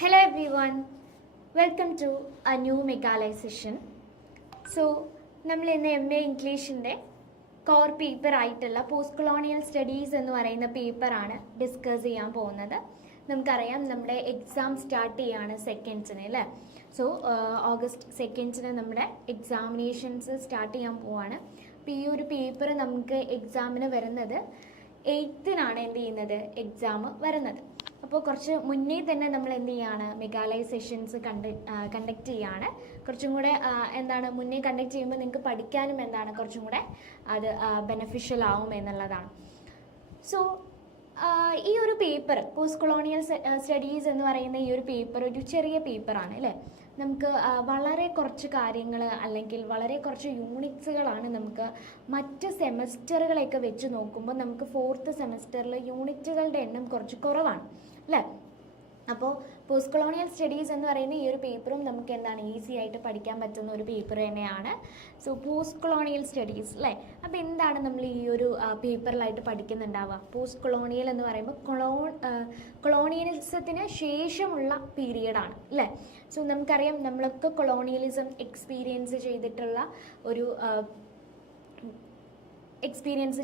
Hello everyone, welcome to a new Meghalaya session. So, നമ്മൾ ഇന്ന് MA ഇംഗ്ലീഷിൻ്റെ core paper ആയിട്ടുള്ള post colonial studies എന്ന് പറയുന്ന പേപ്പറാണ് ഡിസ്കസ് ചെയ്യാൻ പോകുന്നത്. നമുക്കറിയാം നമ്മുടെ എക്സാം സ്റ്റാർട്ട് ചെയ്യാണ് സെക്കൻഡ്സിന് അല്ലേ. സോ ഓഗസ്റ്റ് സെക്കൻഡ്സിന് നമ്മുടെ എക്സാമിനേഷൻസ് സ്റ്റാർട്ട് ചെയ്യാൻ പോവാണ്. അപ്പോൾ ഈ ഒരു പേപ്പർ നമുക്ക് എക്സാമിന് വരുന്നത് 8-നാണ് എന്ത് ചെയ്യുന്നത് എക്സാം വരുന്നത്. അപ്പോൾ കുറച്ച് മുന്നേ തന്നെ നമ്മൾ എന്ത് ചെയ്യാണ് മെഗാലയ സെഷൻസ് കണ്ടക്ട് ചെയ്യാണ്. കുറച്ചും കൂടെ എന്താണ് മുന്നേ കണ്ടക്ട് ചെയ്യുമ്പോൾ നിങ്ങൾക്ക് പഠിക്കാനും എന്താണ് കുറച്ചും കൂടെ അത് ബെനഫിഷ്യൽ ആവും എന്നുള്ളതാണ്. സോ ഈ ഒരു പേപ്പർ പോസ്റ്റ് കൊളോണിയൽ സ്റ്റഡീസ് എന്ന് പറയുന്ന ഈ ഒരു പേപ്പർ ഒരു ചെറിയ പേപ്പറാണ് അല്ലേ. നമുക്ക് വളരെ കുറച്ച് കാര്യങ്ങൾ അല്ലെങ്കിൽ വളരെ കുറച്ച് യൂണിറ്റ്സുകളാണ് നമുക്ക് മറ്റ് സെമസ്റ്ററുകളെയൊക്കെ വെച്ച് നോക്കുമ്പോൾ നമുക്ക് 4th സെമസ്റ്ററിൽ യൂണിറ്റുകളുടെ എണ്ണം കുറച്ച് കുറവാണ് അല്ലേ. അപ്പോൾ പോസ്റ്റ് കൊളോണിയൽ സ്റ്റഡീസ് എന്ന് പറയുന്ന ഈ ഒരു പേപ്പറും നമുക്ക് എന്താണ് ഈസി ആയിട്ട് പഠിക്കാൻ പറ്റുന്ന ഒരു പേപ്പർ തന്നെയാണ്. സോ പോസ്റ്റ് കൊളോണിയൽ സ്റ്റഡീസ് അല്ലേ. അപ്പോൾ എന്താണ് നമ്മൾ ഈ ഒരു പേപ്പറിലായിട്ട് പഠിക്കുന്നുണ്ടാവുക? പോസ്റ്റ് കൊളോണിയൽ എന്ന് പറയുമ്പോൾ കൊളോണിയലിസത്തിന് ശേഷമുള്ള പീരീഡാണ് അല്ലേ. സോ നമുക്കറിയാം നമ്മളൊക്കെ കൊളോണിയലിസം എക്സ്പീരിയൻസ്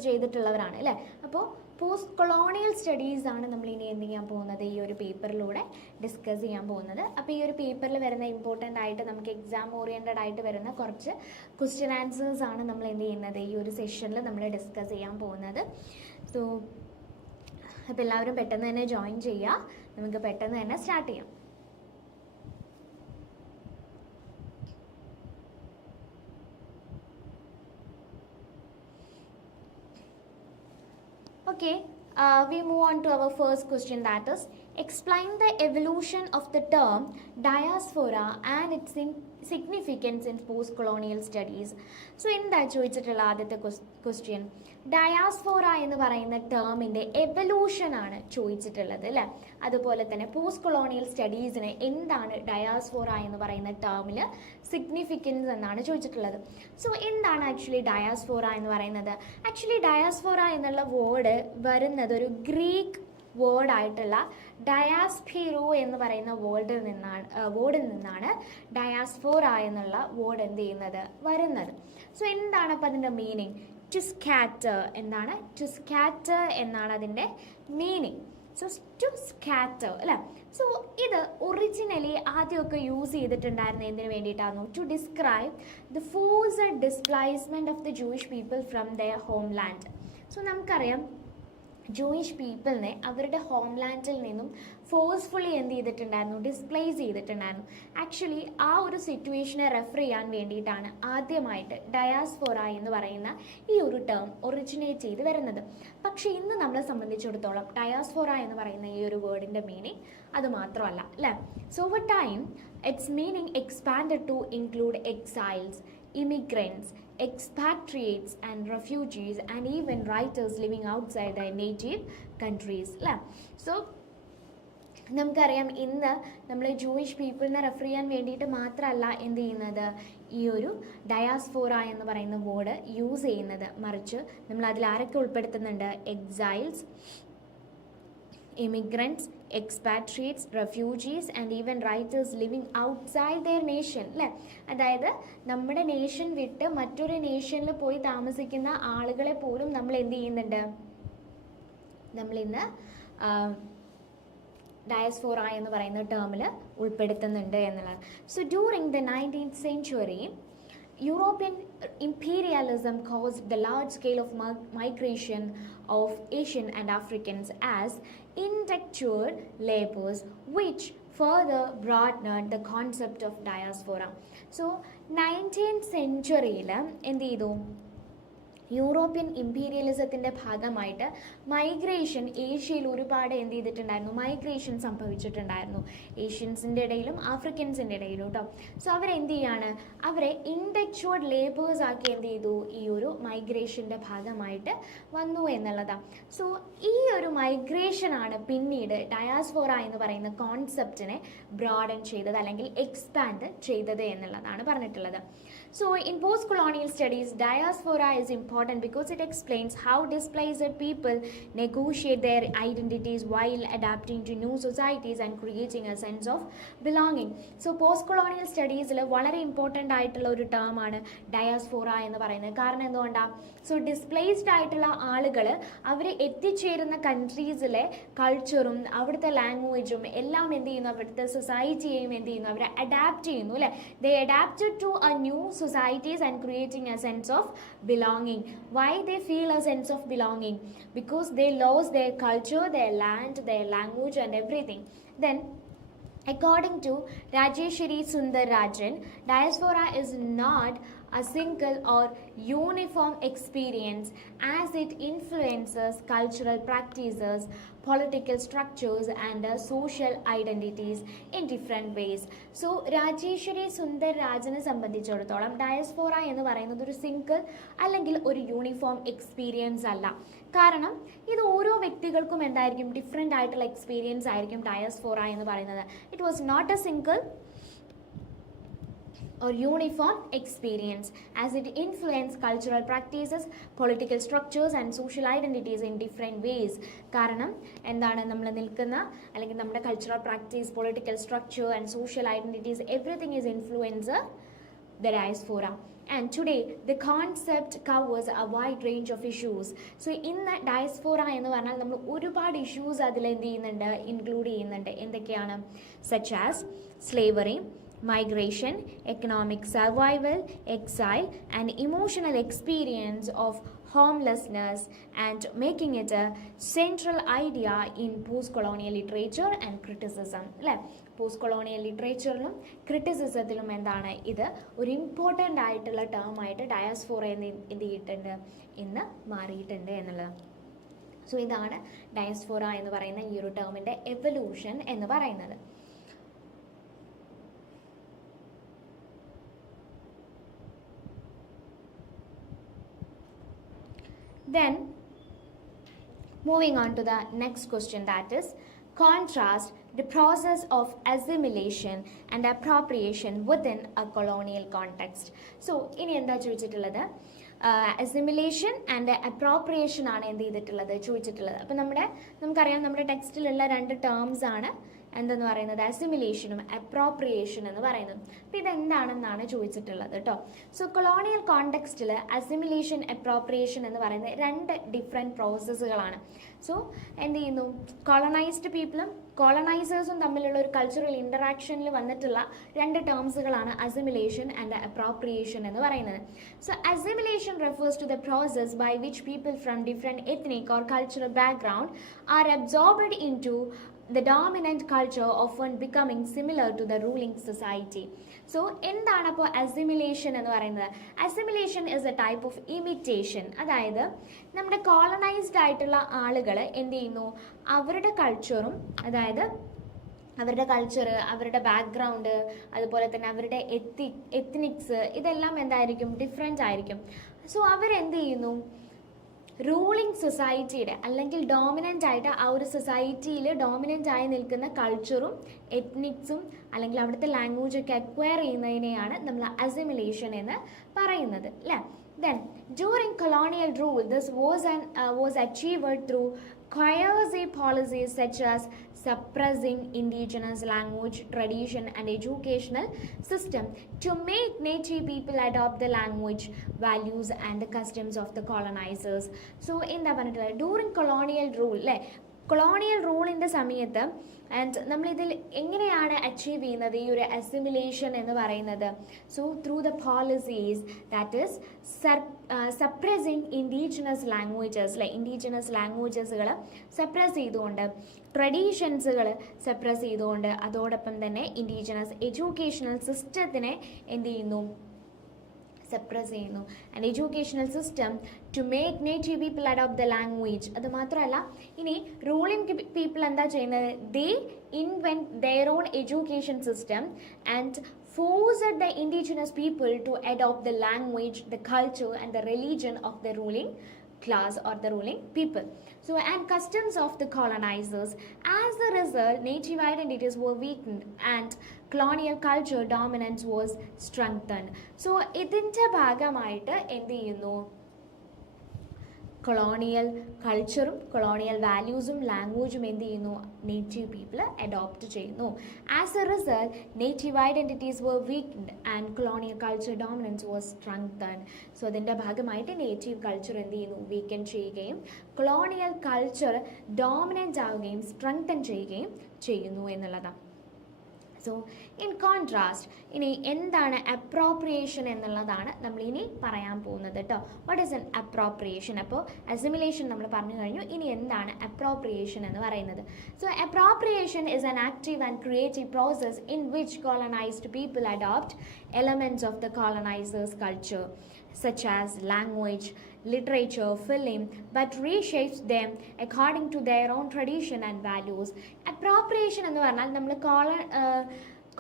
ചെയ്തിട്ടുള്ളവരാണ് അല്ലേ. അപ്പോൾ പോസ്റ്റ് കൊളോണിയൽ സ്റ്റഡീസ് ആണ് നമ്മൾ ഇനി എന്ത് ചെയ്യാൻ പോകുന്നത് ഈ ഒരു പേപ്പറിലൂടെ ഡിസ്കസ് ചെയ്യാൻ പോകുന്നത്. അപ്പോൾ ഈ ഒരു പേപ്പറിൽ വരുന്ന ഇമ്പോർട്ടൻ്റ് ആയിട്ട് നമുക്ക് എക്സാം ഓറിയൻറ്റഡ് ആയിട്ട് വരുന്ന കുറച്ച് ക്വസ്റ്റ്യൻ ആൻസേഴ്സ് ആണ് നമ്മൾ എന്ത് ചെയ്യുന്നത് ഈ ഒരു സെഷനിൽ നമ്മൾ ഡിസ്കസ് ചെയ്യാൻ പോകുന്നത്. സോ അപ്പോൾ എല്ലാവരും പെട്ടെന്ന് തന്നെ ജോയിൻ ചെയ്യുക. നമുക്ക് പെട്ടെന്ന് തന്നെ സ്റ്റാർട്ട് ചെയ്യാം. Okay, we move on to our first question, that is, explain the evolution of the term diaspora and its significance in post-colonial studies. So, എന്താ ചോദിച്ചിട്ടുള്ള ആദ്യത്തെ ക്വസ്റ്റ്യൻ ഡയാസ്ഫോറ എന്ന് പറയുന്ന ടേമിൻ്റെ എവല്യൂഷനാണ് ചോദിച്ചിട്ടുള്ളത് അല്ലേ. അതുപോലെ തന്നെ പോസ്റ്റ് കൊളോണിയൽ സ്റ്റഡീസിന് എന്താണ് ഡയാസ്ഫോറ എന്ന് പറയുന്ന ടേമിൽ സിഗ്നിഫിക്കൻസ് എന്നാണ് ചോദിച്ചിട്ടുള്ളത്. സോ എന്താണ് ആക്ച്വലി ഡയാസ്ഫോറ എന്ന് പറയുന്നത്? ആക്ച്വലി ഡയാസ്ഫോറ എന്നുള്ള വേർഡ് വരുന്നത് ഒരു ഗ്രീക്ക് വേർഡായിട്ടുള്ള ഡയാസ്പീറോ എന്ന് പറയുന്ന വേർഡിൽ നിന്നാണ് ഡയാസ്ഫോറ എന്നുള്ള വേർഡ് എന്ത് ചെയ്യുന്നത് വരുന്നത്. സോ എന്താണ് അപ്പം അതിൻ്റെ മീനിങ്? To scatter. എന്താണ്? ടു സ്കാറ്റർ എന്നാണ് അതിൻ്റെ മീനിങ്. സോ ടു സ്കാറ്റർ അല്ലേ. സോ ഇത് ഒറിജിനലി ആദ്യമൊക്കെ യൂസ് ചെയ്തിട്ടുണ്ടായിരുന്നത് എന്തിനു വേണ്ടിയിട്ടായിരുന്നു? To describe the forced displacement of the Jewish people from their home land. So നമുക്കറിയാം ജൂയിഷ് പീപ്പിളിനെ അവരുടെ ഹോം ലാൻഡിൽ നിന്നും ഫോഴ്സ്ഫുള്ളി എന്ത് ചെയ്തിട്ടുണ്ടായിരുന്നു? ഡിസ്പ്ലേസ് ചെയ്തിട്ടുണ്ടായിരുന്നു. ആക്ച്വലി ആ ഒരു സിറ്റുവേഷനെ റെഫർ ചെയ്യാൻ വേണ്ടിയിട്ടാണ് ആദ്യമായിട്ട് ഡയാസ്ഫോറ എന്ന് പറയുന്ന ഈ ഒരു ടേം ഒറിജിനേറ്റ് ചെയ്ത് വരുന്നത്. പക്ഷേ ഇന്ന് നമ്മളെ സംബന്ധിച്ചിടത്തോളം ഡയാസ്ഫോറ എന്ന് പറയുന്ന ഈ ഒരു വേർഡിൻ്റെ മീനിങ് അത് മാത്രമല്ല അല്ലേ. So over time it's meaning expanded to include exiles, immigrants, expatriates and refugees and even writers living outside their native countries അല്ലേ. സോ നമുക്കറിയാം ഇന്ന് നമ്മൾ ജൂയിഷ് പീപ്പിളിനെ റെഫർ ചെയ്യാൻ വേണ്ടിയിട്ട് മാത്രമല്ല എന്ത് ചെയ്യുന്നത് ഈ ഒരു ഡയാസ്ഫോറ എന്ന് പറയുന്ന വേർഡ് യൂസ് ചെയ്യുന്നത്. മറിച്ച് നമ്മൾ അതിൽ ആരൊക്കെ ഉൾപ്പെടുത്തുന്നുണ്ട്? എക്സൈൽസ്, immigrants, expatriates, refugees and even writers living outside their nation അല്ലേ. അതായത് നമ്മുടെ നേഷൻ വിട്ട് മറ്റൊരു നേഷനിൽ പോയി താമസിക്കുന്ന ആളുകളെ പോലും നമ്മൾ എന്ത് ചെയ്യുന്നുണ്ട്? നമ്മളിന്ന് ഡയാസ്ഫോറ എന്ന് പറയുന്ന ടേമിൽ ഉൾപ്പെടുത്തുന്നുണ്ട് എന്നുള്ളത്. So during the 19th century European imperialism caused the large scale of migration of Asian and Africans as indentured laborers, which further broadened the concept of diaspora. So 19th century എന്ത് ചെയ്തു? യൂറോപ്യൻ ഇമ്പീരിയലിസത്തിൻ്റെ ഭാഗമായിട്ട് migration ഏഷ്യയിൽ ഒരുപാട് എന്ത് ചെയ്തിട്ടുണ്ടായിരുന്നു? Migration സംഭവിച്ചിട്ടുണ്ടായിരുന്നു ഏഷ്യൻസിൻ്റെ ഇടയിലും ആഫ്രിക്കൻസിൻ്റെ ഇടയിലും കേട്ടോ. സോ അവരെന്ത് ചെയ്യാണ്? അവരെ ഇൻഡെക്ച്വേർഡ് ലേബേഴ്സ് ആക്കി എന്ത് ചെയ്തു? ഈ ഒരു മൈഗ്രേഷൻ്റെ ഭാഗമായിട്ട് വന്നു എന്നുള്ളതാണ്. സോ ഈ ഒരു മൈഗ്രേഷനാണ് പിന്നീട് ഡയാസ്ഫോറ എന്ന് പറയുന്ന കോൺസെപ്റ്റിനെ ബ്രോഡൻ ചെയ്തത് അല്ലെങ്കിൽ എക്സ്പാൻഡ് ചെയ്തത് എന്നുള്ളതാണ് പറഞ്ഞിട്ടുള്ളത്. So in post-colonial studies, diaspora is important important because it explains how displaced people negotiate their identities while adapting to new societies and creating a sense of belonging. So post-colonial studies വളരെ important ആയിട്ടുള്ള ഒരു ടേമാണ് ഡയാസ്ഫോറ എന്ന് പറയുന്നത്. കാരണം എന്തുകൊണ്ടാണ്? So displaced ആയിട്ടുള്ള ആളുകൾ അവർ എത്തിച്ചേരുന്ന കൺട്രീസിലെ കൾച്ചറും അവിടുത്തെ ലാംഗ്വേജും എല്ലാം എന്ത് ചെയ്യുന്നു, അവിടുത്തെ സൊസൈറ്റിയെയും എന്ത് ചെയ്യുന്നു, അവർ അഡാപ്റ്റ് ചെയ്യുന്നു അല്ലേ. They adapted to a new societies and creating a sense of belonging. Why they feel a sense of belonging? Because they lost their culture, their land, their language and everything. Then according to Rajeshwari Sundararajan, diaspora is not a single or uniform experience as it influences cultural practices, political structures and social identities in different ways. So Rajeshwari Sundararajane സംബന്ധിച്ചിടത്തോളം ഡയസ്ഫോറ എന്ന് പറയുന്നത് ഒരു single അല്ലെങ്കിൽ ഒരു uniform experience അല്ല. കാരണം ഇത് ഓരോ വ്യക്തികൾക്കും എന്തായിരിക്കും, ഡിഫറെൻ്റ് ആയിട്ടുള്ള എക്സ്പീരിയൻസ് ആയിരിക്കും ഡയസ്ഫോറ എന്ന് പറയുന്നത്. It was not a single or uniform experience as it influences cultural practices, political structures and social identities in different ways. കാരണം എന്താണ്, നമ്മൾ നിൽക്കുന്ന അല്ലെങ്കിൽ നമ്മുടെ cultural practice, political structure and social identities everything is influence the diaspora. And today the concept covers a wide range of issues. So in the diaspora എന്ന് പറഞ്ഞാൽ നമ്മൾ ഒരുപാട് ഇഷ്യൂസ് അതിൽ എന്ത് ചെയ്യുന്നുണ്ട്, ഇൻക്ലൂഡ് ചെയ്യുന്നുണ്ട്. എന്തൊക്കെയാണ്? such as slavery, migration, economic survival, exile and emotional experience of homelessness, and making it a central idea in post-colonial literature and criticism. അല്ലേ, പോസ്റ്റ്-കൊളോണിയൽ ലിറ്ററേച്ചറിലും ക്രിറ്റിസിസത്തിലും എന്താണ് ഇത് ഒരു ഇമ്പോർട്ടൻ്റ് ആയിട്ടുള്ള ടേമായിട്ട് ഡയാസ്ഫോറ എന്ത് ചെയ്തിട്ടുണ്ട്, ഇന്ന് മാറിയിട്ടുണ്ട് എന്നുള്ളത്. സോ ഇതാണ് ഡയാസ്ഫോറ എന്ന് പറയുന്ന ഈ ഒരു ടേമിൻ്റെ എവല്യൂഷൻ എന്ന് പറയുന്നത്. Then moving on to the next question, that is contrast the process of assimilation and appropriation within a colonial context. So ഇനി എന്താ ചോദിച്ചിട്ടുള്ളത്, അസിമിലേഷൻ ആൻഡ് അപ്രോപ്രിയേഷൻ ആണ് എന്ത് ചെയ്തിട്ടുള്ളത്, ചോദിച്ചിട്ടുള്ളത്. അപ്പം നമുക്കറിയാം നമ്മുടെ ടെക്സ്റ്റിലുള്ള രണ്ട് ടേംസ് ആണ് എന്തെന്ന് പറയുന്നത്, അസിമിലേഷനും അപ്രോപ്രിയേഷൻ എന്ന് പറയുന്നത്. അപ്പോൾ ഇതെന്താണെന്നാണ് ചോദിച്ചിട്ടുള്ളത് കേട്ടോ. സോ കൊളോണിയൽ കോണ്ടെക്സ്റ്റിൽ അസിമിലേഷൻ, അപ്രോപ്രിയേഷൻ എന്ന് പറയുന്നത് രണ്ട് ഡിഫറെൻറ്റ് പ്രോസസ്സുകളാണ്. സോ എന്ത് ചെയ്യുന്നു, കോളനൈസ്ഡ് പീപ്പിളും കോളനൈസേഴ്സും തമ്മിലുള്ള ഒരു കൾച്ചറൽ ഇൻ്ററാക്ഷനിൽ വന്നിട്ടുള്ള രണ്ട് ടേംസുകളാണ് അസിമിലേഷൻ ആൻഡ് അപ്രോപ്രിയേഷൻ എന്ന് പറയുന്നത്. So assimilation refers to the process by which people from different ethnic or cultural background are absorbed into the dominant culture, often becoming similar to the ruling society. So എന്താണ് അപ്പോൾ assimilation എന്ന് പറയുന്നത്? Assimilation is A type of imitation. അതായത് നമ്മുടെ colonised ആയിട്ടുള്ള ആളുകൾ എന്ത് ചെയ്യുന്നു, അവരുടെ കൾച്ചറും, അതായത് അവരുടെ കൾച്ചർ, അവരുടെ ബാക്ക്ഗ്രൗണ്ട്, അതുപോലെ തന്നെ അവരുടെ എത്നിക്സ്, ഇതെല്ലാം എന്തായിരിക്കും, ഡിഫറെൻ്റ് ആയിരിക്കും. സോ അവരെന്ത് ചെയ്യുന്നു, റൂളിംഗ് സൊസൈറ്റിയുടെ അല്ലെങ്കിൽ ഡോമിനൻ്റ് ആയിട്ട് ആ ഒരു സൊസൈറ്റിയിൽ ഡോമിനൻ്റ് ആയി നിൽക്കുന്ന കൾച്ചറും എത്നിക്സും അല്ലെങ്കിൽ അവിടുത്തെ ലാംഗ്വേജൊക്കെ അക്വയർ ചെയ്യുന്നതിനെയാണ് നമ്മൾ അസിമിലേഷൻ എന്ന് പറയുന്നത് അല്ലേ. Then during colonial rule this was achieved through coercive policies such as suppressing indigenous language, tradition and educational system to make native people adopt the language, values and the customs of the colonizers. So എന്താ പറഞ്ഞിട്ടുള്ളത്, during colonial rule അല്ലേ, colonial റൂളിൻ്റെ സമയത്ത് and നമ്മളിതിൽ എങ്ങനെയാണ് achieve ചെയ്യുന്നത് ഈ ഒരു assimilation എന്ന് പറയുന്നത്? So through the policies that is suppressing indigenous languages അല്ലെ, ഇൻഡിജിനസ് ലാംഗ്വേജസുകൾ സപ്രസ് ചെയ്തുകൊണ്ട്, ട്രഡീഷൻസുകൾ സപ്രസ് ചെയ്തുകൊണ്ട്, അതോടൊപ്പം തന്നെ ഇൻഡിജിനസ് എഡ്യൂക്കേഷണൽ സിസ്റ്റത്തിനെ എന്ത് ചെയ്യുന്നു, സപ്രസ് ചെയ്യുന്നു. And educational system to make native people adopt the language. അത് മാത്രമല്ല ഇനി റൂളിംഗ് പീപ്പിൾ എന്താ ചെയ്യുന്നത്, they invent their own education system and forced the indigenous people to adopt the language, the culture and the religion of the ruling class or the ruling people. So and customs of the colonizers. As a result, native identities were weakened and colonial culture dominance was strengthened. So ഇതിൻ്റെ ഭാഗമായിട്ട് എന്ത് ചെയ്യുന്നു, colonial കൾച്ചറും colonial വാല്യൂസും ലാംഗ്വേജും എന്ത് ചെയ്യുന്നു, native people adopt ചെയ്യുന്നു. As a result native identities were weaked and colonial culture dominance was strengthened. So അതിൻ്റെ ഭാഗമായിട്ട് നേറ്റീവ് കൾച്ചർ എന്ത് ചെയ്യുന്നു, വീക്കൻ ചെയ്യുകയും കൊളോണിയൽ കൾച്ചർ ഡോമിനൻ്റ് ആവുകയും സ്ട്രെങ്തൻ ചെയ്യുകയും ചെയ്യുന്നു എന്നുള്ളതാണ്. സോ ഇൻ കോൺട്രാസ്റ്റ് ഇനി എന്താണ് അപ്രോപ്രിയേഷൻ എന്നുള്ളതാണ് നമ്മൾ ഇനി പറയാൻ പോകുന്നത് കേട്ടോ. What is N appropriation? അപ്പോൾ അസിമിലേഷൻ നമ്മൾ പറഞ്ഞു കഴിഞ്ഞു. ഇനി എന്താണ് അപ്രോപ്രിയേഷൻ എന്ന് പറയുന്നത്? So appropriation is an active and creative process in which colonised people adopt elements of the colonisers culture such as language, literature, film, but reshapes them according to their own tradition and values. Appropriation എന്ന് പറഞ്ഞാൽ നമ്മൾ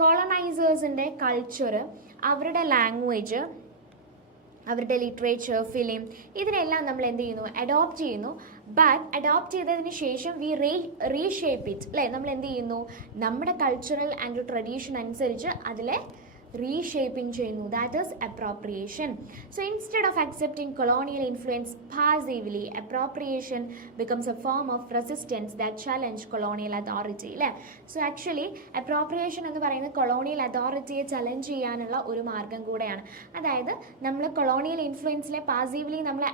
കോളനൈസേഴ്സിൻ്റെ culture, അവരുടെ language, അവരുടെ literature, film, ഇതിനെല്ലാം നമ്മൾ എന്ത് ചെയ്യുന്നു, adopt ചെയ്യുന്നു. ബട്ട് അഡോപ്റ്റ് ചെയ്തതിന് ശേഷം വി റീഷേപ്പ് ഇറ്റ്, അല്ലേ? നമ്മൾ എന്ത് ചെയ്യുന്നു, നമ്മുടെ കൾച്ചറൽ ആൻഡ് ട്രഡീഷൻ അനുസരിച്ച് അതിലെ reshaping ചെയ്യുന്നു. That is appropriation. So instead of accepting colonial influence passively, appropriation becomes a form of resistance that challenge colonial authority, അല്ലേ? So actually appropriation എന്ന് പറയുന്നത് കൊളോണിയൽ അതോറിറ്റിയെ ചലഞ്ച് ചെയ്യാനുള്ള ഒരു മാർഗം കൂടെയാണ്. അതായത് നമ്മൾ കൊളോണിയൽ ഇൻഫ്ലുവൻസിനെ പാസീവ്ലി നമ്മൾ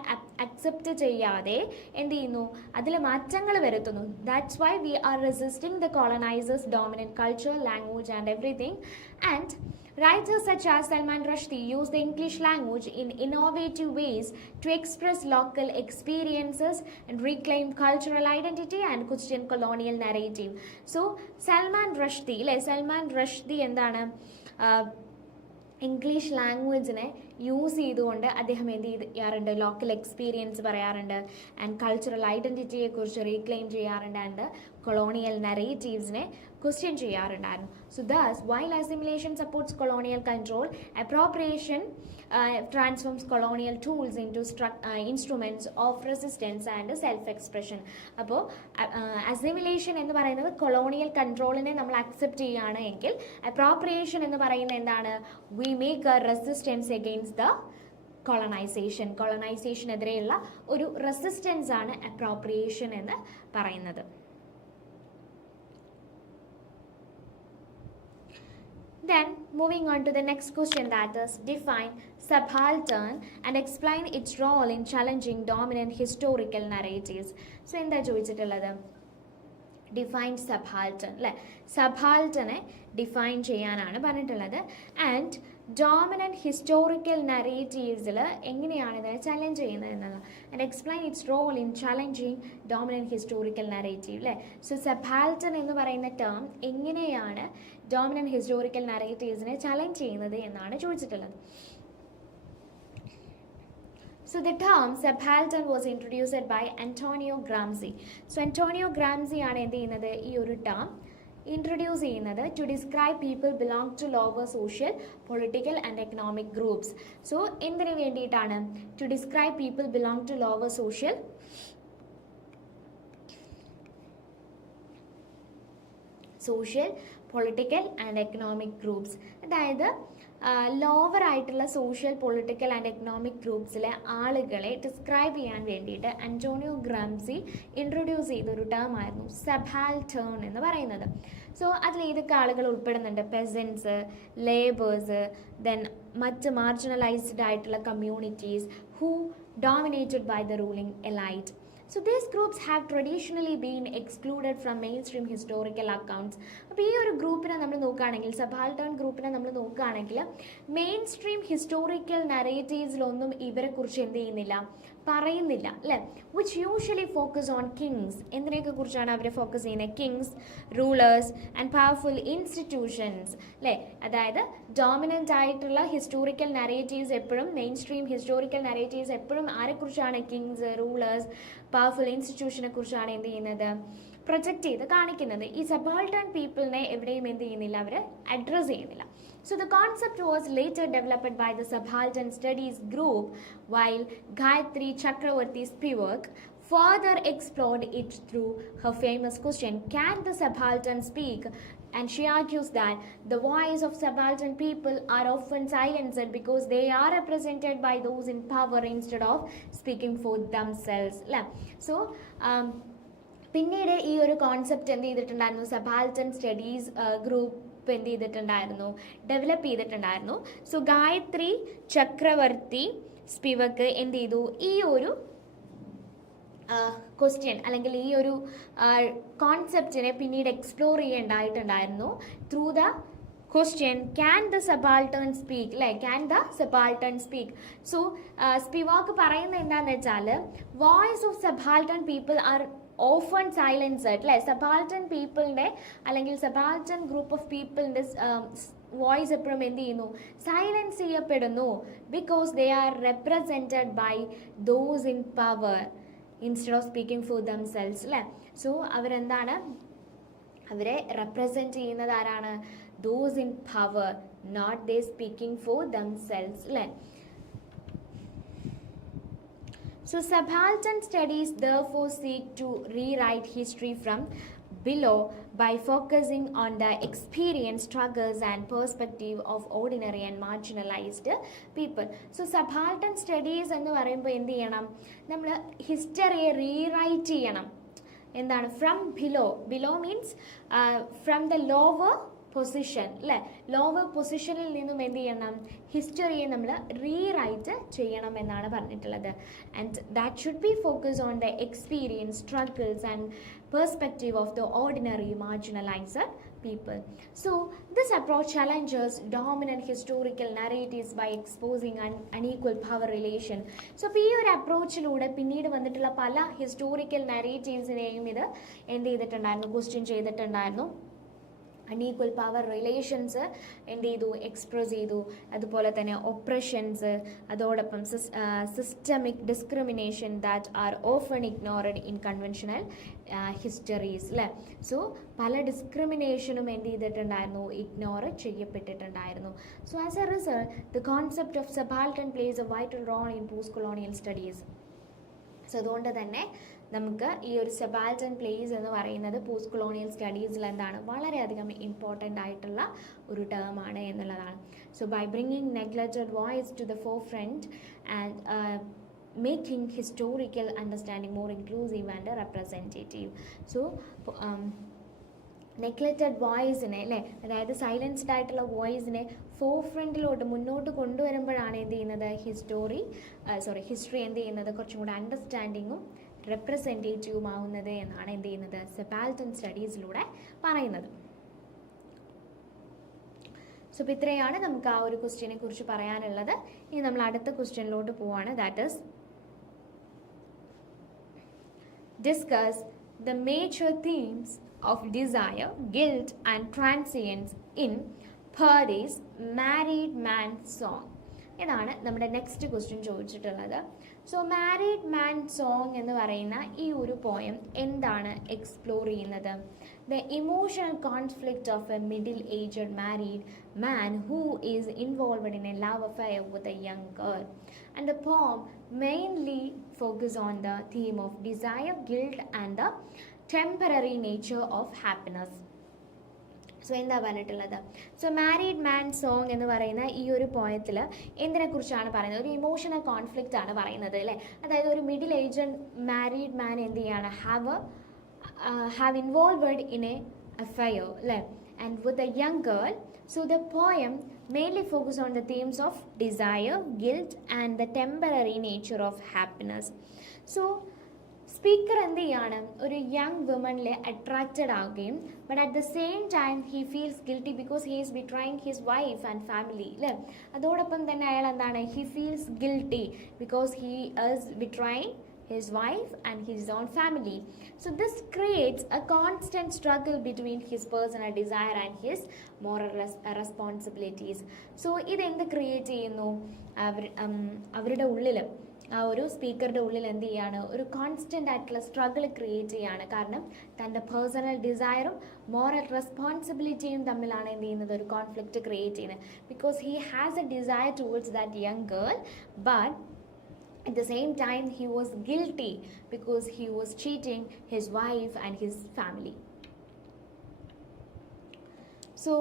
അക്സെപ്റ്റ് ചെയ്യാതെ എന്ത് ചെയ്യുന്നു, അതിൽ മാറ്റങ്ങൾ വരുത്തുന്നു. That's why we are resisting the colonizers' dominant culture, language and everything. And writers such as Salman Rushdie use the English language in innovative ways to express local experiences and reclaim cultural identity and question colonial narrative. So Salman Rushdie എന്താണ്, English ലാംഗ്വേജിനെ use ചെയ്തുകൊണ്ട് അദ്ദേഹം എന്ത് ചെയ്യാറുണ്ട്, local experience പറയാറുണ്ട്, and cultural ഐഡൻറ്റിറ്റിയെക്കുറിച്ച് reclaim ചെയ്യാറുണ്ട്, and colonial നറേറ്റീവ്സിനെ ക്വസ്റ്റ്യൻ ചെയ്യാറുണ്ടായിരുന്നു. So thus while assimilation supports colonial control, appropriation transforms colonial tools into instruments of resistance and self-expression. അപ്പോൾ അസിമിലേഷൻ എന്ന് പറയുന്നത് കൊളോണിയൽ കൺട്രോളിനെ നമ്മൾ അക്സെപ്റ്റ് ചെയ്യുകയാണ് എങ്കിൽ, അപ്രോപ്രിയേഷൻ എന്ന് പറയുന്നത് എന്താണ്, we make a resistance against the കൊളനൈസേഷനെതിരെയുള്ള ഒരു റെസിസ്റ്റൻസ് ആണ് അപ്രോപ്രിയേഷൻ എന്ന് പറയുന്നത്. Then moving on to the next question, that is define subaltern and explain its role in challenging dominant historical narratives. So എന്താ ചോദിച്ചിട്ടുള്ളത്, ഡിഫൈൻ സബാൾട്ടൺ, അല്ലേ? സബാൾട്ടനെ define ചെയ്യാനാണ് പറഞ്ഞിട്ടുള്ളത്. ആൻഡ് ഡോമിനൻറ്റ് ഹിസ്റ്റോറിക്കൽ നറേറ്റീവ്സിൽ എങ്ങനെയാണ് ഇതിനെ ചലഞ്ച് ചെയ്യുന്നത് എന്നുള്ളത്. And explain its role in challenging dominant historical narrative, അല്ലേ? സോ സബാൾട്ടൺ എന്ന് പറയുന്ന ടേം എങ്ങനെയാണ് ഡോമിനൻറ്റ് ഹിസ്റ്റോറിക്കൽ നറേറ്റീവ്സിനെ ചലഞ്ച് ചെയ്യുന്നത് എന്നാണ് ചോദിച്ചിട്ടുള്ളത്. So the term subaltern was introduced by Antonio Gramsci. So Antonio Gramsci ആണ് എന്ത് ചെയ്യുന്നത്, ഈ ഒരു ടേം ഇൻട്രൊഡ്യൂസ് ചെയ്യുന്നത് to describe people belong to lower social, political and economic groups. So എന്തിനു വേണ്ടിയിട്ടാണ്, to describe people belong to lower social, political and economic groups. അതായത് lower ആയിട്ടുള്ള സോഷ്യൽ, പൊളിറ്റിക്കൽ ആൻഡ് എക്കണോമിക് ഗ്രൂപ്പ്സിലെ ആളുകളെ ഡിസ്ക്രൈബ് ചെയ്യാൻ വേണ്ടിയിട്ട് Antonio Gramsci introduce ചെയ്തൊരു term ആയിരുന്നു സബാൾട്ടേൺ എന്ന് പറയുന്നത്. സോ അതിൽ ഏതൊക്കെ ആളുകൾ ഉൾപ്പെടുന്നുണ്ട്, പെസൻസ്, ലേബേഴ്സ്, ദെൻ മറ്റ് മാർജിനലൈസ്ഡ് ആയിട്ടുള്ള communities who dominated by the ruling elite. So these groups have traditionally been excluded from mainstream historical accounts. അപ്പോൾ ഈ ഒരു ഗ്രൂപ്പിനെ നമ്മൾ നോക്കുകയാണെങ്കിൽ, സബാൾട്ടേൺ ഗ്രൂപ്പിനെ നമ്മൾ നോക്കുകയാണെങ്കിൽ, മെയിൻ സ്ട്രീം ഹിസ്റ്റോറിക്കൽ നറേറ്റീവ്സിലൊന്നും ഇവരെക്കുറിച്ച് എന്ത് ചെയ്യുന്നില്ല, പറയുന്നില്ല, അല്ലേ? Which usually focus on kings. എന്തിനെയൊക്കെ കുറിച്ചാണ് അവർ ഫോക്കസ് ചെയ്യുന്നത്, kings, rulers and powerful institutions, അല്ലേ? അതായത് ഡോമിനൻ്റ് ആയിട്ടുള്ള ഹിസ്റ്റോറിക്കൽ നറേറ്റീവ്സ് എപ്പോഴും, മെയിൻ സ്ട്രീം ഹിസ്റ്റോറിക്കൽ നറേറ്റീവ്സ് എപ്പോഴും ആരെക്കുറിച്ചാണ്, കിങ്സ്, റൂളേഴ്സ്, പവർഫുൾ ഇൻസ്റ്റിറ്റ്യൂഷനെ കുറിച്ചാണ് എന്ത് ചെയ്യുന്നത്, പ്രൊജക്റ്റ് ചെയ്ത് കാണിക്കുന്നത്. ഈ സബാൾട്ടേൺ പീപ്പിളിനെ എവിടെയും എന്ത് ചെയ്യുന്നില്ല, അവർ അഡ്രസ് ചെയ്യുന്നില്ല. So the concept was later developed by the Subaltern Studies Group, while Gayatri Chakravarti Spivak further explored it through her famous question, can the subaltern speak? And she argues that the voice of subaltern people are often silenced because they are represented by those in power instead of speaking for themselves. So പിന്നീട് ഈ ഒരു concept എന്ത് ചെയ്തിട്ടുണ്ടായിരുന്നു, subaltern studies group എന്ത് ചെയ്തിട്ടുണ്ടായിരുന്നു, develop ചെയ്തിട്ടുണ്ടായിരുന്നു. So Gayatri Chakravorty സ്പിവക്ക് എന്ത് ചെയ്തു, ഈ ഒരു ക്വസ്റ്റ്യൻ അല്ലെങ്കിൽ ഈ ഒരു കോൺസെപ്റ്റിനെ പിന്നീട് എക്സ്പ്ലോർ ചെയ്യേണ്ടതായിട്ടുണ്ടായിരുന്നു through the question, can the subaltern speak, അല്ലേ, can the subaltern speak. So Spivak പറയുന്നത് എന്താണെന്ന് വെച്ചാൽ, voice of subaltern people are often silenced, അല്ലേ, സബാൾട്ടൺ പീപ്പിളിൻ്റെ അല്ലെങ്കിൽ സബാൾട്ടൺ ഗ്രൂപ്പ് ഓഫ് പീപ്പിളിൻ്റെ വോയിസ് എപ്പോഴും എന്ത് ചെയ്യുന്നു, സൈലൻസ് ചെയ്യപ്പെടുന്നു, because they are represented by those in power instead of speaking for themselves, അല്ലേ. സോ അവരെന്താണ്, അവരെ റെപ്രസെൻറ്റ് ചെയ്യുന്നത് ആരാണ്, those in power, not they speaking for themselves, അല്ലേ. So subaltern studies therefore seek to rewrite history from below by focusing on the experience, struggles and perspective of ordinary and marginalized people. So subaltern studies എന്ന് പറയുമ്പോൾ എന്ത് ചെയ്യണം, നമ്മൾ ഹിസ്റ്ററിയെ rewrite ചെയ്യണം. എന്താണ്, from below means from the lower position, അല്ലേ, lower പൊസിഷനിൽ നിന്നും എന്ത് ചെയ്യണം, ഹിസ്റ്ററിയെ നമ്മൾ റീറൈറ്റ് ചെയ്യണം എന്നാണ് പറഞ്ഞിട്ടുള്ളത്. And that should be focus on the experience, struggles and perspective of the ordinary marginalised people. So this approach challenges dominant historical narratives by exposing unequal power relation. So ഈ ഒരു അപ്രോച്ചിലൂടെ പിന്നീട് വന്നിട്ടുള്ള പല ഹിസ്റ്റോറിക്കൽ നാരേറ്റീവ്സിനെയും ഇത് എന്ത് ചെയ്തിട്ടുണ്ടായിരുന്നു, ക്വസ്റ്റ്യൻ ചെയ്തിട്ടുണ്ടായിരുന്നു. Unequal power relations എന്ത് ചെയ്തു, എക്സ്പ്രസ് ചെയ്തു. അതുപോലെ തന്നെ ഒപ്രഷൻസ്, അതോടൊപ്പം systemic discrimination that are often ignored in conventional histories, അല്ലേ. സോ പല ഡിസ്ക്രിമിനേഷനും എന്ത് ചെയ്തിട്ടുണ്ടായിരുന്നു, ഇഗ്നോർ ചെയ്യപ്പെട്ടിട്ടുണ്ടായിരുന്നു. So as a result the concept of subaltern plays a vital role in post colonial studies. So അതുകൊണ്ട് തന്നെ നമുക്ക് ഈ ഒരു സബാൾട്ടൺ പ്ലേസ് എന്ന് പറയുന്നത് പോസ്റ്റ് കൊളോണിയൽ സ്റ്റഡീസിൽ എന്താണ്, വളരെയധികം ഇമ്പോർട്ടൻ്റ് ആയിട്ടുള്ള ഒരു ടേമാണ് എന്നുള്ളതാണ്. So by bringing neglected voice to the forefront and making historical understanding more inclusive and representative. So neglected വോയിസിനെ, അല്ലേ, അതായത് സൈലൻസ്ഡ് ആയിട്ടുള്ള വോയിസിനെ ഫോർ ഫ്രണ്ടിലോട്ട് മുന്നോട്ട് കൊണ്ടുവരുമ്പോഴാണ് എന്ത് ചെയ്യുന്നത്, ഹിസ്റ്ററി എന്ത് ചെയ്യുന്നത്, കുറച്ചും കൂടെ അണ്ടർസ്റ്റാൻഡിങ്ങും റെപ്രസെൻറ്റേറ്റീവും ആവുന്നത് എന്നാണ് എന്ത് ചെയ്യുന്നത്, സബാൾട്ടൺ സ്റ്റഡീസിലൂടെ പറയുന്നത്. സോ ഇപ്പോൾ ഇത്രയാണ് നമുക്ക് ആ ഒരു ക്വസ്റ്റ്യനെ കുറിച്ച് പറയാനുള്ളത്. ഇനി നമ്മൾ അടുത്ത ക്വസ്റ്റ്യനിലോട്ട് പോവാണ്. That is discuss the major themes of desire, guilt and transience in Purdy's Married Man song. ഇതാണ് നമ്മുടെ നെക്സ്റ്റ് ക്വസ്റ്റ്യൻ ചോദിച്ചിട്ടുള്ളത്. സോ മാരീഡ് മാൻ സോങ് എന്ന് പറയുന്ന ഈ ഒരു പോയം എന്താണ് എക്സ്പ്ലോർ ചെയ്യുന്നത്? The emotional conflict of A middle aged married man who is involved in a love affair with a young girl. And the poem mainly focuses on the theme of desire, guilt and the temporary nature of happiness. So എന്താ പറഞ്ഞിട്ടുള്ളത്? So married മാൻ song എന്ന് പറയുന്ന ഈ ഒരു പോയത്തിൽ എന്തിനെക്കുറിച്ചാണ് പറയുന്നത്? ഒരു emotional conflict ആണ് പറയുന്നത്, അല്ലേ. അതായത് ഒരു മിഡിൽ ഏജ്ഡ് മാരീഡ് മാൻ എന്ത് ചെയ്യാണ്, have involved in a affair, അല്ലേ, and with a young girl. So the poem mainly focus on the themes of desire, guilt and the temporary nature of happiness. So speaker എന്ത് ചെയ്യാണ്, ഒരു young വുമണിലെ attracted ആവുകയും but at the same time he feels guilty because he is betraying his wife and family, അല്ലേ. അതോടൊപ്പം തന്നെ അയാൾ എന്താണ്, he feels guilty because he is betraying his wife and his own family. So this creates a constant struggle between his personal desire and his moral responsibilities. So ഇതെന്ത് create ചെയ്യുന്നു, അവരുടെ ഉള്ളിൽ, ആ ഒരു സ്പീക്കറുടെ ഉള്ളിൽ എന്ത് ചെയ്യാണ്, ഒരു കോൺസ്റ്റൻ്റ് ആയിട്ടുള്ള സ്ട്രഗിൾ ക്രിയേറ്റ് ചെയ്യാണ്. കാരണം തൻ്റെ പേഴ്സണൽ ഡിസയറും മോറൽ റെസ്പോൺസിബിലിറ്റിയും തമ്മിലാണ് എന്ത് ചെയ്യുന്നത്, ഒരു കോൺഫ്ലിക്റ്റ് ക്രിയേറ്റ് ചെയ്യുന്നത്. Because he has a desire towards that young girl but At the same time, he was guilty because he was cheating his wife and his family. So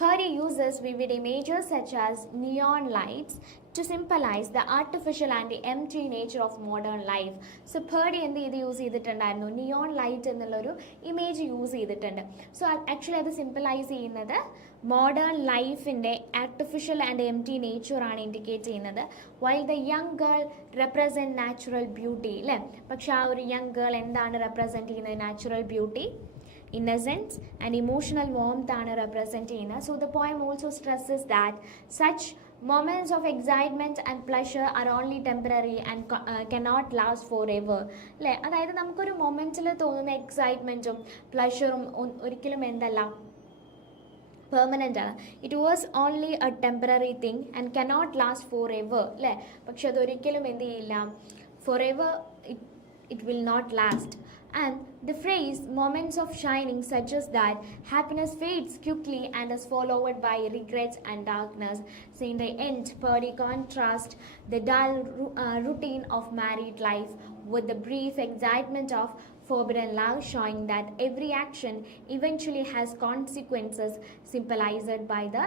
Purdy uses vivid images such as neon lights to symbolize the artificial and the empty nature of modern life. So Purdy എന്ത് ചെയ്ത് use ചെയ്തിട്ടുണ്ടായിരുന്നു, neon light എന്നുള്ളൊരു image use ചെയ്തിട്ടുണ്ട്. So actually അത് സിംപലൈസ് ചെയ്യുന്നത് modern ലൈഫിൻ്റെ artificial and എംറ്റി നേച്ചറാണ് indicate ചെയ്യുന്നത്. While the young girl represent natural beauty അല്ലേ. പക്ഷെ ആ ഒരു യങ് ഗേൾ എന്താണ് റെപ്രസെൻറ്റ് ചെയ്യുന്നത്, natural beauty, innocence and emotional warmth ആണ് റെപ്രസെൻറ്റ് ചെയ്യുന്നത്. So the poem also stresses that such moments of excitement and pleasure are only temporary and cannot last forever അല്ലേ. അതായത് നമുക്കൊരു മൊമെൻറ്റിൽ തോന്നുന്ന എക്സൈറ്റ്മെൻറ്റും പ്ലഷറും ഒരിക്കലും എന്തല്ല, പെർമനൻ്റ് ആണ്. It was only A temporary thing and cannot last for ever അല്ലേ. പക്ഷെ അതൊരിക്കലും എന്ത് ചെയ്യില്ല, for ever it will not last. And the phrase moments of shining suggests that happiness fades quickly and is followed by regrets and darkness. So in the end, Purdy contrasts the dull routine of married life with the brief excitement of forbidden love, showing that every action eventually has consequences, symbolized by the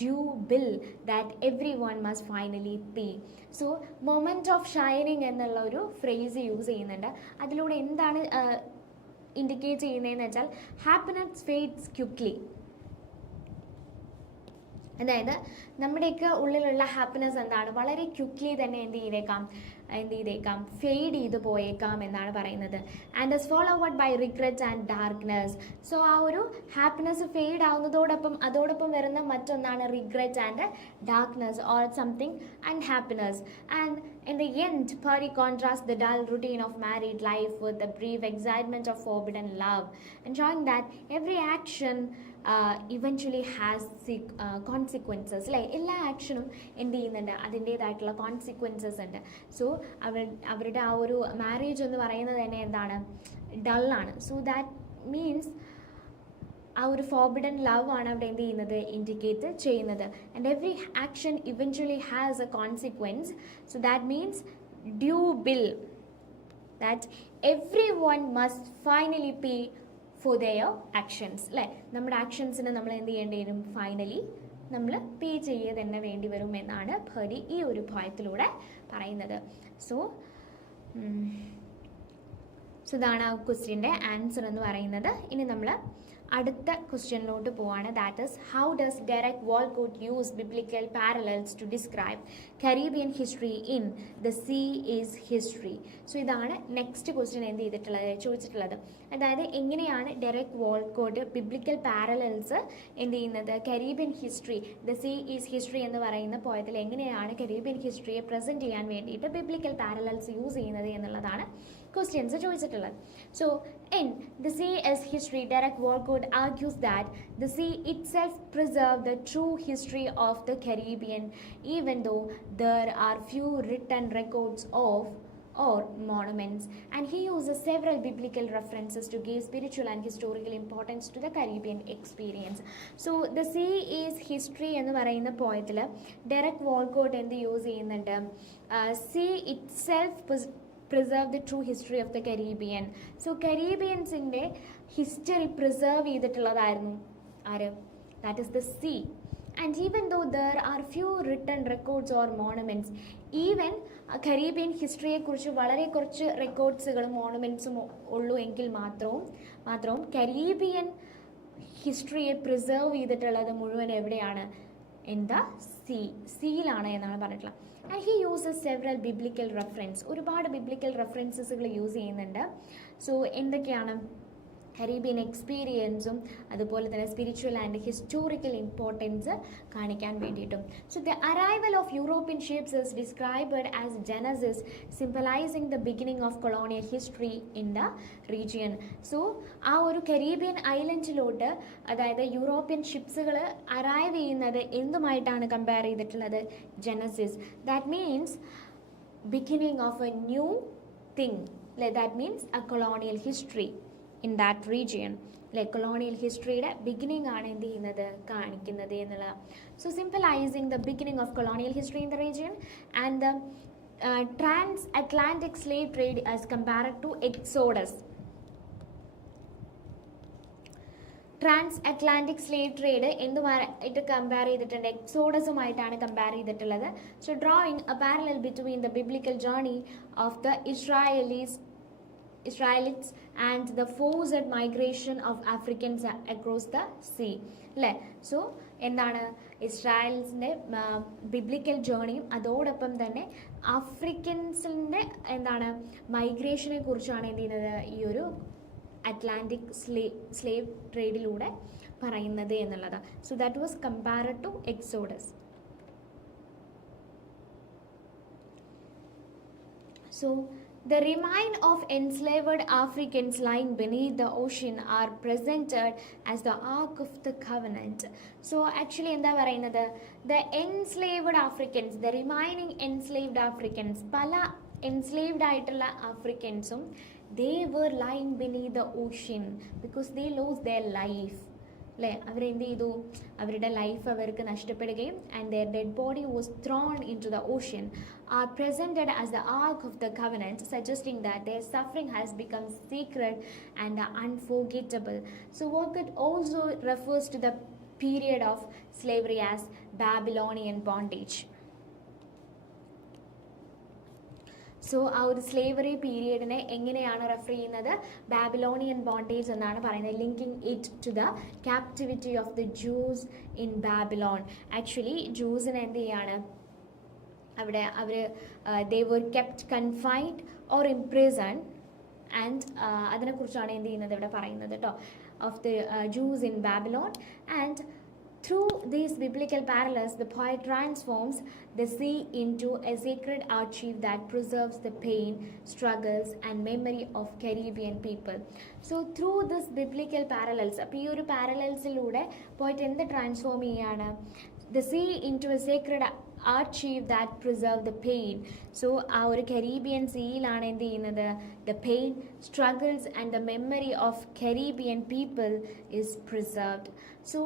due bill that everyone must finally pay. So moment of shining എന്നുള്ള ഒരു phrase use ചെയ്യുന്നുണ്ട്. അതിലൂടെ എന്താണ് indicate ചെയ്യുന്നതെന്ന് വെച്ചാൽ happiness fades quickly. അതായത് നമ്മുടെയൊക്കെ ഉള്ളിലുള്ള ഹാപ്പിനെസ് എന്താണ്, വളരെ ക്വിക്ക്ലി തന്നെ എന്ത് ചെയ്തേക്കാം ഫെയ്ഡ് ചെയ്ത് പോയേക്കാം എന്നാണ് പറയുന്നത്. And is followed by regrets and darkness. So ആ ഒരു ഹാപ്പിനെസ് ഫെയ്ഡ് ആവുന്നതോടൊപ്പം വരുന്ന മറ്റൊന്നാണ് regret and darkness or something unhappiness. And in the end, Purdy contrasts the dull routine of married life with the brief excitement of forbidden love, ensuring that every action eventually has consequences. Like എല്ലാ ആക്ഷനും എന്ത് ചെയ്യുന്നുണ്ട്, അതിൻ്റേതായിട്ടുള്ള consequences ഉണ്ട്. So അവരുടെ ആ ഒരു marriage എന്ന് പറയുന്നത് തന്നെ എന്താണ്, ഡള്ളാണ്. സോ ദാറ്റ് മീൻസ് ആ ഒരു ഫോർബിഡൻ ലവ് ആണ് അവിടെ എന്ത് ചെയ്യുന്നത്, ഇൻഡിക്കേറ്റ് ചെയ്യുന്നത്. And every action eventually has A consequence. So that means due bill that every one must finally pay for their actions അല്ലേ. നമ്മുടെ ആക്ഷൻസിന് നമ്മൾ എന്ത് ചെയ്യേണ്ടി വരും, ഫൈനലി നമ്മൾ പേ ചെയ്യുക തന്നെ വേണ്ടി വരും എന്നാണ് പർഡി ഈ ഒരു പോയത്തിലൂടെ പറയുന്നത്. സോ ഇതാണ് ആ ക്വസ്റ്റ്യൻ്റെ ആൻസർ എന്ന് പറയുന്നത്. ഇനി നമ്മൾ അടുത്ത ക്വസ്റ്റ്യനിലോട്ട് പോവാണ്. That is how does Derek Walcott use biblical parallels to describe Caribbean history in the sea is history. So ഇതാണ് നെക്സ്റ്റ് ക്വസ്റ്റ്യൻ എന്ത് ചോദിച്ചിട്ടുള്ളത്. അതായത് എങ്ങനെയാണ് ഡെറക് വാൾക്കോട്ട് ബിബ്ലിക്കൽ പാരലൽസ് എന്ത് ചെയ്യുന്നത്, Caribbean history the sea is history എന്ന് പറയുന്ന പോയത്തിൽ എങ്ങനെയാണ് കരീബിയൻ ഹിസ്റ്ററിയെ പ്രസൻറ്റ് ചെയ്യാൻ വേണ്ടിയിട്ട് ബിബ്ലിക്കൽ പാരലൽസ് യൂസ് ചെയ്യുന്നത് എന്നുള്ളതാണ് ക്വസ്റ്റ്യൻസ് ചോദിച്ചിട്ടുള്ളത്. So in The Sea as History, Derek Walcott argues that the sea itself preserved the true history of the Caribbean, even though there are few written records of or monuments, and he uses several biblical references to give spiritual and historical importance to the Caribbean experience. So The Sea is History എന്ന് പറയുന്ന പോയത്തിൽ Derek Walcott എന്ത് use ചെയ്യുന്നുണ്ട്, sea itself preserve the true history of the Caribbean. So കരീബിയൻസിൻ്റെ history preserve ചെയ്തിട്ടുള്ളതായിരുന്നു ആര്, that is the sea. And even though there are few written records or monuments, even Caribbean ഹിസ്റ്ററിയെക്കുറിച്ച് വളരെ കുറച്ച് റെക്കോർഡ്സുകളും മോണമെൻറ്റ്സും ഉള്ളൂ എങ്കിൽ മാത്രവും കരീബിയൻ ഹിസ്റ്ററിയെ പ്രിസർവ് ചെയ്തിട്ടുള്ളത് മുഴുവൻ എവിടെയാണ്, ഇൻ ദ സീയിലാണ് എന്നാണ് പറഞ്ഞിട്ടുള്ളത്. And he uses several biblical reference, ഒരുപാട് ബിബ്ലിക്കൽ റെഫറൻസസുകൾ യൂസ് ചെയ്യുന്നുണ്ട്. സോ എന്തൊക്കെയാണ്, കരീബിയൻ എക്സ്പീരിയൻസും അതുപോലെ തന്നെ സ്പിരിച്വൽ ആൻഡ് ഹിസ്റ്റോറിക്കൽ ഇമ്പോർട്ടൻസ് കാണിക്കാൻ വേണ്ടിയിട്ടും. So the arrival of European ships is described as Genesis, symbolising the beginning of colonial history in the region. So ആ ഒരു കരീബിയൻ ഐലൻഡിലോട്ട് അതായത് യൂറോപ്യൻ ഷിപ്സുകൾ അറൈവ് ചെയ്യുന്നത് എന്തുമായിട്ടാണ് കമ്പയർ ചെയ്തിട്ടുള്ളത്, Genesis. That means beginning of A new thing, that means A colonial history in that region. Like colonial ഹിസ്റ്ററിയുടെ beginning ആണ് എന്ത് ചെയ്യുന്നത്, കാണിക്കുന്നത് എന്നുള്ളത്. So symbolizing the beginning of colonial history in the region and the transatlantic slave trade as compared to exodus. Trans slave trade എന്തുമായിട്ട് compare ചെയ്തിട്ടുണ്ട്? എക്സോഡസുമായിട്ടാണ് compare ചെയ്തിട്ടുള്ളത്. So drawing a parallel between the biblical journey of the Israelites and the forced migration of Africans across the sea. അല്ലേ? So എന്താണ് ഇസ്രായേൽസിൻ്റെ biblical ജേർണിയും അതോടൊപ്പം തന്നെ ആഫ്രിക്കൻസിൻ്റെ എന്താണ് മൈഗ്രേഷനെ കുറിച്ചാണ് എന്ത് ചെയ്യുന്നത് ഈ ഒരു അറ്റ്ലാന്റിക് സ്ലേവ് ട്രേഡിലൂടെ പറയുന്നത് എന്നുള്ളത്. So that was compared to exodus. So the remain of enslaved Africans lying beneath the ocean are presented as the Ark of the Covenant. So actually എന്താ പറയുന്നത്? The enslaved Africans, the remaining enslaved Africans, പല enslaved ആയിട്ടുള്ള ആഫ്രിക്കൻസും they were lying beneath the ocean because they lost their life. അല്ലേ? അവരെന്ത് ചെയ്തു? അവരുടെ life അവർക്ക് നഷ്ടപ്പെടുകയും and their dead body was thrown into the ocean are presented as the Ark of the Covenant, suggesting that their suffering has become sacred and unforgettable. So what it also refers to the period of slavery as Babylonian bondage. So ആ ഒരു slavery പീരിയഡിനെ എങ്ങനെയാണ് refer ചെയ്യുന്നത്? Babylonian bondage എന്നാണ് പറയുന്നത്, linking it to the captivity of the Jews in Babylon. Actually ജൂസിന് എന്ത് ചെയ്യാണ് അവിടെ they were kept confined or imprisoned and അതിനെക്കുറിച്ചാണ് എന്ത് ചെയ്യുന്നത് ഇവിടെ പറയുന്നത് കേട്ടോ, of the Jews in Babylon. And through these biblical parallels, the poet transforms the sea into a sacred archive that preserves the pain, struggles and memory of Caribbean people. So through this biblical parallels, അപ്പോൾ ഈ ഒരു പാരലൽസിലൂടെ പോയിട്ട് എന്ത് transform ചെയ്യാണ്? The sea into a sacred archive that preserve the pain. So ആ ഒരു Caribbean സീയിലാണ് എന്ത് ചെയ്യുന്നത്? The pain, struggles and the memory of Caribbean people is preserved. So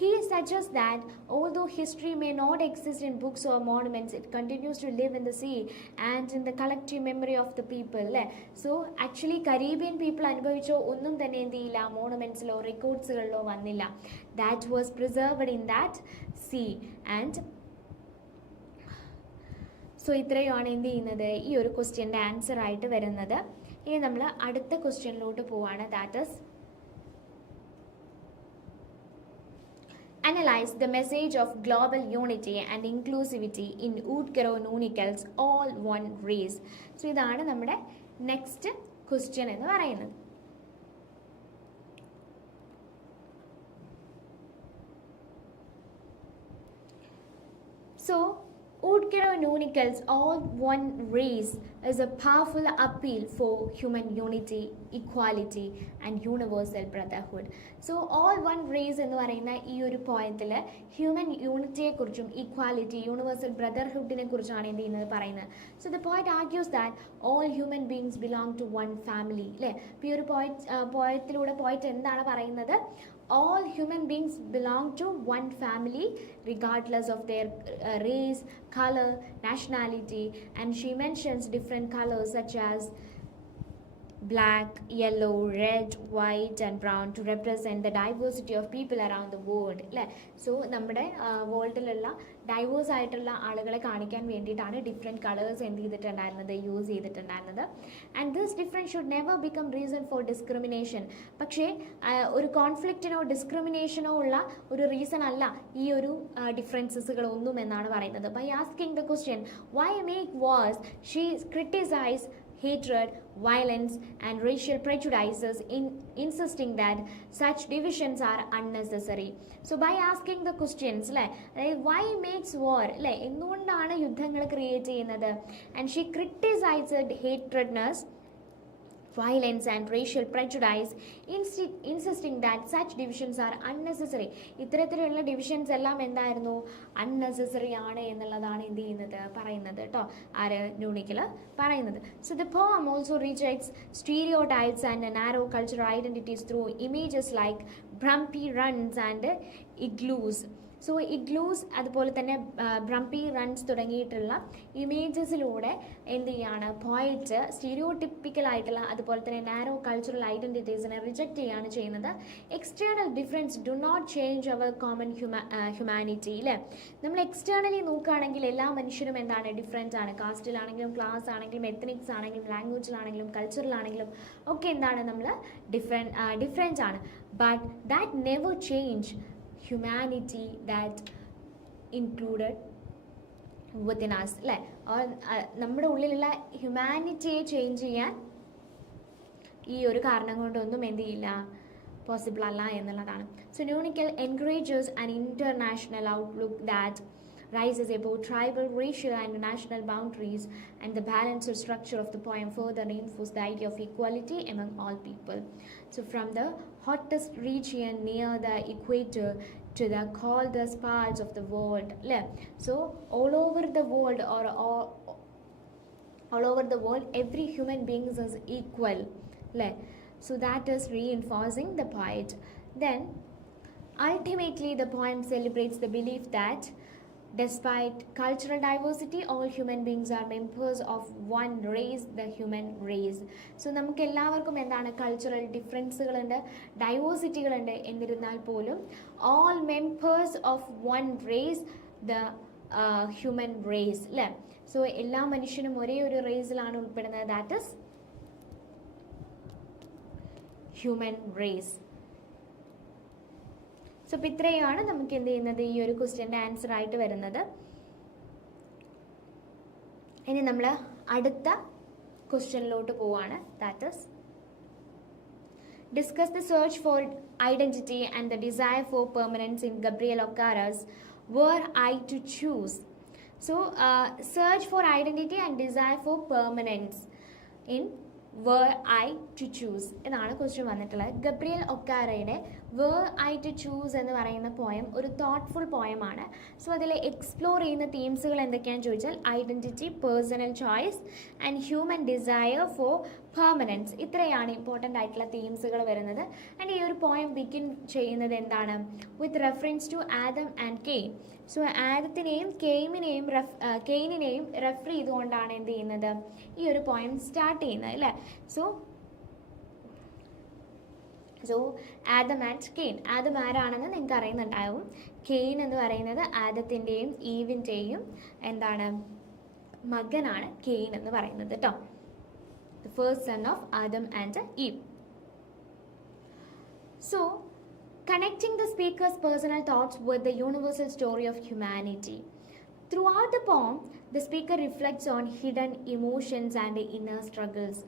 he suggests that although history may not exist in books or monuments, it continues to live in the sea and in the collective memory of the people. So actually Caribbean people അനുഭവിച്ചോ ഒന്നും തന്നെ എന്ത് ചെയ്യില്ല, മോണമെന്റ്സിലോ റെക്കോർഡ്സുകളിലോ വന്നില്ല. That was preserved in that sea. And so ഇത്രയുമാണ് എന്ത് ചെയ്യുന്നത് ഈ ഒരു ക്വസ്റ്റ്യൻ്റെ ആൻസർ ആയിട്ട് വരുന്നത്. ഇനി നമ്മൾ അടുത്ത ക്വസ്റ്റ്യനിലോട്ട് പോവാണ്. That is analyze the message of global unity and inclusivity in Utgaro Nunicals all one race. So ഇതാണ് നമ്മുടെ നെക്സ്റ്റ് ക്വസ്റ്റ്യൻ എന്ന് പറയുന്നത്. So Utgaro Nunicals all one race is a powerful appeal for human unity, equality and universal brotherhood. So all one race എന്ന് പറയുന്ന ഈ ഒരു പോയിന്റിൽ human യൂണിറ്റിയെക്കുറിച്ചും ഈക്വാലിറ്റി, യൂണിവേഴ്സൽ ബ്രദർഹുഡിനെ കുറിച്ചാണ് എന്ത് ചെയ്യുന്നത് പറയുന്നത്. So the point argues that all human beings belong to one family. അല്ലേ? അപ്പോൾ ഈ ഒരു പോയത്തിലൂടെ പോയിട്ട് എന്താണ് പറയുന്നത്? All human beings belong to one family regardless of their race, color, nationality. And she mentions different colors such as black, yellow, red, white and brown to represent the diversity of people around the world. അല്ലേ? So നമ്മുടെ വേൾഡിലുള്ള diverse ആയിട്ടുള്ള ആളുകളെ കാണിക്കാൻ വേണ്ടിയിട്ടാണ് different colours എന്ത് ചെയ്തിട്ടുണ്ടായിരുന്നത്, use ചെയ്തിട്ടുണ്ടായിരുന്നത്. And this difference should never become reason for discrimination. പക്ഷേ ഒരു കോൺഫ്ലിക്റ്റിനോ ഡിസ്ക്രിമിനേഷനോ ഉള്ള ഒരു റീസൺ അല്ല ഈ ഒരു ഡിഫറൻസസുകളൊന്നും എന്നാണ് പറയുന്നത്. By asking the question why make wars, she criticize hatred, violence and racial prejudices, insisting that such divisions are unnecessary. So by asking the questions, why makes war, എന്തുകൊണ്ടാണ് യുദ്ധങ്ങൾ ക്രിയേറ്റ് ചെയ്യുന്നത്, and she criticized hatredness, violence and racial prejudice, insisting that such divisions are unnecessary. ഇത്തരത്തിലുള്ള divisions എല്ലാം എന്തായിരുന്നു, unnecessary ആണ് എന്നുള്ളതാണ് എന്ത് ചെയ്യുന്നത് പറയുന്നത് കേട്ടോ, ആര് ന്യൂണിക്കൽ പറയുന്നത്. So the poem also rejects stereotypes and narrow cultural identities through images like bumpy runs and igloos. So igloos അതുപോലെ തന്നെ ബ്രംപി റൺസ് തുടങ്ങിയിട്ടുള്ള ഇമേജസിലൂടെ എന്ത് ചെയ്യാണ് പോയിറ്റ് സ്റ്റീരിയോടിപ്പിക്കൽ ആയിട്ടുള്ള അതുപോലെ തന്നെ നാരോ കൾച്ചറൽ ഐഡൻറ്റിറ്റീസിനെ റിജക്റ്റ് ചെയ്യുകയാണ് ചെയ്യുന്നത്. External difference do not change our common humanity അല്ലേ. നമ്മൾ എക്സ്റ്റേണലി നോക്കുകയാണെങ്കിൽ എല്ലാ മനുഷ്യരും എന്താണ് ഡിഫറെൻ്റ് ആണ്. കാസ്റ്റിലാണെങ്കിലും ക്ലാസ് ആണെങ്കിലും എത്നിക്സ് ആണെങ്കിലും ലാംഗ്വേജിലാണെങ്കിലും കൾച്ചറിലാണെങ്കിലും ഒക്കെ എന്താണ് നമ്മൾ ഡിഫറെൻ്റ് ആണ്. But that never change humanity that included within us അല്ലേ. നമ്മുടെ ഉള്ളിലുള്ള ഹ്യൂമാനിറ്റിയെ ചേഞ്ച് ചെയ്യാൻ ഈ ഒരു കാരണം കൊണ്ടൊന്നും എന്ത് ചെയ്യില്ല, പോസിബിൾ അല്ല എന്നുള്ളതാണ്. So ecumenical encourages an international outlook that rises above tribal, racial and national boundaries, and the balanced structure of the poem further reinforces the idea of equality among all people. So from the hottest region near the equator to the coldest parts of the world, so all over the world or all over the world every human being is equal, so that is reinforcing the poet. Then ultimately the poem celebrates the belief that despite cultural diversity, all human beings are members of one race, the human race. So നമുക്ക് എല്ലാവർക്കും എന്താണ് cultural ഡിഫറൻസുകളുണ്ട്, ഡൈവേഴ്സിറ്റികളുണ്ട്. എന്നിരുന്നാൽ പോലും all members of one race, the human race അല്ലേ. So എല്ലാ മനുഷ്യനും ഒരേ ഒരു റേസിലാണ് ഉൾപ്പെടുന്നത്, that is human raise. So അപ്പോൾ ഇത്രയാണ് നമുക്ക് എന്ത് ചെയ്യുന്നത് ഈ ഒരു ക്വസ്റ്റ്യൻ്റെ ആൻസർ ആയിട്ട് വരുന്നത്. ഇനി നമ്മൾ അടുത്ത ക്വസ്റ്റ്യനിലോട്ട് പോവാണ്. That is discuss the search for identity and the desire for permanence in Gabriel Okara's were I to choose. So search for identity and desire for permanence in were I to choose എന്നാണ് question വന്നിട്ടുള്ളത്. Gabriel ഒക്കാരയുടെ were I to choose എന്ന് പറയുന്ന poem ഒരു thoughtful പോയമാണ്. സോ അതിൽ എക്സ്പ്ലോർ ചെയ്യുന്ന തീംസുകൾ എന്തൊക്കെയാണെന്ന് ചോദിച്ചാൽ identity, personal choice and human desire for permanence. ഇത്രയാണ് ഇമ്പോർട്ടൻ്റ് ആയിട്ടുള്ള തീംസുകൾ വരുന്നത്. ആൻഡ് ഈ ഒരു പോയം ബിഗിൻ ചെയ്യുന്നത് എന്താണ്, with reference to Adam and Cain. So ആദത്തിനെയും കെയിനിനെയും റെഫർ ചെയ്തുകൊണ്ടാണ് എന്ത് ചെയ്യുന്നത് ഈ ഒരു പോയം സ്റ്റാർട്ട് ചെയ്യുന്നത് അല്ലേ. So Adam and Cain, Adam ആരാണെന്ന് നിങ്ങൾക്ക് അറിയുന്നുണ്ടാവും. കെയിൻ എന്ന് പറയുന്നത് ആദത്തിൻ്റെയും ഈവിൻ്റെയും എന്താണ് മകനാണ് കെയിൻ എന്ന് പറയുന്നത് കേട്ടോ. The first son of Adam and Eve. So, connecting the speaker's personal thoughts with the universal story of humanity. Throughout the poem, the speaker reflects on hidden emotions and inner struggles.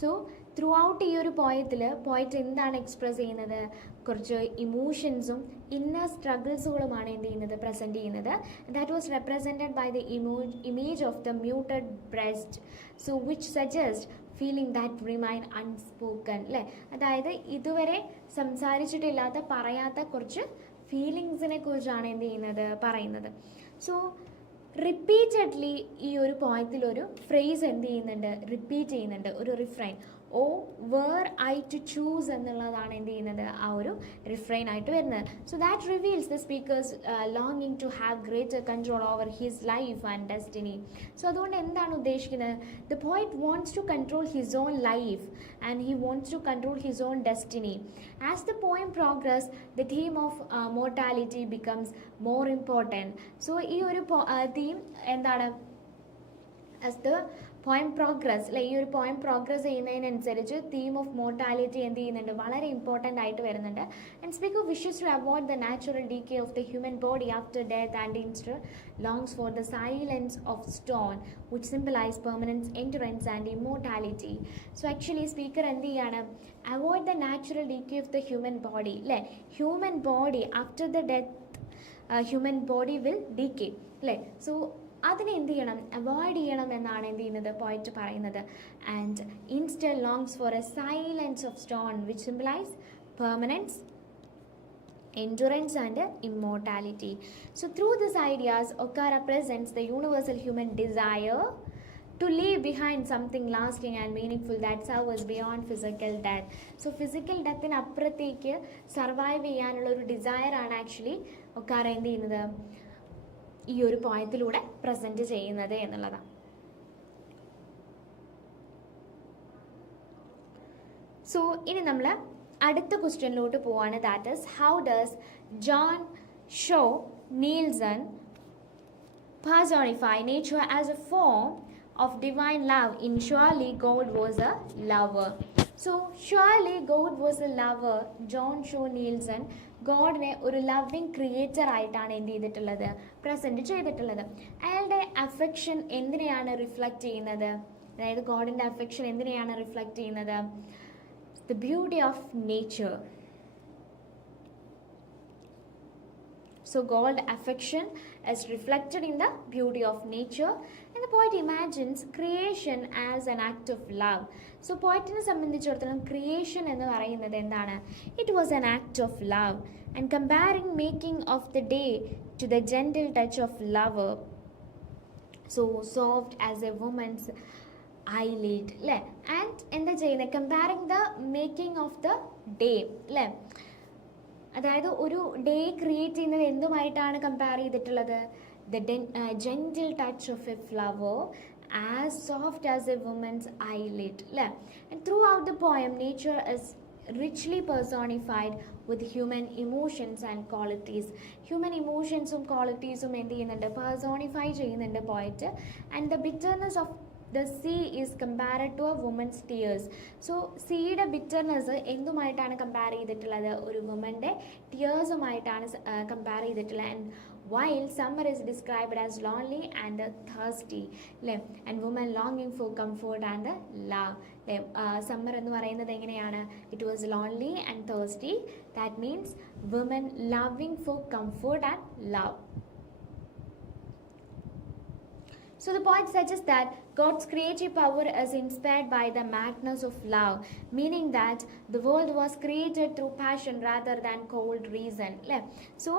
So, throughout ഈ ഒരു poet എന്താണ് express ചെയ്യുന്നത്, കുറച്ച് ഇമോഷൻസും inner സ്ട്രഗിൾസുകളുമാണ് എന്ത് ചെയ്യുന്നത് present ചെയ്യുന്നത്. That was represented by the image of the muted breast, so which suggest feeling that remain unspoken അല്ലേ. അതായത് ഇതുവരെ സംസാരിച്ചിട്ടില്ലാത്ത പറയാത്ത കുറച്ച് ഫീലിങ്സിനെ കുറിച്ചാണ് എന്ത് ചെയ്യുന്നത് പറയുന്നത്. സോ റിപ്പീറ്റഡ്ലി ഈ ഒരു പോയത്തിലൊരു ഫ്രേസ് എന്ത് ചെയ്യുന്നുണ്ട് റിപ്പീറ്റ് ചെയ്യുന്നുണ്ട്, ഒരു refrain. Oh where I to choose എന്നുള്ളതാണ് എന്ത് ചെയ്യുന്നത് ആ ഒരു റിഫ്രൈൻ ആയിട്ട് വരുന്നത്. So that reveals the speaker's ലോങ്ങിങ് to have greater control over his life and destiny. So അതുകൊണ്ട് എന്താണ് ഉദ്ദേശിക്കുന്നത്, the poet wants to control his own life and he wants to control his own destiny. As the poem progress the theme of mortality becomes more important. So ഈ ഒരു theme എന്താണ്, as the poem progress അല്ലെ, ഈ ഒരു poem progress ചെയ്യുന്നതിനനുസരിച്ച് theme of mortality എന്ത് ചെയ്യുന്നുണ്ട് വളരെ ഇമ്പോർട്ടൻ്റ് ആയിട്ട് വരുന്നുണ്ട്. And speaker wishes to avoid the natural decay of the human body after death and instead longs for the silence of stone which symbolize permanence, endurance and immortality. So actually speaker എന്ത് ചെയ്യാണ്, avoid the natural decay of the human body അല്ലേ. Human body after the death human body will decay അല്ലേ. So അതിനെ എന്ത് ചെയ്യണം, avoid ചെയ്യണം എന്നാണ് എന്ത് ചെയ്യുന്നത് പോയിറ്റ് പറയുന്നത്. And instead longs for a silence of stone which symbolize permanence, endurance and immortality. So through these ideas, Okara presents the universal human desire to leave behind something lasting and meaningful that serves beyond physical death. So physical deathന് അപ്പുറത്തേക്ക് survive ചെയ്യാനുള്ള ഒരു desire ആണ് actually ഒക്കാർ എന്ത് ചെയ്യുന്നത് ഈ ഒരു പോയത്തിലൂടെ present ചെയ്യുന്നത് എന്നുള്ളതാണ്. സോ ഇനി നമ്മൾ അടുത്ത ക്വസ്റ്റ്യനിലോട്ട് പോവാണ്. That is how does John Shaw Nielsen personify nature as a form of divine love in Surely God Was a Lover. So surely God was a lover. John Shaw Neilson ഗോഡിനെ ഒരു loving creator ആയിട്ടാണ് എന്ത് ചെയ്തിട്ടുള്ളത്, present ചെയ്തിട്ടുള്ളത്. അയാളുടെ affection എന്തിനെയാണ് reflect ചെയ്യുന്നത്, അതായത് ഗോഡിൻ്റെ അഫെക്ഷൻ എന്തിനെയാണ് റിഫ്ലക്റ്റ് ചെയ്യുന്നത്, the beauty of nature. So God's affection is reflected in the beauty of nature, and the poet imagines creation as an act of love. So poetനെ സംബന്ധിച്ചിടത്തോളം creation എന്ന് പറയുന്നത് എന്താണ്, it was an act of love, and comparing making of the day to the gentle touch of lover, so soft as a woman's eyelid, അല്ലേ. and എന്താ ചെയ്യുന്നത്, comparing the making of the day, അല്ലേ. അതായത് ഒരു day create ചെയ്യുന്നത് എന്തുമായിട്ടാണ് compare ചെയ്തിട്ടുള്ളത്, the gentle touch of a flower as soft as a woman's eyelid, അല്ലേ. And throughout the poem nature is richly personified with human emotions and qualities. Human ഇമോഷൻസും ക്വാളിറ്റീസും എന്ത് ചെയ്യുന്നുണ്ട്, പേഴ്സോണിഫൈ ചെയ്യുന്നുണ്ട് poet. And the bitterness of the sea is compared to a woman's tears. So സീയുടെ bitterness എന്തുമായിട്ടാണ് compare ചെയ്തിട്ടുള്ളത്, ഒരു വുമൻ്റെ ടിയേഴ്സുമായിട്ടാണ് കമ്പയർ ചെയ്തിട്ടുള്ളത്. ആൻഡ് while summer is described as lonely and thirsty, അല്ലേ, and woman longing for comfort and love, അല്ലേ. സമ്മർ എന്ന് പറയുന്നത് എങ്ങനെയാണ്, it was lonely and thirsty, that means women loving for comfort and love. So the poet suggests that God's creative power is inspired by the madness of love, meaning that the world was created through passion rather than cold reason. So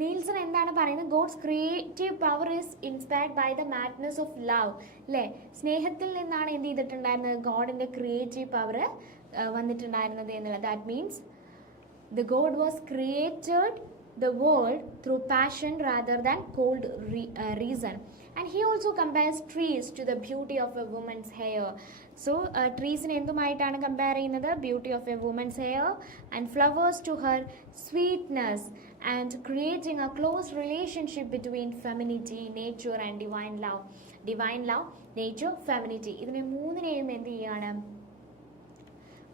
Nielsen എന്താണ് പറയുന്നത്, God's creative power is inspired by the madness of love, അല്ലേ. സ്നേഹത്തിൽ നിന്നാണ് എന്ത് ചെയ്തിട്ടുണ്ടായിരുന്നത്, ഗോഡിൻ്റെ creative power വന്നിട്ടുണ്ടായിരുന്നത് എന്നുള്ളത്. That means the God was created the world through passion rather than cold reason. And he also compares trees to the beauty of a woman's hair. So treesനെ എന്തുമായിട്ടാണ് compare ചെയ്യുന്നത്, beauty of a woman's hair, and flowers to her sweetness, and creating a close relationship between feminity, nature and divine love. Divine love, nature, feminity, ഇതിനെ മൂന്നിനെയും എന്ത് ചെയ്യുകയാണ്,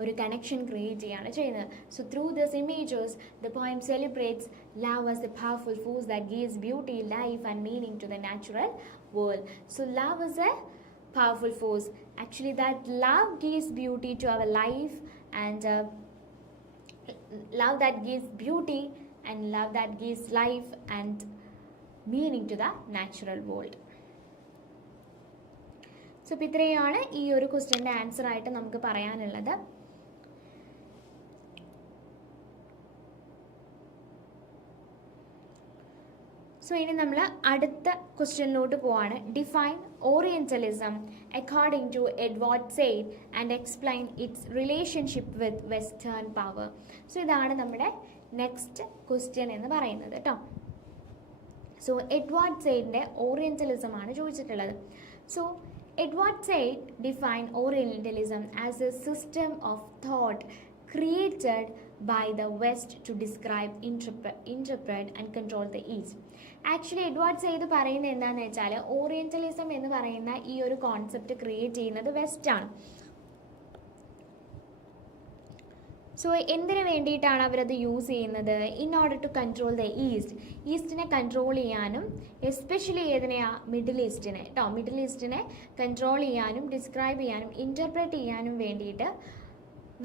ഒരു connection create ചെയ്യുകയാണ് ചെയ്യുന്നത്. So through this images the poem celebrates love as a powerful force that gives beauty, life and meaning to the natural world. So love is a powerful force, actually that love gives beauty to our life, and love that gives beauty and love that gives life and meaning to the natural world. So ഇപ്പോൾ ഇത്രയാണ് ഈ ഒരു ക്വസ്റ്റ്യൻ്റെ answer ആയിട്ട് നമുക്ക് പറയാനുള്ളത്. So ഇനി നമ്മൾ അടുത്ത ക്വസ്റ്റ്യനിലോട്ട് പോവാണ്. Define orientalism according to Edward Said and explain its relationship with western power. So ഇതാണ് നമ്മുടെ നെക്സ്റ്റ് ക്വസ്റ്റ്യൻ എന്ന് പറയുന്നത് കേട്ടോ. സോ എഡ്വാർഡ് സെയ്ഡിൻ്റെ ഓറിയന്റലിസം ആണ് ചോദിച്ചിട്ടുള്ളത്. So Edward Said defined Orientalism as a system of thought created by the West to describe, interpret and control the East. Actually Edward Said പറയുന്നത് എന്താണെന്ന് വെച്ചാൽ, ഓറിയന്റലിസം എന്ന് പറയുന്ന ഈ ഒരു കോൺസെപ്റ്റ് ക്രിയേറ്റ് ചെയ്യുന്നത് വെസ്റ്റാണ്. സോ എന്തിനു വേണ്ടിയിട്ടാണ് അവരത് യൂസ് ചെയ്യുന്നത്, in order to control the east, ഈസ്റ്റിനെ കൺട്രോൾ ചെയ്യാനും, എസ്പെഷ്യലി ഏതിനെയാ, മിഡിൽ ഈസ്റ്റിനെ കേട്ടോ, മിഡിൽ ഈസ്റ്റിനെ കൺട്രോൾ ചെയ്യാനും ഡിസ്ക്രൈബ് ചെയ്യാനും ഇൻ്റർപ്രറ്റ് ചെയ്യാനും വേണ്ടിയിട്ട്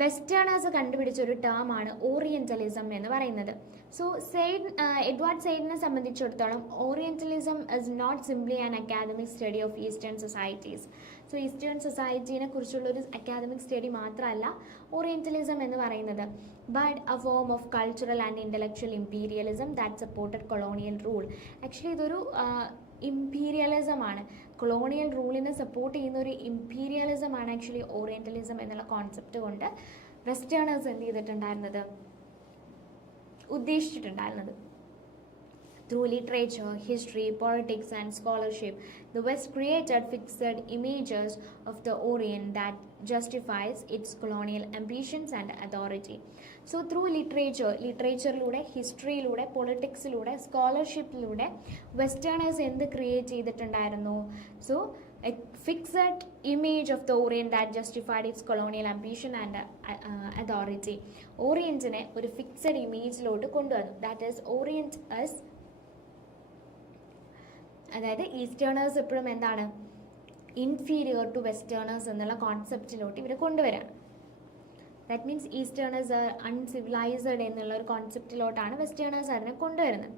വെസ്റ്റേണേഴ്സ് കണ്ടുപിടിച്ചൊരു ടേമാണ് ഓറിയന്റലിസം എന്ന് പറയുന്നത്. സോ എഡ്വാർഡ് സെയ്ഡിനെ സംബന്ധിച്ചിടത്തോളം orientalism is not simply an academic study of eastern societies. So eastern സൊസൈറ്റീനെ കുറിച്ചുള്ളൊരു അക്കാദമിക് സ്റ്റഡി മാത്രമല്ല ഓറിയന്റലിസം എന്ന് പറയുന്നത്, but a form of cultural and intellectual imperialism that supported colonial rule. Actually ഇതൊരു ഇമ്പീരിയലിസം ആണ്. Colonial റൂളിനെ സപ്പോർട്ട് ചെയ്യുന്ന ഒരു ഇമ്പീരിയലിസം ആണ് ആക്ച്വലി ഓറിയൻ്റലിസം എന്നുള്ള കോൺസെപ്റ്റ് കൊണ്ട് വെസ്റ്റേണേഴ്സ് എന്ത് ചെയ്തിട്ടുണ്ടായിരുന്നത്, ഉദ്ദേശിച്ചിട്ടുണ്ടായിരുന്നത്. Through literature, history, politics and scholarship, the West created fixed images of the Orient that justifies its colonial ambitions and authority. So through literature-ലൂടെ, history-ലൂടെ, politics-ലൂടെ, scholarship-ലൂടെ വെസ്റ്റേണേഴ്സ് എന്ത് ക്രിയേറ്റ് ചെയ്തിട്ടുണ്ടായിരുന്നു? So a fixed image of the Orient that justified its colonial ambition and authority. ഓറിയന്റിനെ ഒരു fixed ഇമേജിലോട്ട് കൊണ്ടുവന്നു. That is orient as, അതായത് ഈസ്റ്റേണേഴ്സ് എപ്പോഴും എന്താണ്, ഇൻഫീരിയർ ടു വെസ്റ്റേണേഴ്സ് എന്നുള്ള കോൺസെപ്റ്റിലോട്ട് ഇവർ കൊണ്ടുവരാണ്. ദാറ്റ് മീൻസ് ഈസ്റ്റേണേഴ്സ് ആർ അൺസിവിലൈസ്ഡ് എന്നുള്ള ഒരു കോൺസെപ്റ്റിലോട്ടാണ് വെസ്റ്റേണേഴ്സ് അതിനെ കൊണ്ടുവരുന്നത്.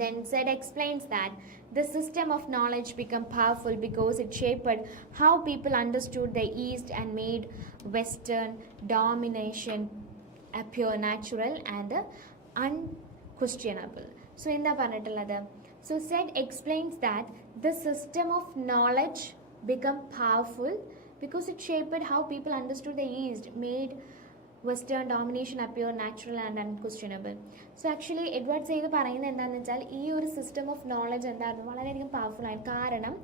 Then Said explains that the system of knowledge became powerful because it shaped how people understood the East and made Western domination appear natural and unquestionable. So എന്താ പറഞ്ഞിട്ടുള്ളത്? So Said explains that the system of knowledge became powerful because it shaped how people understood the East, made Western domination appear natural and unquestionable. So actually Edward Said പറയുന്നത് എന്താണെന്ന് വെച്ചാൽ ഈ ഒരു system of knowledge എന്തായിരുന്നു, വളരെയധികം powerful ആയിരുന്നു. കാരണം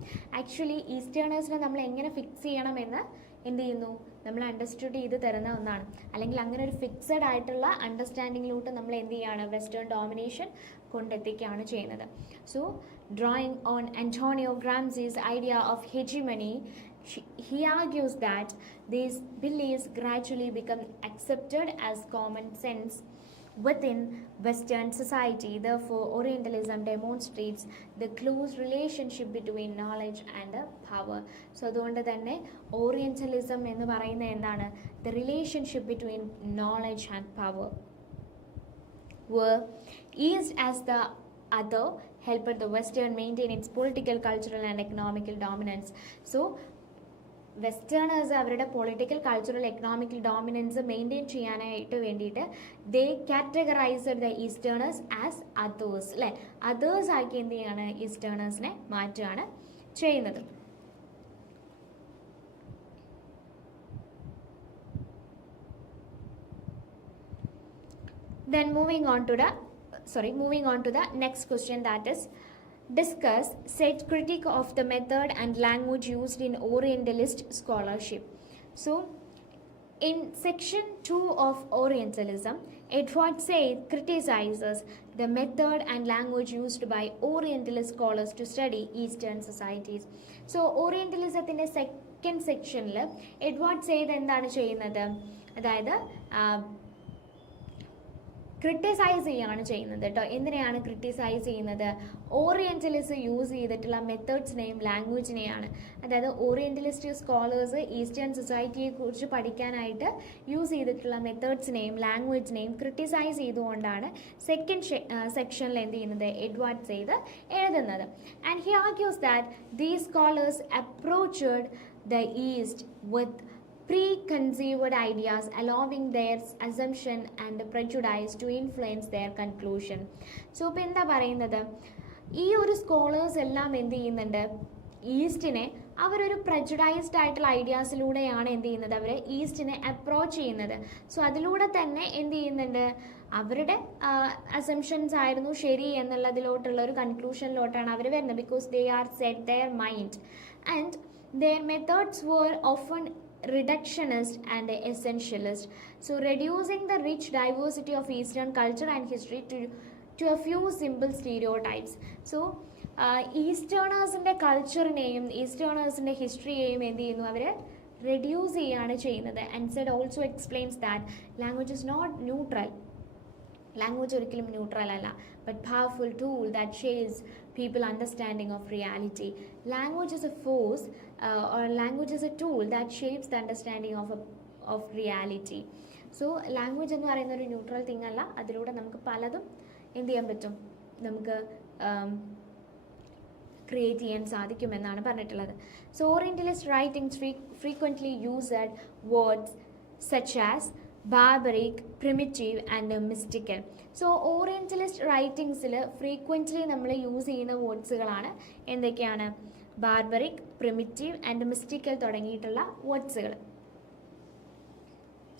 actually ഈസ്റ്റേണേഴ്സിനെ നമ്മൾ എങ്ങനെ ഫിക്സ് ചെയ്യണമെന്ന് എന്ത് ചെയ്യുന്നു, നമ്മൾ അണ്ടർസ്റ്റുഡ് ചെയ്ത് തരുന്ന ഒന്നാണ്. അല്ലെങ്കിൽ അങ്ങനെ ഒരു ഫിക്സഡ് ആയിട്ടുള്ള അണ്ടർസ്റ്റാൻഡിങ്ങിലോട്ട് നമ്മൾ എന്ത് ചെയ്യുകയാണ്, വെസ്റ്റേൺ ഡോമിനേഷൻ കൊണ്ടെത്തിക്കുകയാണ് ചെയ്യുന്നത്. So drawing on Antonio Gramsci's idea of hegemony, he argues that these beliefs gradually become accepted as common sense within Western society. Therefore, Orientalism demonstrates the close relationship between knowledge and power. So, അതുകൊണ്ട് തന്നെ Orientalism എന്ന് പറയുന്നത് എന്താണ്, the relationship between knowledge and power, where East as the other helped the Western maintain its political, cultural and economical dominance. So വെസ്റ്റേണേഴ്സ് അവരുടെ political, cultural, economical dominance maintain ചെയ്യാനായിട്ട് വേണ്ടിയിട്ട് they categorized the easterners as others, അല്ലേ? Others ആക്കി എന്ത് ചെയ്യാണ്, ഈസ്റ്റേണേഴ്സിനെ മാറ്റുകയാണ് ചെയ്യുന്നത്. Then moving on to the next question, that is discuss Said critique of the method and language used in Orientalist scholarship. So in section 2 of Orientalism, Edward Said criticizes the method and language used by Orientalist scholars to study Eastern societies. So Orientalismത്തിന്റെ second സെക്ഷനിൽ Edward Said എന്താണ് ചെയ്യുന്നത്, അതായത് criticise ചെയ്യുകയാണ് ചെയ്യുന്നത് കേട്ടോ. എന്തിനെയാണ് criticise ചെയ്യുന്നത്? ഓറിയന്റലിസ്റ്റ് യൂസ് ചെയ്തിട്ടുള്ള മെത്തേഡ്സിനെയും ലാംഗ്വേജിനെയാണ്. അതായത് ഓറിയന്റലിസ്റ്റ് സ്കോളേഴ്സ് ഈസ്റ്റേൺ സൊസൈറ്റിയെ കുറിച്ച് പഠിക്കാനായിട്ട് യൂസ് ചെയ്തിട്ടുള്ള മെത്തേഡ്സിനെയും ലാംഗ്വേജിനെയും ക്രിട്ടിസൈസ് ചെയ്തുകൊണ്ടാണ് സെക്കൻഡ് സെക്ഷനിൽ എന്ത് ചെയ്യുന്നത്, എഡ്വേർഡ് സെയ്ദ് എഴുതുന്നത്. And he argues that these scholars approached the east with preconceived ideas, allowing their assumption and prejudice to influence their conclusion. So ഇപ്പോൾ എന്താ പറയുന്നത്, ഈ ഒരു സ്കോളേഴ്സ് എല്ലാം എന്ത് ചെയ്യുന്നുണ്ട്, ഈസ്റ്റിനെ അവരൊരു പ്രജുഡൈസ്ഡ് ആയിട്ടുള്ള ഐഡിയാസിലൂടെയാണ് എന്ത് ചെയ്യുന്നത്, അവർ ഈസ്റ്റിനെ അപ്രോച്ച് ചെയ്യുന്നത്. സോ അതിലൂടെ തന്നെ എന്ത് ചെയ്യുന്നുണ്ട്, അവരുടെ അസംഷൻസ് ആയിരുന്നു ശരി എന്നുള്ളതിലോട്ടുള്ള ഒരു കൺക്ലൂഷനിലോട്ടാണ് അവർ വരുന്നത്. Because they R set there mind and their methods were often reductionist and essentialist, so reducing the rich diversity of Eastern culture and history to a few simple stereotypes. So ഈസ്റ്റേണേഴ്സിൻ്റെ കൾച്ചറിനെയും ഈസ്റ്റേണേഴ്സിൻ്റെ ഹിസ്റ്ററിയെയും എന്ത് ചെയ്യുന്നു, അവർ റെഡ്യൂസ് ചെയ്യുകയാണ് ചെയ്യുന്നത്. And Said also explains that language is not neutral. Language ഒരിക്കലും ന്യൂട്രൽ അല്ല, ബട്ട് പവർഫുൾ ടൂൾ ദാറ്റ് ഷെയ്സ് people understanding of reality. Language is a force or language is a tool that shapes the understanding of reality. So language എന്ന് പറയുന്ന ഒരു neutral thing അല്ല, അതിലൂടെ നമുക്ക് പലതും എന്ത് ചെയ്യാൻ പറ്റും, നമുക്ക് ക്രിയേറ്റ് ചെയ്യാൻ സാധിക്കുമെന്നാണ് പറഞ്ഞിട്ടുള്ളത്. So Orientalist writings frequently use words such as barbaric, primitive and mystical. So orientalist റൈറ്റിംഗ്സിൽ ഫ്രീക്വൻ്റ്ലി നമ്മൾ യൂസ് ചെയ്യുന്ന വേർഡ്സുകളാണ് എന്തൊക്കെയാണ്? ബാർബറിക്, പ്രിമിറ്റീവ് ആൻഡ് മിസ്റ്റിക്കൽ തുടങ്ങിയിട്ടുള്ള വേർഡ്സുകൾ.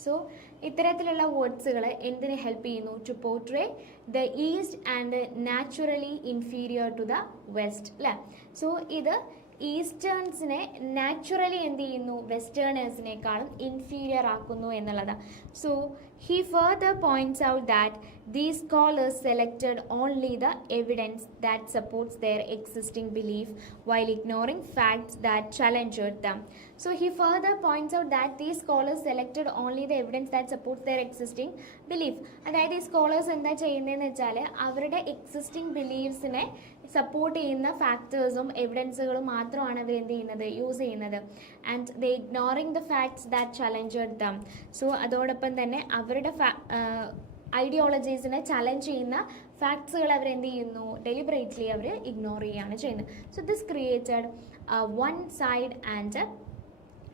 സോ ഇത്തരത്തിലുള്ള വേർഡ്സുകൾ എന്തിനെ ഹെൽപ്പ് ചെയ്യുന്നു? To portray the East and naturally inferior to the West, അല്ലേ? സോ ഇത് ഈസ്റ്റേൺസിനെ നാച്ചുറലി എന്ത് ചെയ്യുന്നു? വെസ്റ്റേണേഴ്സിനേക്കാളും ഇൻഫീരിയർ ആക്കുന്നു എന്നുള്ളതാണ്. So he further points out that these scholars selected only the evidence that supports their existing belief while ignoring facts that challenged them. So he further points out that these scholars selected only the evidence that supports their existing belief. അതായത് ഈ scholars എന്താ ചെയ്യുന്നതെന്ന് വെച്ചാൽ അവരുടെ existing ബിലീഫ്സിനെ support ചെയ്യുന്ന ഫാക്ടേഴ്സും എവിഡൻസുകളും മാത്രമാണ് അവർ എന്ത് ചെയ്യുന്നത്? യൂസ് ചെയ്യുന്നത്. And they ignoring the facts that challenged dum. So അതോടൊപ്പം തന്നെ അവരുടെ ഐഡിയോളജീസിനെ ചലഞ്ച് ചെയ്യുന്ന ഫാക്ട്സുകൾ അവരെന്ത് ചെയ്യുന്നു? ഡെലിബറേറ്റ്ലി അവർ ഇഗ്നോർ ചെയ്യുകയാണ് ചെയ്യുന്നത്. So this created one side and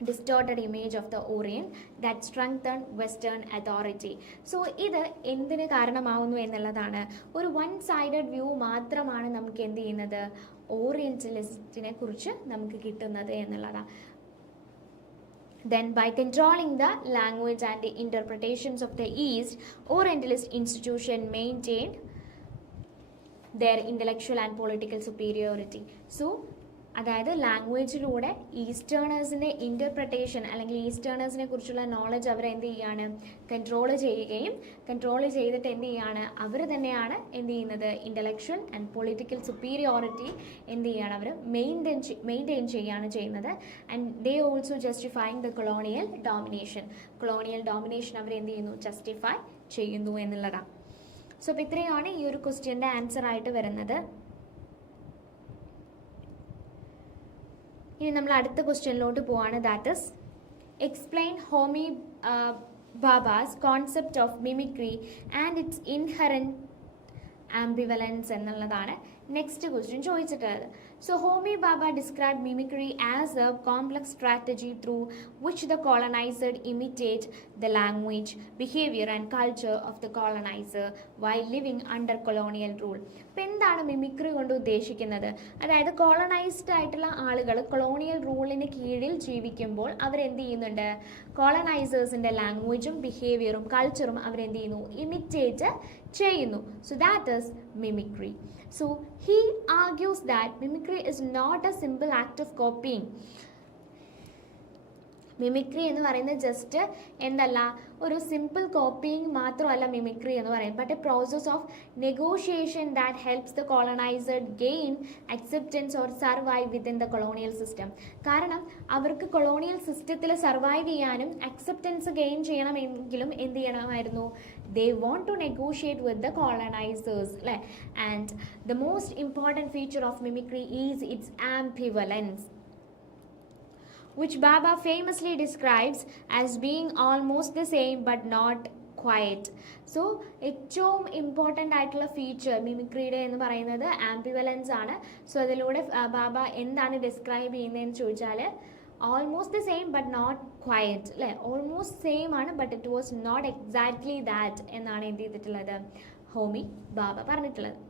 distorted image of the Orient that strengthened Western authority. So ഇത് എന്തിന് കാരണമാവുന്നു എന്നുള്ളതാണ്. ഒരു വൺ സൈഡഡ് വ്യൂ മാത്രമാണ് നമുക്ക് എന്ത് ചെയ്യുന്നത്? ഓറിയന്റലിസ്റ്റിനെ കുറിച്ച് നമുക്ക് കിട്ടുന്നത് എന്നുള്ളതാണ്. Then by controlling the language and the interpretations of the East, Orientalist institution maintained their intellectual and political superiority. So അതായത് ലാംഗ്വേജിലൂടെ ഈസ്റ്റേണേഴ്സിൻ്റെ ഇൻ്റർപ്രിട്ടേഷൻ അല്ലെങ്കിൽ ഈസ്റ്റേണേഴ്സിനെ കുറിച്ചുള്ള നോളജ് അവർ എന്ത് ചെയ്യുകയാണ്? കൺട്രോൾ ചെയ്യുകയും കൺട്രോൾ ചെയ്തിട്ട് എന്ത് ചെയ്യുകയാണ്? അവർ തന്നെയാണ് എന്ത് ചെയ്യുന്നത്? ഇൻ്റലക്ച്വൽ ആൻഡ് പൊളിറ്റിക്കൽ സുപ്പീരിയോറിറ്റി എന്ത് ചെയ്യുകയാണ്? അവർ മെയിൻറ്റെയിൻ ചെയ്യുകയാണ് ചെയ്യുന്നത്. And they also justifying the colonial domination. Colonial domination അവർ എന്ത് ചെയ്യുന്നു? ജസ്റ്റിഫൈ ചെയ്യുന്നു എന്നുള്ളതാണ്. സോ അപ്പോൾ ഇത്രയാണ് ഈ ഒരു ക്വസ്റ്റ്യൻ്റെ ആൻസർ ആയിട്ട് വരുന്നത്. ഇനി നമ്മൾ അടുത്ത ക്വസ്റ്റ്യനിലോട്ട് പോവാണ്. That is explain Homi Bhabha's concept of mimicry and its inherent ambivalence എന്നുള്ളതാണ് നെക്സ്റ്റ് ക്വസ്റ്റ്യൻ ചോദിച്ചിട്ടുള്ളത്. So Homi Bhabha describe mimicry as a complex strategy through which the colonised imitate the language, behaviour and culture of the coloniser while living under colonial rule. അപ്പം എന്താണ് mimicry കൊണ്ട് ഉദ്ദേശിക്കുന്നത്? അതായത് colonised ആയിട്ടുള്ള ആളുകൾ colonial റൂളിന് കീഴിൽ ജീവിക്കുമ്പോൾ അവരെന്ത് ചെയ്യുന്നുണ്ട്? കോളനൈസേഴ്സിൻ്റെ ലാംഗ്വേജും ബിഹേവിയറും കൾച്ചറും അവരെന്ത് ചെയ്യുന്നു? ഇമിറ്റേറ്റ് ചെയ്യുന്നു. So that is mimicry. So he argues that mimicry is not a simple act of copying. Mimicry എന്ന് പറയുന്നത് ജസ്റ്റ് എന്തല്ല, ഒരു സിമ്പിൾ കോപ്പിയിങ് മാത്രമല്ല മിമിക്രി എന്ന് പറയുന്നത്. But a process of negotiation that helps the colonised gain acceptance or survive within the colonial system. കാരണം അവർക്ക് colonial സിസ്റ്റത്തിൽ സർവൈവ് ചെയ്യാനും അക്സെപ്റ്റൻസ് ഗെയിൻ ചെയ്യണമെങ്കിലും എന്ത് ചെയ്യണമായിരുന്നു? They want to negotiate with the colonizers. And the most important feature of mimicry is its ambivalence, which Baba famously describes as being almost the same but not quite. So ഏറ്റവും important ആയിട്ടുള്ള feature മിമിക്രിയുടെ എന്ന് പറയുന്നത് ആംബിവലൻസ് ആണ്. So അതിലൂടെ ബാബ എന്താണ് describe ചെയ്യുന്നതെന്ന് ചോദിച്ചാൽ almost the same but not quite, അല്ലേ? ഓൾമോസ്റ്റ് സെയിം ആണ് but it was not exactly that എന്നാണ് എന്ത് ചെയ്തിട്ടുള്ളത്? ഹോമി ബാബ പറഞ്ഞിട്ടുള്ളത്.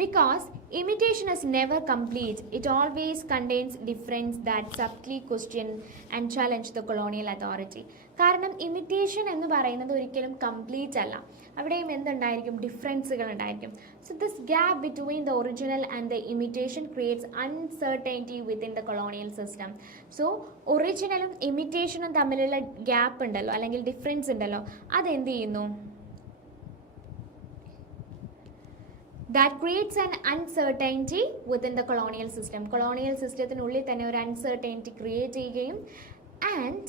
Because imitation is never complete, it always contains difference that subtly question and challenge the colonial authority. കാരണം imitation എന്ന് പറയുന്നത് ഒരിക്കലും കംപ്ലീറ്റ് അല്ല, അവിടെയും എന്തുണ്ടായിരിക്കും? ഡിഫറൻസുകൾ ഉണ്ടായിരിക്കും. So this gap between the original and the imitation creates uncertainty within the colonial system. So ഒറിജിനലും ഇമിറ്റേഷനും തമ്മിലുള്ള ഗ്യാപ്പ് ഉണ്ടല്ലോ, അല്ലെങ്കിൽ ഡിഫറൻസ് ഉണ്ടല്ലോ, അതെന്ത് ചെയ്യുന്നു? That creates an uncertainty within the colonial system. Colonial systemത്തിനുള്ളിൽ തന്നെ ഒരു uncertainty ക്രിയേറ്റ് ചെയ്യുകയും and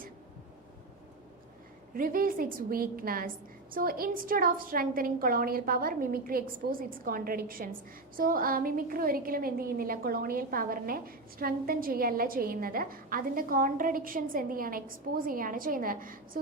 reveals its weakness. So instead of strengthening colonial power, mimicry exposes its contradictions. So mimicry ഒരിക്കലും എന്ത് ചെയ്യുന്നില്ല? കൊളോണിയൽ പവറിനെ സ്ട്രെങ്തൻ ചെയ്യല്ല ചെയ്യുന്നത്, അതിൻ്റെ കോൺട്രഡിക്ഷൻസ് എന്ത് ചെയ്യാണ്? എക്സ്പോസ് ചെയ്യുകയാണ് ചെയ്യുന്നത്. So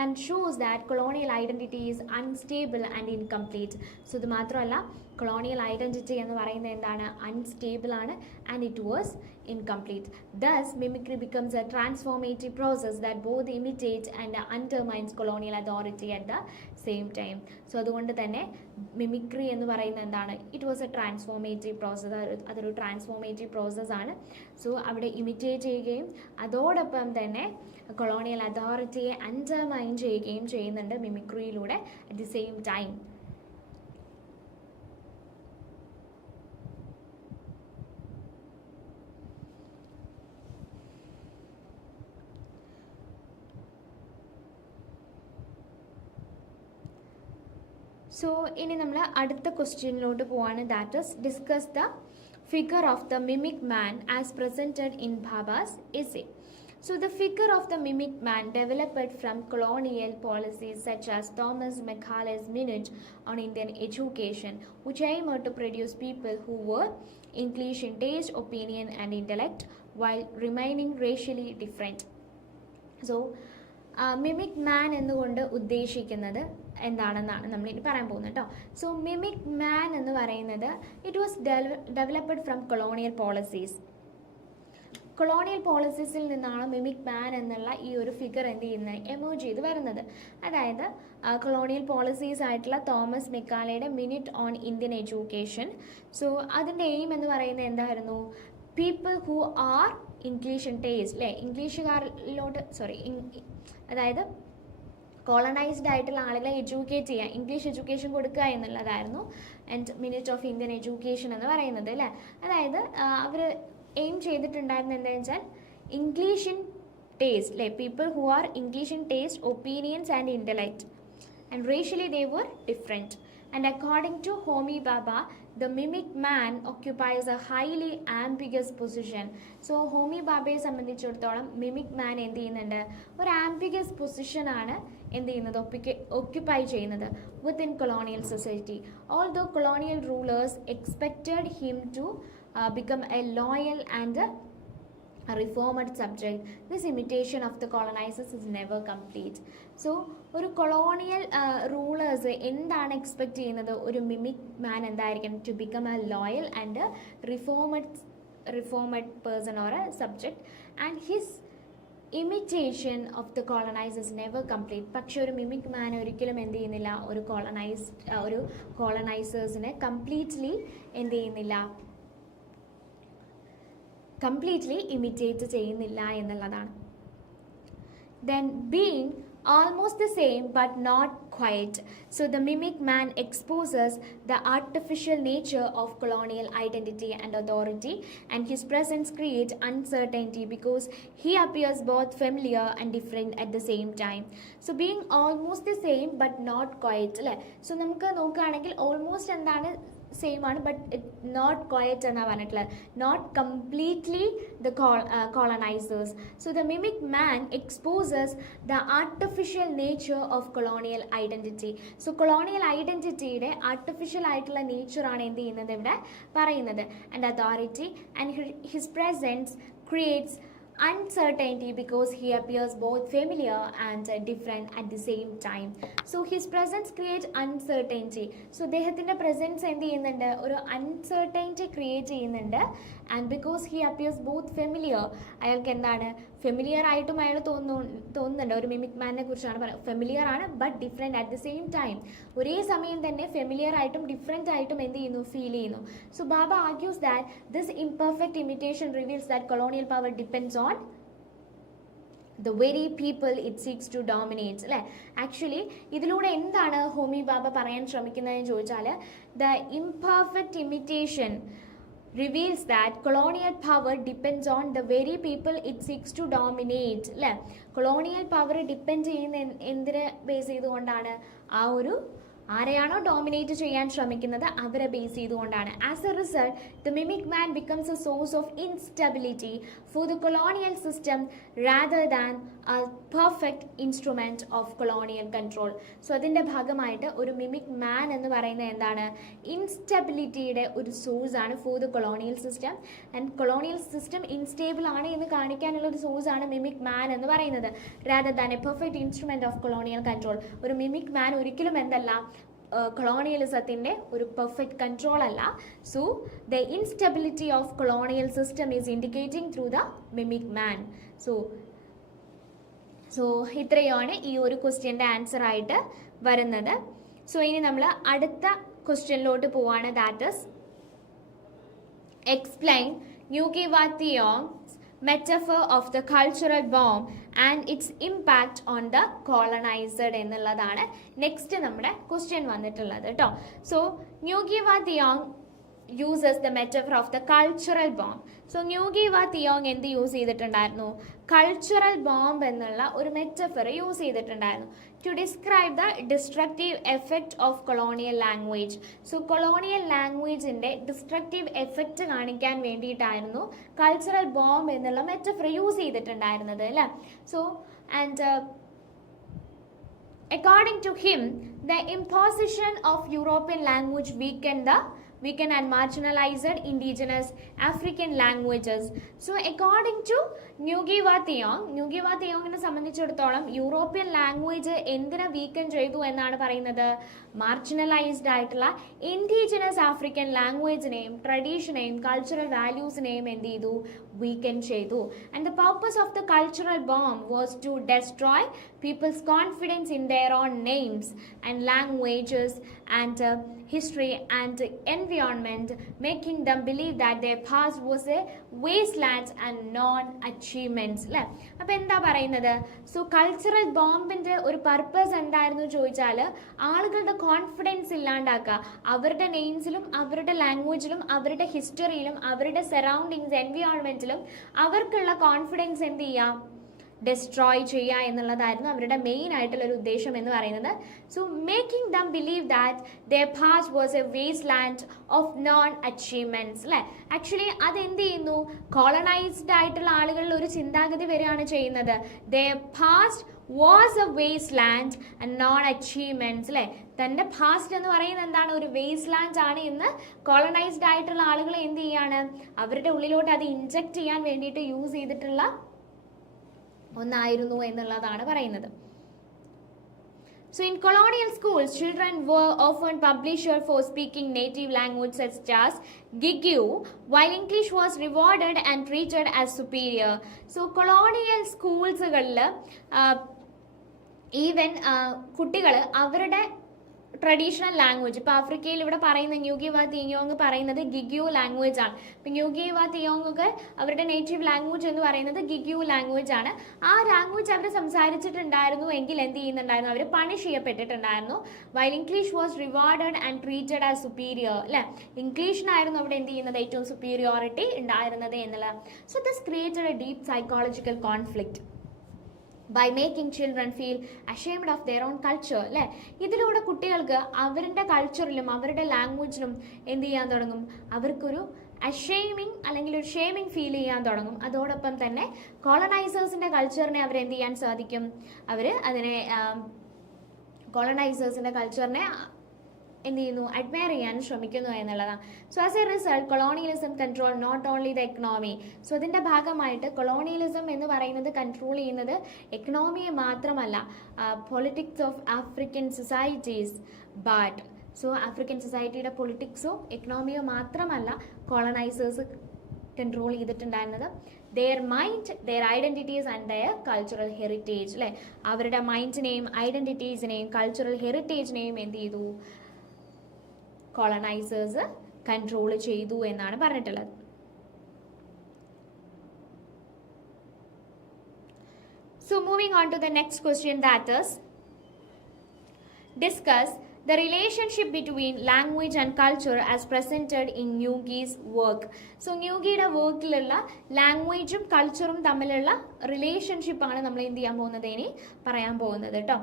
and shows that colonial identity is unstable and incomplete. So ഇത് മാത്രമല്ല, കൊളോണിയൽ ഐഡൻറ്റിറ്റി എന്ന് പറയുന്നത് എന്താണ്? അൺസ്റ്റേബിൾ ആണ്. And it was incomplete. Thus, mimicry becomes a transformative process that both imitates and undermines colonial authority at the same time. So അതുകൊണ്ട് തന്നെ mimicry എന്ന് പറയുന്നത് എന്താണ്? It was a transformative process. അതൊരു ട്രാൻസ്ഫോർമേറ്റീവ് പ്രോസസ്സാണ്. സോ അവിടെ imitate ചെയ്യുകയും അതോടൊപ്പം തന്നെ കൊളോണിയൽ അതോറിറ്റിയെ അണ്ടർമൈൻ ചെയ്യുകയും ചെയ്യുന്നുണ്ട് മിമിക്രിയിലൂടെ at the same time. So ഇനി നമ്മൾ അടുത്ത ക്വസ്റ്റ്യനിലോട്ട് പോവാണ്. That is discuss the figure of the mimic man as presented in Bhabha's essay. So the figure of the mimic man developed from colonial policies such as Thomas Macaulay's Minute on Indian Education, which aimed to produce people who were English in taste, opinion and intellect while remaining racially different. So mimic man എന്നുകൊണ്ട് ഉദ്ദേശിക്കുന്നത് എന്താണെന്നാണ് നമ്മളിനി പറയാൻ പോകുന്നത് കേട്ടോ. So mimic man എന്ന് പറയുന്നത് it was developed from colonial policies. Colonial പോളിസീസിൽ നിന്നാണ് മിമിക് മാൻ എന്നുള്ള ഈ ഒരു ഫിഗർ എന്ത് ചെയ്യുന്നത് എമേർജ് ചെയ്ത് വരുന്നത്. അതായത് കൊളോണിയൽ പോളിസീസ് ആയിട്ടുള്ള തോമസ് മെക്കാലയുടെ minute on Indian education. So അതിൻ്റെ എയിം എന്ന് പറയുന്നത് എന്തായിരുന്നു? People who are English in taste, അല്ലേ, ഇംഗ്ലീഷുകാരിലോട്ട് അതായത് കോളനൈസ്ഡ് ആയിട്ടുള്ള ആളുകളെ എഡ്യൂക്കേറ്റ് ചെയ്യുക, ഇംഗ്ലീഷ് എഡ്യൂക്കേഷൻ കൊടുക്കുക എന്നുള്ളതായിരുന്നു and minute of Indian education എന്ന് പറയുന്നത്, അല്ലേ. അതായത് അവർ എയിം ചെയ്തിട്ടുണ്ടായിരുന്നത് എന്താണെന്ന് വെച്ചാൽ ഇംഗ്ലീഷ് ഇൻ ടേസ്റ്റ്, അല്ലേ, people who are English in taste, opinions and intellect and racially they were different. And according to Homi Bhabha, the mimic man occupies a highly ambiguous position. So Homi Bhabയെ സംബന്ധിച്ചിടത്തോളം mimic മാൻ എന്ത് ചെയ്യുന്നുണ്ട്? ഒരു ambiguous പൊസിഷനാണ് എന്ത് ചെയ്യുന്നത്? Occupy ചെയ്യുന്നത് within colonial society. Although colonial rulers expected him to become a loyal and a reformed subject, this imitation of the colonizers is never complete. So ഒരു colonial rulers എന്താണ് expect ചെയ്യുന്നത്? ഒരു മിമിക് മാൻ എന്തായിരിക്കണം? To become a loyal and reformed person or a subject, and his imitation of the colonizers never complete. പക്ഷെ ഒരു mimic മാൻ ഒരിക്കലും എന്ത് ചെയ്യുന്നില്ല? ഒരു കോളനൈസേഴ്സിനെ കംപ്ലീറ്റ്ലി എന്ത് ചെയ്യുന്നില്ല? കംപ്ലീറ്റ്ലി ഇമിറ്റേറ്റ് ചെയ്യുന്നില്ല എന്നുള്ളതാണ്. Then being almost the same but not quite. So the mimic man exposes the artificial nature of colonial identity and authority, and his presence creates uncertainty because he appears both familiar and different at the same time. So being almost the same but not quite, അല്ലേ. So നമുക്ക് നോക്കുകയാണെങ്കിൽ almost എന്താണ്? Same ആണ്, but it not quite എന്നാണ് പറഞ്ഞിട്ടുള്ളത്. Not completely the colonisers. So the mimic man exposes the artificial nature of colonial identity. So colonial ഐഡൻറ്റിറ്റിയുടെ artificial ആയിട്ടുള്ള നേച്ചറാണ് എന്ത് ചെയ്യുന്നത് ഇവിടെ പറയുന്നത്. And authority and his presence creates uncertainty because he appears both familiar and different at the same time. So his presence creates uncertainty. So അദ്ദേഹത്തിൻ്റെ presence എന്ത് ചെയ്യുന്നുണ്ട്? ഒരു uncertainty create ചെയ്യുന്നുണ്ട്. And because he appears both familiar, അയാൾക്ക് എന്താണ്? Familiar ആയിട്ടും അയാൾ തോന്നുന്നുണ്ട്. ഒരു മിമിക് മാനിനെ കുറിച്ചാണ് പറയുന്നത്. ഫെമിലിയർ ആണ് but different at the same time. ഒരേ സമയം തന്നെ ഫെമിലിയർ ആയിട്ടും ഡിഫറെൻ്റ് ആയിട്ടും എന്ത് ചെയ്യുന്നു? ഫീൽ ചെയ്യുന്നു. So Baba argues that this imperfect imitation reveals that colonial power depends on the very people it seeks to dominate, അല്ലേ. ആക്ച്വലി ഇതിലൂടെ എന്താണ് ഹോമി ബാബ പറയാൻ ശ്രമിക്കുന്നതെന്ന് ചോദിച്ചാൽ the imperfect imitation reveals that colonial power depends on the very people it seeks to dominate, അല്ലേ. Colonial power depend ചെയ്യുന്ന എന്തിനെ base ചെയ്തുകൊണ്ടാണ്? ആ ഒരു ആരെയാണോ ഡോമിനേറ്റ് ചെയ്യാൻ ശ്രമിക്കുന്നത് അവരെ ബേസ് ചെയ്തുകൊണ്ടാണ്. As a result the mimic man becomes A source of instability for the colonial system rather than A perfect instrument of colonial control. So അതിൻ്റെ ഭാഗമായിട്ട് ഒരു മിമിക് മാൻ എന്ന് പറയുന്നത് എന്താണ്? ഇൻസ്റ്റബിലിറ്റിയുടെ ഒരു സോഴ്സാണ് for the colonial system. And colonial system instable ആണ് എന്ന് കാണിക്കാനുള്ള ഒരു സോഴ്സാണ് മിമിക് മാൻ എന്ന് പറയുന്നത്. Rather than A perfect instrument of colonial control. ഒരു മിമിക് മാൻ ഒരിക്കലും എന്തല്ല? കൊളോണിയലിസത്തിൻ്റെ ഒരു പെർഫെക്റ്റ് കൺട്രോൾ അല്ല. So the instability of colonial system is indicating through the mimic man. So ഇത്രയാണ് ഈ ഒരു ക്വസ്റ്റ്യൻ്റെ ആൻസർ ആയിട്ട് വരുന്നത്. സോ ഇനി നമ്മൾ അടുത്ത ക്വസ്റ്റ്യനിലോട്ട് പോവാണ്. ദാറ്റ് ഇസ് എക്സ്പ്ലെയിൻ ന്യൂഗി വാ തിയോങ്സ് metaphor of the cultural bomb and its impact on the colonized എന്നുള്ളതാണ് നെക്സ്റ്റ് നമ്മുടെ ക്വസ്റ്റ്യൻ വന്നിട്ടുള്ളത് കേട്ടോ. So Ngugi wa തിയോങ് uses the metaphor of the cultural bomb. So ന്യൂഗി wa തിയോങ് എന്ത് യൂസ് ചെയ്തിട്ടുണ്ടായിരുന്നു? കൾച്ചറൽ ബോംബ് എന്നുള്ള ഒരു metaphor use ചെയ്തിട്ടുണ്ടായിരുന്നു to describe the destructive effect of colonial language. So colonial ലാംഗ്വേജിൻ്റെ ഡിസ്ട്രക്റ്റീവ് എഫക്റ്റ് കാണിക്കാൻ വേണ്ടിയിട്ടായിരുന്നു കൾച്ചറൽ ബോംബ് എന്നുള്ള metaphor use ചെയ്തിട്ടുണ്ടായിരുന്നത് അല്ലേ. So and according to him, the imposition of European language weakened and marginalized indigenous African languages. So according to ന്യൂഗി വാ തിയോങ്ങിനെ സംബന്ധിച്ചിടത്തോളം European language എന്തിനെ വീക്കൻ ചെയ്തു എന്നാണ് പറയുന്നത്? മാർജിനലൈസ്ഡ് ആയിട്ടുള്ള ഇൻഡിജിനസ് ആഫ്രിക്കൻ ലാംഗ്വേജിനെയും ട്രഡീഷനെയും കൾച്ചറൽ വാല്യൂസിനെയും എന്ത് ചെയ്തു? വീക്കൻ ചെയ്തു. And the purpose of the cultural bomb was to destroy people's confidence in their own names and languages and history and environment, making them believe that their past was a wasteland and non-achievements. അല്ലേ? അപ്പോൾ എന്താ പറയുന്നത്? So cultural ബോംബിൻ്റെ ഒരു purpose എന്തായിരുന്നു ചോദിച്ചാൽ ആളുകളുടെ confidence ഇല്ലാണ്ടാക്കുക. അവരുടെ നെയിംസിലും അവരുടെ ലാംഗ്വേജിലും അവരുടെ ഹിസ്റ്ററിയിലും അവരുടെ സറൗണ്ടിങ്സ് എൻവയോൺമെൻറ്റിലും അവർക്കുള്ള കോൺഫിഡൻസ് എന്ത് ചെയ്യാം? ഡെസ്ട്രോയ് ചെയ്യുക എന്നുള്ളതായിരുന്നു അവരുടെ മെയിൻ ആയിട്ടുള്ള ഒരു ഉദ്ദേശം എന്ന് പറയുന്നത്. So making them believe that their past was a waste land of non achievements അല്ലേ. ആക്ച്വലി അതെന്ത് ചെയ്യുന്നു? കോളനൈസ്ഡ് ആയിട്ടുള്ള ആളുകളിൽ ഒരു ചിന്താഗതി വരികയാണ് ചെയ്യുന്നത്. Their past was a waste land and non achievements അല്ലേ. തൻ്റെ പാസ്റ്റ് എന്ന് പറയുന്നത് എന്താണ്? ഒരു വേസ്റ്റ് ലാൻഡ് ആണ് എന്ന് കോളനൈസ്ഡ് ആയിട്ടുള്ള ആളുകൾ എന്ത് ചെയ്യാണ്? അവരുടെ ഉള്ളിലോട്ട് അത് ഇൻജെക്ട് ചെയ്യാൻ വേണ്ടിയിട്ട് യൂസ് ചെയ്തിട്ടുള്ള ഒന്നായിരുന്നു എന്നുള്ളതാണ് പറയുന്നത്. So in colonial schools, children were often published for speaking native language such as SGOU, while English was rewarded and treated as superior. So colonial schools-കളിൽ ഈവൻ കുട്ടികൾ അവരുടെ ട്രഡീഷണൽ ലാംഗ്വേജ്, ഇപ്പോൾ ആഫ്രിക്കയിൽ ഇവിടെ പറയുന്ന ന്യൂഗി വാ തിയോങ് പറയുന്നത് ഗിഗ്യു ലാംഗ്വേജ് ആണ്. ഇപ്പം ന്യൂഗി വാ തിയോങ് അവരുടെ നേറ്റീവ് ലാംഗ്വേജ് എന്ന് പറയുന്നത് ഗിഗ്യു ലാംഗ്വേജ് ആണ്. ആ ലാംഗ്വേജ് അവർ സംസാരിച്ചിട്ടുണ്ടായിരുന്നു എങ്കിൽ എന്ത് ചെയ്യുന്നുണ്ടായിരുന്നു? അവർ പണിഷ് ചെയ്യപ്പെട്ടിട്ടുണ്ടായിരുന്നു. While English was rewarded and treated as superior അല്ലേ. ഇംഗ്ലീഷിനായിരുന്നു അവിടെ എന്ത് ചെയ്യുന്നത്? ഏറ്റവും സുപ്പീരിയോറിറ്റി ഉണ്ടായിരുന്നത് എന്നുള്ളത്. So this created a deep psychological conflict by making children feel ashamed of their own culture അല്ലേ. ഇതിലൂടെ കുട്ടികൾക്ക് അവരുടെ കൾച്ചറിലും അവരുടെ ലാംഗ്വേജിലും എന്ത് ചെയ്യാൻ തുടങ്ങും? അവർക്കൊരു അഷെയിമിങ് അല്ലെങ്കിൽ ഒരു ഷെയിമിങ് ഫീൽ ചെയ്യാൻ തുടങ്ങും. അതോടൊപ്പം തന്നെ കോളനൈസേഴ്സിൻ്റെ കൾച്ചറിനെ അവരെന്ത് ചെയ്യാൻ സാധിക്കും? അവർ അതിനെ കോളനൈസേഴ്സിൻ്റെ കൾച്ചറിനെ എന്ത് ചെയ്യുന്നു? അഡ്മയർ ചെയ്യാൻ ശ്രമിക്കുന്നു എന്നുള്ളതാണ്. So as a result colonialism control not only the economy. So അതിൻ്റെ ഭാഗമായിട്ട് കൊളോണിയലിസം എന്ന് പറയുന്നത് കൺട്രോൾ ചെയ്യുന്നത് എക്കണോമിയെ മാത്രമല്ല, politics of African societies. But so African സൊസൈറ്റിയുടെ പൊളിറ്റിക്സോ എക്കണോമിയോ മാത്രമല്ല കോളനൈസേഴ്സ് കൺട്രോൾ ചെയ്തിട്ടുണ്ടായിരുന്നത്. their mind, their identities and their cultural heritage അല്ലേ. അവരുടെ മൈൻഡിനെയും ഐഡൻറ്റിറ്റീസിനെയും കൾച്ചറൽ ഹെറിറ്റേജിനെയും എന്ത് ചെയ്തു? കോളനൈസേഴ്സ് കൺട്രോൾ ചെയ്തു എന്നാണ് പറഞ്ഞിട്ടുള്ളത്. So moving on to the next question, that is discuss the relationship between language and culture as presented in ന്യൂഗി's work. So ന്യൂഗിയുടെ വർക്കിലുള്ള ലാംഗ്വേജും കൾച്ചറും തമ്മിലുള്ള റിലേഷൻഷിപ്പാണ് നമ്മൾ എന്ത് ചെയ്യാൻ പോകുന്നത്? ഇനി പറയാൻ പോകുന്നത് കേട്ടോ.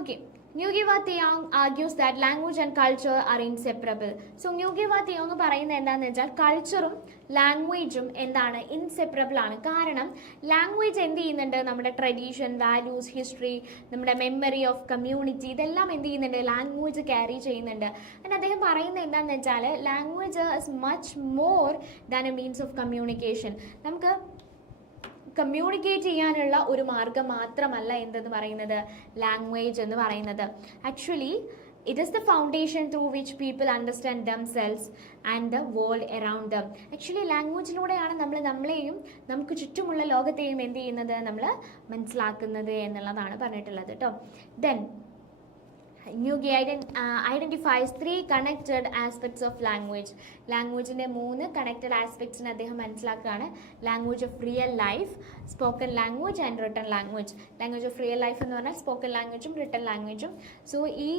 Okay. Ngugi wa Thiong'o argues that language and culture are inseparable. So Ngugi wa Thiong'o പറയുന്നത് എന്താണെന്ന് വെച്ചാൽ കൾച്ചറും ലാംഗ്വേജും എന്താണ്? ഇൻസെപ്പറബിൾ ആണ്. കാരണം ലാംഗ്വേജ് എന്ത് ചെയ്യുന്നുണ്ട്? നമ്മുടെ ട്രഡീഷൻ, വാല്യൂസ്, ഹിസ്റ്ററി, നമ്മുടെ മെമ്മറി ഓഫ് കമ്മ്യൂണിറ്റി, ഇതെല്ലാം എന്ത് ചെയ്യുന്നുണ്ട്? ലാംഗ്വേജ് ക്യാരി ചെയ്യുന്നുണ്ട്. and അദ്ദേഹം പറയുന്നത് എന്താണെന്ന് വെച്ചാൽ language is much more than A means of communication. നമുക്ക് കമ്മ്യൂണിക്കേറ്റ് ചെയ്യാനുള്ള ഒരു മാർഗം മാത്രമല്ല എന്തെന്ന് പറയുന്നത് ലാംഗ്വേജ് എന്ന് പറയുന്നത്. Actually it is the foundation through which people understand themselves and the world around them. Actually ലാംഗ്വേജിലൂടെയാണ് നമ്മൾ നമ്മളെയും നമുക്ക് ചുറ്റുമുള്ള ലോകത്തെയും എന്ത് ചെയ്യുന്നത് നമ്മൾ മനസ്സിലാക്കുന്നത് എന്നുള്ളതാണ് പറഞ്ഞിട്ടുള്ളത് കേട്ടോ. Then Ngugi identifies 3 connected aspects of language. ലാംഗ്വേജിൻ്റെ 3 കണക്റ്റഡ് ആസ്പെക്ട്സിനെ അദ്ദേഹം മനസ്സിലാക്കുകയാണ്. Language of real life, spoken language and written language. Language of real life എന്ന് പറഞ്ഞാൽ സ്പോക്കൺ ലാംഗ്വേജും റിട്ടൺ ലാംഗ്വേജും. സോ ഈ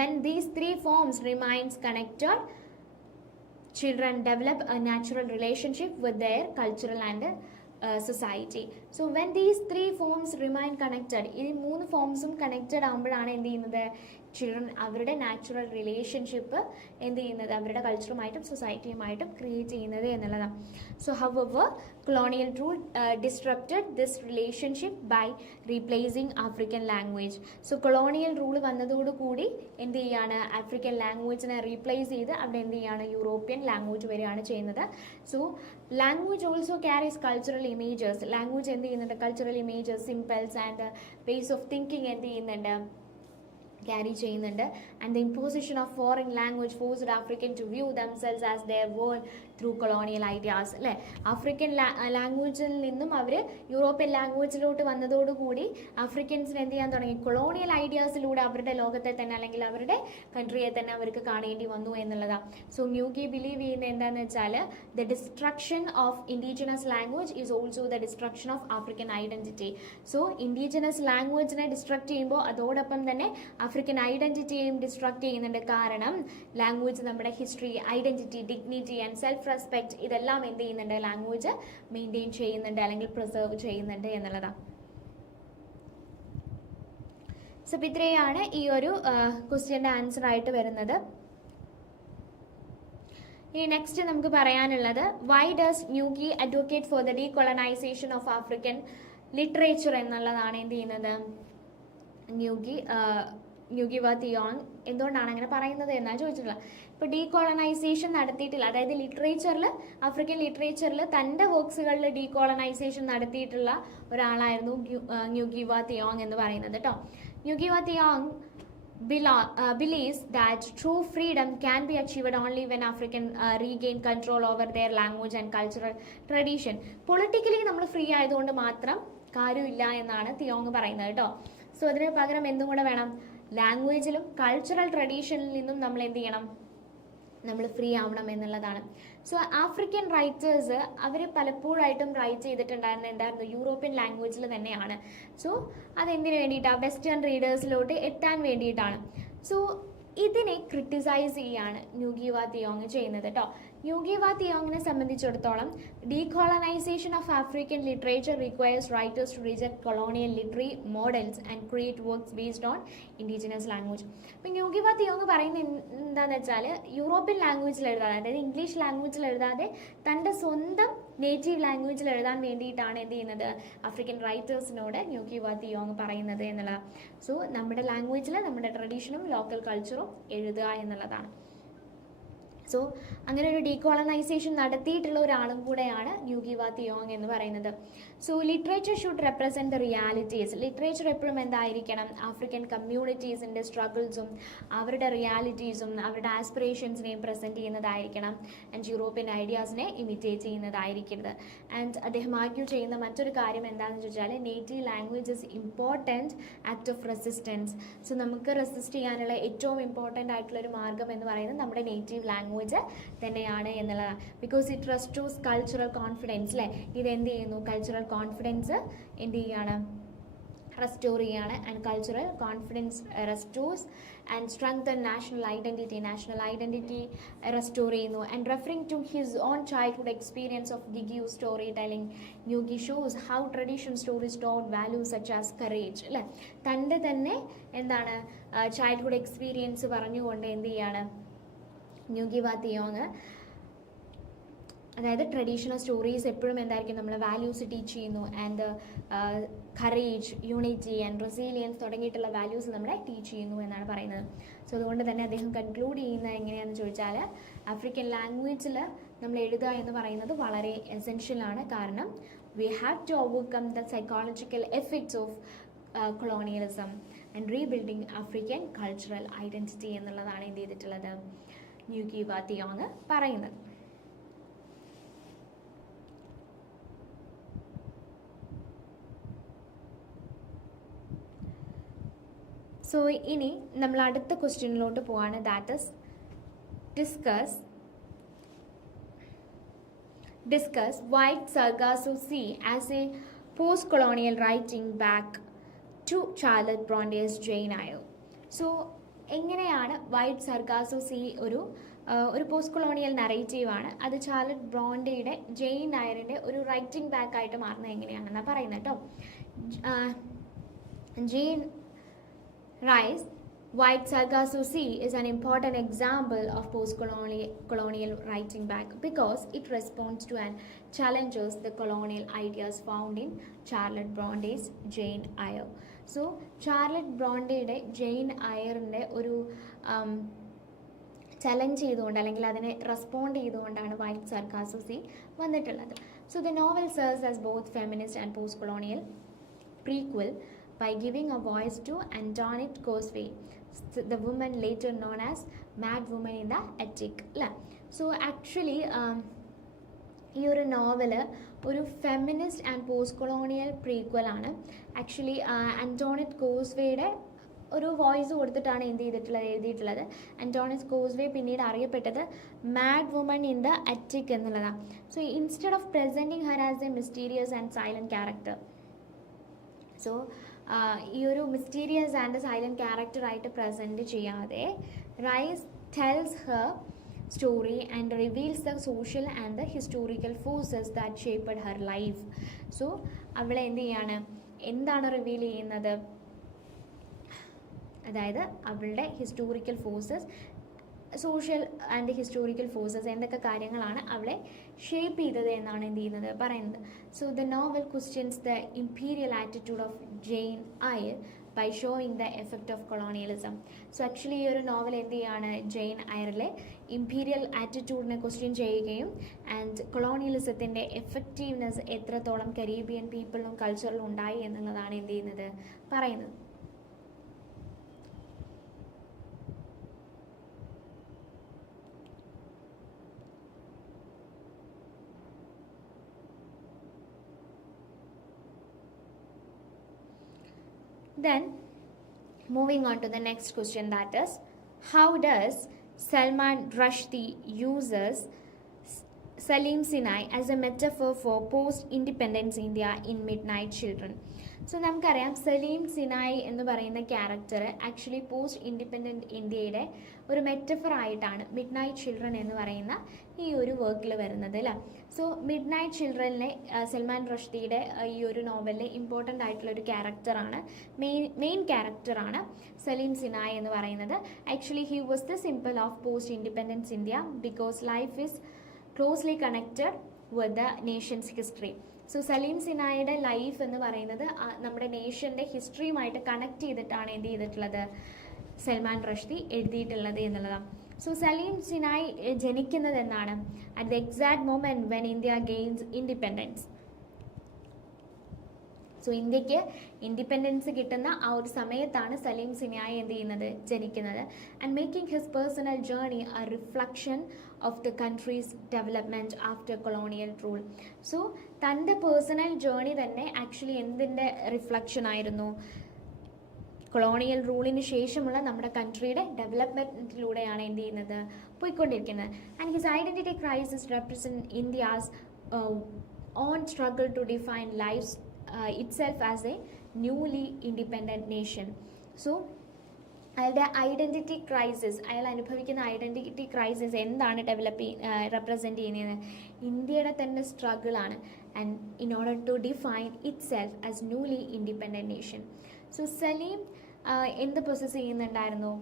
when these 3 forms remains connected, children develop a natural relationship with their cultural and society. So when these 3 forms remain connected, ഈ 3 ഫോംസും connected ആകുമ്പോഴാണ് എന്ത് ചെയ്യുന്നത് children അവരുടെ നാച്ചുറൽ റിലേഷൻഷിപ്പ് എന്ത് ചെയ്യുന്നത് അവരുടെ കൾച്ചറുമായിട്ടും സൊസൈറ്റിയുമായിട്ടും ക്രിയേറ്റ് ചെയ്യുന്നത് എന്നുള്ളതാണ്. So however colonial rule disrupted this relationship by replacing African language. So colonial rule വന്നതോടുകൂടി എന്ത് ചെയ്യാണ് ആഫ്രിക്കൻ ലാംഗ്വേജിനെ റീപ്ലേസ് ചെയ്ത് അവിടെ എന്ത് ചെയ്യാണ് യൂറോപ്യൻ ലാംഗ്വേജ് വരികയാണ് ചെയ്യുന്നത്. So language also carries cultural images. Language എന്ത് ചെയ്യുന്നുണ്ട് cultural images, symbols and ways of thinking എന്ത് ചെയ്യുന്നുണ്ട് ക്യാരി ചെയ്യുന്നുണ്ട്. And the imposition of foreign language forced African to view themselves as their world through colonial ideas. അല്ലേ, African ലാംഗ്വേജിൽ നിന്നും അവർ European ലാംഗ്വേജിലോട്ട് വന്നതോടുകൂടി ആഫ്രിക്കൻസിന് എന്ത് ചെയ്യാൻ തുടങ്ങി കൊളോണിയൽ ഐഡിയാസിലൂടെ അവരുടെ ലോകത്തെ തന്നെ അല്ലെങ്കിൽ അവരുടെ കൺട്രിയെ തന്നെ അവർക്ക് കാണേണ്ടി വന്നു എന്നുള്ളതാണ്. സോ ന്യൂഗി ബിലീവ് ചെയ്യുന്നത് എന്താണെന്ന് വെച്ചാൽ the destruction of indigenous language is also the destruction of African identity. So indigenous ലാംഗ്വേജിനെ ഡിസ്ട്രക്ട് ചെയ്യുമ്പോൾ അതോടൊപ്പം തന്നെ ആഫ്രിക്കൻ ഐഡന്റിറ്റിയെയും ഡിസ്ട്രക്ട് ചെയ്യുന്നുണ്ട്. കാരണം ലാംഗ്വേജ് നമ്മുടെ history, identity, dignity and self respect ഇതെല്ലാം എന്ത് ചെയ്യുന്നുണ്ട് ലാംഗ്വേജ് മെയിൻറ്റെയിൻ ചെയ്യുന്നുണ്ട് അല്ലെങ്കിൽ പ്രിസർവ് ചെയ്യുന്നുണ്ട് എന്നുള്ളതാണ്. സോ ഇത്രയാണ് ഈ ഒരു ക്വസ്റ്റ്യൻ്റെ ആൻസർ ആയിട്ട് വരുന്നത്. ഇനി നെക്സ്റ്റ് നമുക്ക് പറയാനുള്ളത് why does Ngugi advocate for the decolonisation of African literature എന്നുള്ളതാണ് എന്ത് ചെയ്യുന്നത് ന്യൂഗി തിയോങ് എന്തുകൊണ്ടാണ് അങ്ങനെ പറയുന്നത് എന്നാണ് ചോദിച്ചിട്ടുള്ളത്. ഇപ്പോൾ ഡീകോളനൈസേഷൻ നടത്തിയിട്ടില്ല, അതായത് ലിറ്ററേച്ചറിൽ ആഫ്രിക്കൻ ലിറ്ററേച്ചറിൽ തൻ്റെ വർക്ക്സുകളിൽ ഡീകോളനൈസേഷൻ നടത്തിയിട്ടുള്ള ഒരാളായിരുന്നു ന്യൂഗി തിയോങ് എന്ന് പറയുന്നത് കേട്ടോ. ന്യൂഗി തിയോങ് believes that true freedom can be achieved only when African regain control over their language and cultural tradition. Politically നമ്മൾ ഫ്രീ ആയതുകൊണ്ട് മാത്രം കാര്യമില്ല എന്നാണ് തിയോങ് പറയുന്നത് കേട്ടോ. സോ അതിന് പകരം എന്തും കൂടെ വേണം, ലാംഗ്വേജിലും കൾച്ചറൽ ട്രഡീഷനിൽ നിന്നും നമ്മൾ എന്ത് ചെയ്യണം, നമ്മൾ ഫ്രീ ആവണം എന്നുള്ളതാണ്. സോ ആഫ്രിക്കൻ റൈറ്റേഴ്സ് അവർ പലപ്പോഴായിട്ടും റൈറ്റ് ചെയ്തിട്ടുണ്ടായിരുന്നത് എന്തായിരുന്നു യൂറോപ്യൻ ലാംഗ്വേജിൽ തന്നെയാണ്. സോ അതെന്തിനു വേണ്ടിയിട്ടാണ് വെസ്റ്റേൺ റീഡേഴ്സിലോട്ട് എത്താൻ വേണ്ടിയിട്ടാണ്. സോ ഇതിനെ ക്രിട്ടിസൈസ് ചെയ്യാണ് ന്യൂഗി തിയോങ് ചെയ്യുന്നത് കേട്ടോ. ന്യൂഗി തിയോങ്ങിനെ സംബന്ധിച്ചിടത്തോളം decolonization of African literature requires writers to reject colonial literary models and create works based on indigenous language. അപ്പം ന്യൂഗി തിയോങ് പറയുന്നത് എന്താണെന്ന് വെച്ചാൽ യൂറോപ്യൻ ലാംഗ്വേജിൽ എഴുതാതെ, അതായത് ഇംഗ്ലീഷ് ലാംഗ്വേജിൽ എഴുതാതെ തൻ്റെ സ്വന്തം നേറ്റീവ് ലാംഗ്വേജിൽ എഴുതാൻ വേണ്ടിയിട്ടാണ് എന്ത് ചെയ്യുന്നത് ആഫ്രിക്കൻ റൈറ്റേഴ്സിനോട് ന്യൂഗി തിയോങ് പറയുന്നത് എന്നുള്ളതാണ്. സോ നമ്മുടെ ലാംഗ്വേജിൽ നമ്മുടെ ട്രഡീഷനും ലോക്കൽ കൾച്ചറും എഴുതുക എന്നുള്ളതാണ്. സോ അങ്ങനെ ഒരു ഡീകോളനൈസേഷൻ നടത്തിയിട്ടുള്ള ഒരാളും കൂടെയാണ് ന്യൂഗി തിയോങ് എന്ന് പറയുന്നത്. So literature should represent the realities. Literature എപ്പോഴും എന്തായിരിക്കണം, ആഫ്രിക്കൻ കമ്മ്യൂണിറ്റീസിൻ്റെ സ്ട്രഗിൾസും അവരുടെ റിയാലിറ്റീസും അവരുടെ ആസ്പിറേഷൻസിനെയും പ്രസൻറ്റ് ചെയ്യുന്നതായിരിക്കണം. ആൻഡ് യൂറോപ്യൻ ഐഡിയാസിനെ ഇമിറ്റേറ്റ് ചെയ്യുന്നതായിരിക്കരുത്. ആൻഡ് അദ്ദേഹം ആർഗ്യൂ ചെയ്യുന്ന മറ്റൊരു കാര്യം എന്താണെന്ന് ചോദിച്ചാൽ native language is important act of resistance. So നമുക്ക് റെസിസ്റ്റ് ചെയ്യാനുള്ള ഏറ്റവും ഇമ്പോർട്ടൻ്റ് ആയിട്ടുള്ളൊരു മാർഗം എന്ന് പറയുന്നത് നമ്മുടെ നേറ്റീവ് ലാംഗ്വേജ് തന്നെയാണ് എന്നുള്ളതാണ്. Because it restores cultural confidence. അല്ലേ, ഇത് എന്ത് ചെയ്യുന്നു, കൾച്ചറൽ കോൺഫിഡൻസ് എന്ത് ചെയ്യാണ്, റെസ്റ്റോർ ചെയ്യാണ്. And cultural confidence restores and strengthen national identity restore ചെയ്യുന്നു. And referring to his own childhood experience of Gikuyu story telling, Ngugi shows how tradition stories taught values such as courage. അല്ലേ, തൻ്റെ തന്നെ എന്താണ് childhood experience പറഞ്ഞുകൊണ്ട് എന്ത് ചെയ്യാണ് ന്യൂഗി തിയോങ്, അതായത് traditional stories എപ്പോഴും എന്തായിരിക്കും നമ്മൾ വാല്യൂസ് ടീച്ച് ചെയ്യുന്നു. And courage, unity and resilience തുടങ്ങിയിട്ടുള്ള വാല്യൂസ് നമ്മളെ ടീച്ച് ചെയ്യുന്നു എന്നാണ് പറയുന്നത്. സോ അതുകൊണ്ട് തന്നെ അദ്ദേഹം കൺക്ലൂഡ് ചെയ്യുന്നത് എങ്ങനെയാണെന്ന് ചോദിച്ചാൽ ആഫ്രിക്കൻ ലാംഗ്വേജിൽ നമ്മൾ എഴുതുക എന്ന് പറയുന്നത് വളരെ എസെൻഷ്യലാണ്. കാരണം we have to overcome the psychological effects of colonialism and rebuilding African cultural identity എന്നുള്ളതാണ് എന്ത് ചെയ്തിട്ടുള്ളത് ന്യൂക്കി വാത്തിയോങ് പറയുന്നത്. സോ ഇനി നമ്മൾ അടുത്ത ക്വസ്റ്റ്യനിലോട്ട് പോവാണ്. That is discuss White Sargasso Sea as a post-colonial writing back to Charlotte Bronte's Jane Eyre. So എങ്ങനെയാണ് വൈറ്റ് സർഗാസോ സീ ഒരു പോസ്റ്റ് കൊളോണിയൽ നറേറ്റീവാണ്, അത് ചാർലറ്റ് ബ്രോണ്ടയുടെ ജെയിൻ ഐറിൻ്റെ ഒരു റൈറ്റിംഗ് ബാക്ക് ആയിട്ട് മാറുന്നത് എങ്ങനെയാണെന്നാണ് പറയുന്നത് കേട്ടോ. Jean Rhys White Sargasso Sea is an important example of post-colonial writing back because it responds to and challenges the colonial ideas found in Charlotte Bronte's Jane Eyre. So, Charlotte Bronteയുടെ Jane ഐറിൻ്റെ ഒരു challenge ചെയ്തുകൊണ്ട് അല്ലെങ്കിൽ അതിനെ respond ചെയ്തുകൊണ്ടാണ് Wide Sargasso Sea വന്നിട്ടുള്ളത്. So the novel serves as both feminist and post colonial prequel by giving a voice to Antoinette Cosway, the woman later known as Mad Woman in the Attic. So actually ഈ ഒരു novel ഒരു feminist and post colonial prequel ആണ്. Actually അന്റോണിറ്റ് കോസ്വേയുടെ ഒരു voice കൊടുത്തിട്ടാണ് എന്ത് ചെയ്തിട്ടുള്ളത് എഴുതിയിട്ടുള്ളത്. അന്റോണിറ്റ് Cosway പിന്നീട് അറിയപ്പെട്ടത് mad woman in the attic എന്നുള്ളതാണ്. So instead of presenting her as a mysterious and silent character, so ഈ ഒരു മിസ്റ്റീരിയസ് ആൻഡ് സൈലൻറ്റ് ക്യാരക്ടറായിട്ട് പ്രസൻറ്റ് ചെയ്യാതെ Rhys tells her story and reveals the social and the historical forces that shaped her life. So അവളെ എന്താണ് reveal ചെയ്യുന്നത്, അതായത് അവളുടെ historical forces, social and historical forces എന്തൊക്കെ കാര്യങ്ങളാണ് അവളെ ഷേപ്പ് ചെയ്തത് എന്നാണ് എന്ത് ചെയ്യുന്നത് പറയുന്നത്. So the novel questions the imperial attitude of Jane Eyre by showing the effect of colonialism. So actually ഈ ഒരു നോവൽ എന്ത് ചെയ്യാണ് ജെയിൻ ഐറിലെ ഇംപീരിയൽ ആറ്റിറ്റ്യൂഡിനെ ക്വസ്റ്റ്യൻ ചെയ്യുകയും ആൻഡ് കൊളോണിയലിസത്തിൻ്റെ എഫക്റ്റീവ്നെസ് എത്രത്തോളം കരീബിയൻ പീപ്പിളിലും കൾച്ചറിലും ഉണ്ടായി എന്നുള്ളതാണ് എന്ത് ചെയ്യുന്നത് പറയുന്നത്. Then moving on to the next question, that is how does Salman Rushdie uses Salim Sinai as a metaphor for post-independence India in Midnight Children. So നമുക്കറിയാം സലീം സിനായി എന്ന് പറയുന്ന ക്യാരക്ടർ ആക്ച്വലി പോസ്റ്റ് ഇൻഡിപെൻഡൻറ്റ് ഇന്ത്യയുടെ ഒരു മെറ്റഫർ ആയിട്ടാണ് mid night children എന്ന് പറയുന്ന ഈ ഒരു വർക്കിൽ വരുന്നത് അല്ലേ. സോ മിഡ് നൈറ്റ് ചിൽഡ്രനിലെ സൽമാൻ റഷ്ദിയുടെ ഈ ഒരു നോവലിലെ ഇമ്പോർട്ടൻ്റ് ആയിട്ടുള്ള ഒരു ക്യാരക്ടറാണ്, മെയിൻ ക്യാരക്ടറാണ് സലീം സിനായി എന്ന് പറയുന്നത്. Actually he was the symbol of post independence India because life is closely connected with the nation's history. So Saleem സിനായിയുടെ ലൈഫ് എന്ന് പറയുന്നത് നമ്മുടെ നേഷൻ്റെ ഹിസ്റ്ററിയുമായിട്ട് കണക്ട് ചെയ്തിട്ടാണ് എന്ത് ചെയ്തിട്ടുള്ളത് സൽമാൻ റഷ്ദി എഴുതിയിട്ടുള്ളത് എന്നുള്ളതാണ്. സോ സലീം സിനായി ജനിക്കുന്നത് എന്നാണ് at the exact moment when India gains independence. So ഇന്ത്യക്ക് ഇൻഡിപെൻഡൻസ് കിട്ടുന്ന ആ ഒരു സമയത്താണ് സലീം സിനായി എന്ത് ചെയ്യുന്നത് ജനിക്കുന്നത്. And making his personal journey a reflection of the country's development after colonial rule. So തൻ്റെ പേഴ്സണൽ ജേർണി തന്നെ ആക്ച്വലി എന്തിൻ്റെ റിഫ്ലക്ഷൻ ആയിരുന്നു, കൊളോണിയൽ റൂളിന് ശേഷമുള്ള നമ്മുടെ കൺട്രിയുടെ ഡെവലപ്മെൻറ്റിലൂടെയാണ് എന്ത് ചെയ്യുന്നത് പോയിക്കൊണ്ടിരിക്കുന്നത്. And his identity crisis represent India's own struggle to define life itself as a newly independent nation. So അയാളുടെ ഐഡൻറ്റിറ്റി ക്രൈസിസ്, അയാൾ അനുഭവിക്കുന്ന ഐഡൻറ്റിറ്റി ക്രൈസിസ് എന്താണ് റെപ്രസെൻറ്റ് ചെയ്യുന്നത്, ഇന്ത്യയുടെ തന്നെ സ്ട്രഗിളാണ്. And in order to define itself as newly independent nation. So Saleem എന്ത് process ചെയ്യുന്നുണ്ടായിരുന്നു,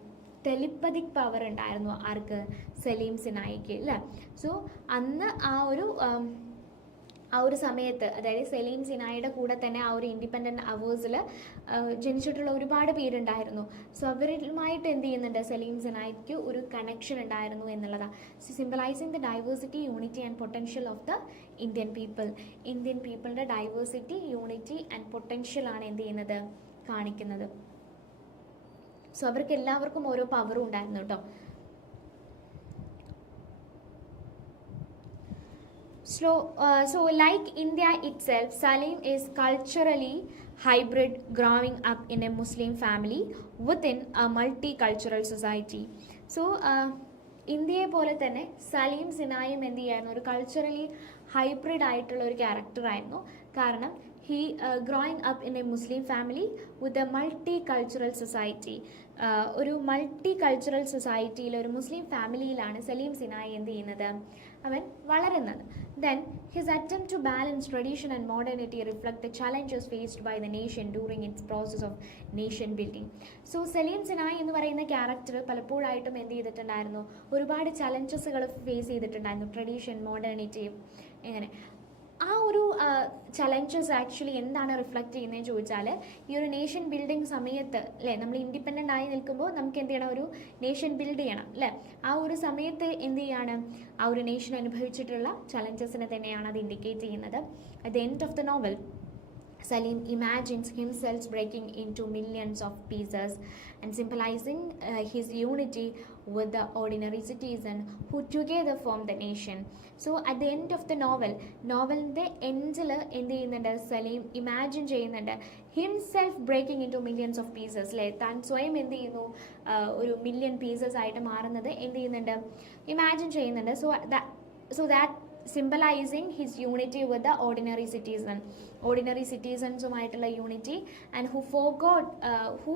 ടെലിപ്പതിക് പവർ ഉണ്ടായിരുന്നു ആർക്ക്, സലീം സിനായിക്ക് അല്ലേ. സോ അന്ന് ആ ഒരു ആ ഒരു സമയത്ത്, അതായത് സലീം സിനായിയുടെ കൂടെ തന്നെ ആ ഒരു ഇൻഡിപെൻഡൻറ്റ് അവേഴ്സിൽ ജനിച്ചിട്ടുള്ള ഒരുപാട് പേരുണ്ടായിരുന്നു. സോ അവരുമായിട്ട് എന്ത് ചെയ്യുന്നുണ്ട്, സലീം സിനായിക്ക് ഒരു കണക്ഷൻ ഉണ്ടായിരുന്നു എന്നുള്ളതാണ്. So symbolising the diversity, unity and potential of the Indian people. Indian പീപ്പിളിൻ്റെ ഡൈവേഴ്സിറ്റി, യൂണിറ്റി ആൻഡ് പൊട്ടൻഷ്യലാണ് എന്ത് ചെയ്യുന്നത്, കാണിക്കുന്നത്. സോ അവർക്ക് എല്ലാവർക്കും ഓരോ പവറും ഉണ്ടായിരുന്നു കേട്ടോ. So like India itself, Salim is culturally hybrid, growing up in a Muslim family within a multicultural society. So ഇന്ത്യയെ പോലെ തന്നെ സലീം സിനായും എന്ത് ചെയ്യായിരുന്നു, ഒരു കൾച്ചറലി ഹൈബ്രിഡ് ആയിട്ടുള്ള ഒരു ക്യാരക്ടറായിരുന്നു. കാരണം he growing up in a Muslim family with a multicultural society. ഒരു മൾട്ടി കൾച്ചറൽ സൊസൈറ്റിയിൽ, ഒരു മുസ്ലിം ഫാമിലിയിലാണ് സലീം സിനായി എന്ത് ചെയ്യുന്നത്, അവൻ വളരുന്നത്. Then his attempt to balance tradition and modernity reflect the challenges faced by the nation during its process of nation building. So Saleem Sinai എന്ന് പറയുന്ന character പലപ്പോഴായിട്ടും എന്ത് ചെയ്തിട്ടുണ്ടായിരുന്നു, ഒരുപാട് ചലഞ്ചസുകൾ ഫേസ് ചെയ്തിട്ടുണ്ടായിരുന്നു. ട്രഡീഷൻ, മോഡേണിറ്റി, എങ്ങനെ ആ ഒരു ചലഞ്ചസ് ആക്ച്വലി എന്താണ് റിഫ്ലക്റ്റ് ചെയ്യുന്നതെന്ന് ചോദിച്ചാൽ, ഈ ഒരു നേഷൻ ബിൽഡിംഗ് സമയത്ത് അല്ലേ, നമ്മൾ ഇൻഡിപെൻഡൻ്റ് ആയി നിൽക്കുമ്പോൾ നമുക്ക് എന്ത് ചെയ്യണം, ഒരു നേഷൻ ബിൽഡ് ചെയ്യണം അല്ലേ. ആ ഒരു സമയത്ത് എന്ത് ചെയ്യാണ്, ആ ഒരു നേഷൻ അനുഭവിച്ചിട്ടുള്ള ചലഞ്ചസിനെ തന്നെയാണ് അത് ഇൻഡിക്കേറ്റ് ചെയ്യുന്നത്. At the end of the novel, Salim imagines himself breaking into millions of pieces and symbolizing his unity with the ordinary citizen who together form the nation. So at the end of the novelന്റെ എൻഡിൽ എന്ത് ചെയ്യുന്നുണ്ട്, Saleem imagine ചെയ്യുന്നുണ്ട് himself breaking in to millions of pieces അല്ലേ. താൻ സ്വയം എന്ത് ചെയ്യുന്നു, ഒരു മില്യൺ പീസസ് ആയിട്ട് മാറുന്നത് എന്ത് ചെയ്യുന്നുണ്ട്, ഇമാജിൻ ചെയ്യുന്നുണ്ട്. So that symbolizing his unity with the ordinary citizensുമായിട്ടുള്ള unity, and who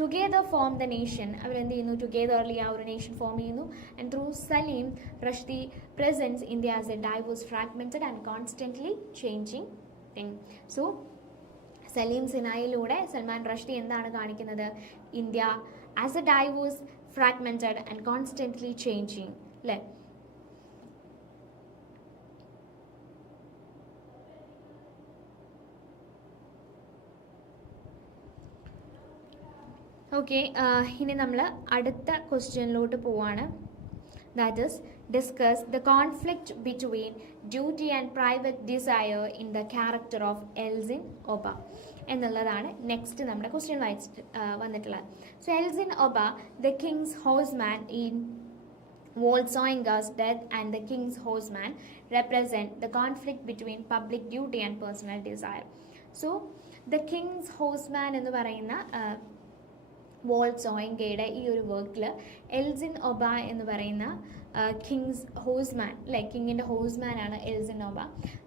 together form the nation. അവരെന്ത് ചെയ്യുന്നു, ടുഗെദർലി ആ ഒരു നേഷൻ ഫോം ചെയ്യുന്നു. And through Saleem Rushdie presents India as a diverse, fragmented and constantly changing thing. So Saleem സിനായിലൂടെ സൽമാൻ റഷ്ദി എന്താണ് കാണിക്കുന്നത്, India as a diverse, fragmented and constantly changing അല്ലേ. Okay, ഇനി നമ്മൾ അടുത്ത ക്വസ്റ്റ്യനിലോട്ട് പോവാണ്. That is discuss the conflict between duty and private desire in the character of Elesin Oba എന്നുള്ളതാണ് നെക്സ്റ്റ് നമ്മുടെ ക്വസ്റ്റ്യൻ വന്നിട്ടുള്ളത്. So Elesin Oba, the king's horseman in Wolsoinga's death and the king's horseman represent the conflict between public duty and personal desire. So the king's horseman എന്ന് പറയുന്ന വോൾസോയിങ്കയുടെ ഈ ഒരു വർക്കിൽ എൽസിൻ ഒബ എന്ന് പറയുന്ന കിങ്സ് ഹോസ്മാൻ അല്ലെ, കിങ്ങിൻ്റെ ഹോസ്മാൻ ആണ് Elesin Oba.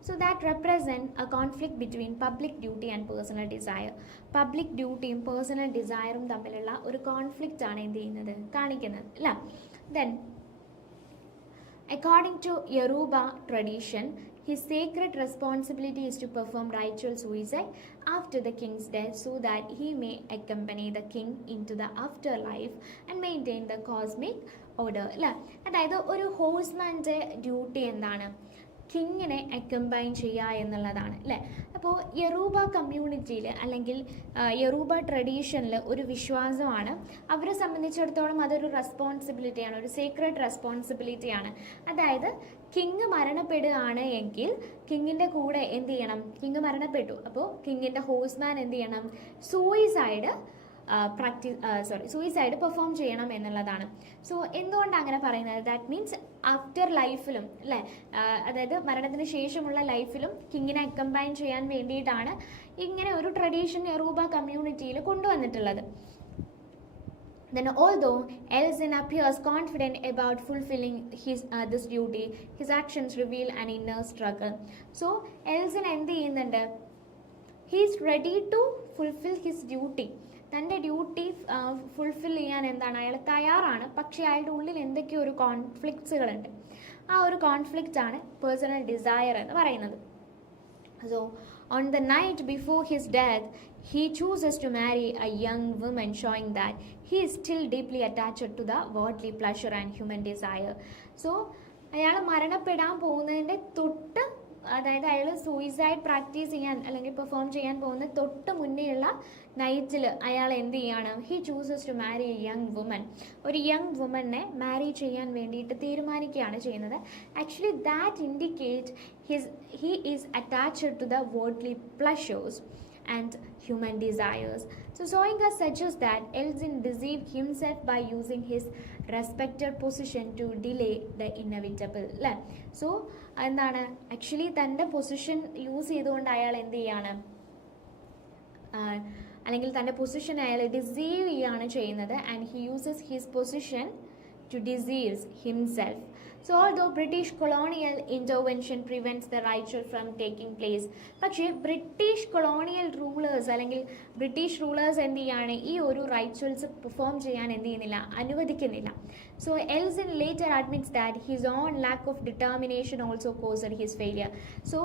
So that represent a conflict between public duty and personal desire. Public ഡ്യൂട്ടിയും പേഴ്സണൽ ഡിസയറും തമ്മിലുള്ള ഒരു കോൺഫ്ലിക്റ്റ് ആണ് എന്ത് ചെയ്യുന്നത്, കാണിക്കുന്നത് അല്ല. Then according to Yoruba tradition, his sacred responsibility is to perform ritual suicide after the king's death so that he may accompany the king into the afterlife and maintain the cosmic order. അല്ല, അതായത് ഒരു ഹോഴ്സ്മാൻ്റെ duty എന്താണ്, കിങ്ങിനെ അക്കമ്പൈൻ ചെയ്യുക എന്നുള്ളതാണ് അല്ലേ. അപ്പോൾ യറൂബ കമ്മ്യൂണിറ്റിയിൽ അല്ലെങ്കിൽ യറൂബ ട്രഡീഷനിൽ ഒരു വിശ്വാസമാണ്, അവരെ സംബന്ധിച്ചിടത്തോളം അതൊരു റെസ്പോൺസിബിലിറ്റിയാണ്, ഒരു സീക്രട്ട് റെസ്പോൺസിബിലിറ്റിയാണ്. അതായത് കിങ് മരണപ്പെടുകയാണ് എങ്കിൽ കിങ്ങിൻ്റെ കൂടെ എന്ത് ചെയ്യണം, കിങ് മരണപ്പെട്ടു, അപ്പോൾ കിങ്ങിൻ്റെ ഹോഴ്സ്മാൻ എന്ത് ചെയ്യണം, സൂയിസൈഡ് പെർഫോം ചെയ്യണം എന്നുള്ളതാണ്. സോ എന്തുകൊണ്ടാണ് അങ്ങനെ പറയുന്നത്, ദാറ്റ് മീൻസ് ആഫ്റ്റർ ലൈഫിലും അല്ലേ, അതായത് മരണത്തിന് ശേഷമുള്ള ലൈഫിലും കിങ്ങിനെ അക്കമ്പൈൻ ചെയ്യാൻ വേണ്ടിയിട്ടാണ് ഇങ്ങനെ ഒരു ട്രഡീഷൻ യറൂബ കമ്മ്യൂണിറ്റിയിൽ കൊണ്ടുവന്നിട്ടുള്ളത്. Then although Elsin appears confident about fulfilling this duty, his actions reveal an inner struggle. So Elsin എന്ത് ചെയ്യുന്നുണ്ട്, he is ready to fulfill his duty. തൻ്റെ ഡ്യൂട്ടി ഫുൾഫിൽ ചെയ്യാൻ എന്താണ് അയാൾ തയ്യാറാണ്, പക്ഷേ അയാളുടെ ഉള്ളിൽ എന്തൊക്കെയോ ഒരു കോൺഫ്ലിക്ട്സുകളുണ്ട്. ആ ഒരു കോൺഫ്ലിക്റ്റ് ആണ് പേഴ്സണൽ ഡിസയർ എന്ന് പറയുന്നത്. So on the night before his death, he chooses to marry a young woman, showing that he is still deeply attached to the worldly pleasure and human desire. So അയാൾ മരണപ്പെടാൻ പോകുന്നതിൻ്റെ തൊട്ട് അതായത് അയാൾ suicide practice ചെയ്യാൻ അല്ലെങ്കിൽ perform ചെയ്യാൻ പോകുന്ന തൊട്ട് മുന്നേയുള്ള നൈറ്റിൽ അയാൾ എന്ത് ചെയ്യാണ്, he chooses to marry a young woman, ഒരു യങ് വുമനെ മാരി ചെയ്യാൻ വേണ്ടിയിട്ട് തീരുമാനിക്കുകയാണ് ചെയ്യുന്നത്. Actually that indicate he is attached to the worldly pleasures and human desires. So Soyinka suggests that Elgin deceived himself by using his respected position to delay the inevitable. So എന്താണ് actually തൻ്റെ position use ചെയ്തുകൊണ്ട് അയാൾ എന്ത് ചെയ്യാണ്, അല്ലെങ്കിൽ തൻ്റെ position അയാൾ deceive ചെയ്യുകയാണ് ചെയ്യുന്നത്. And he uses his position to deceive himself. So although British colonial intervention prevents the ritual from taking place, പക്ഷേ ബ്രിട്ടീഷ് കൊളോണിയൽ റൂളേഴ്സ് അല്ലെങ്കിൽ ബ്രിട്ടീഷ് റൂളേഴ്സ് എന്ത് ചെയ്യാണ്, ഈ ഒരു റൈച്വൽസ് പെർഫോം ചെയ്യാൻ എന്ത് ചെയ്യുന്നില്ല, അനുവദിക്കുന്നില്ല. So Elesin later admits that his own lack of determination also caused his failure. So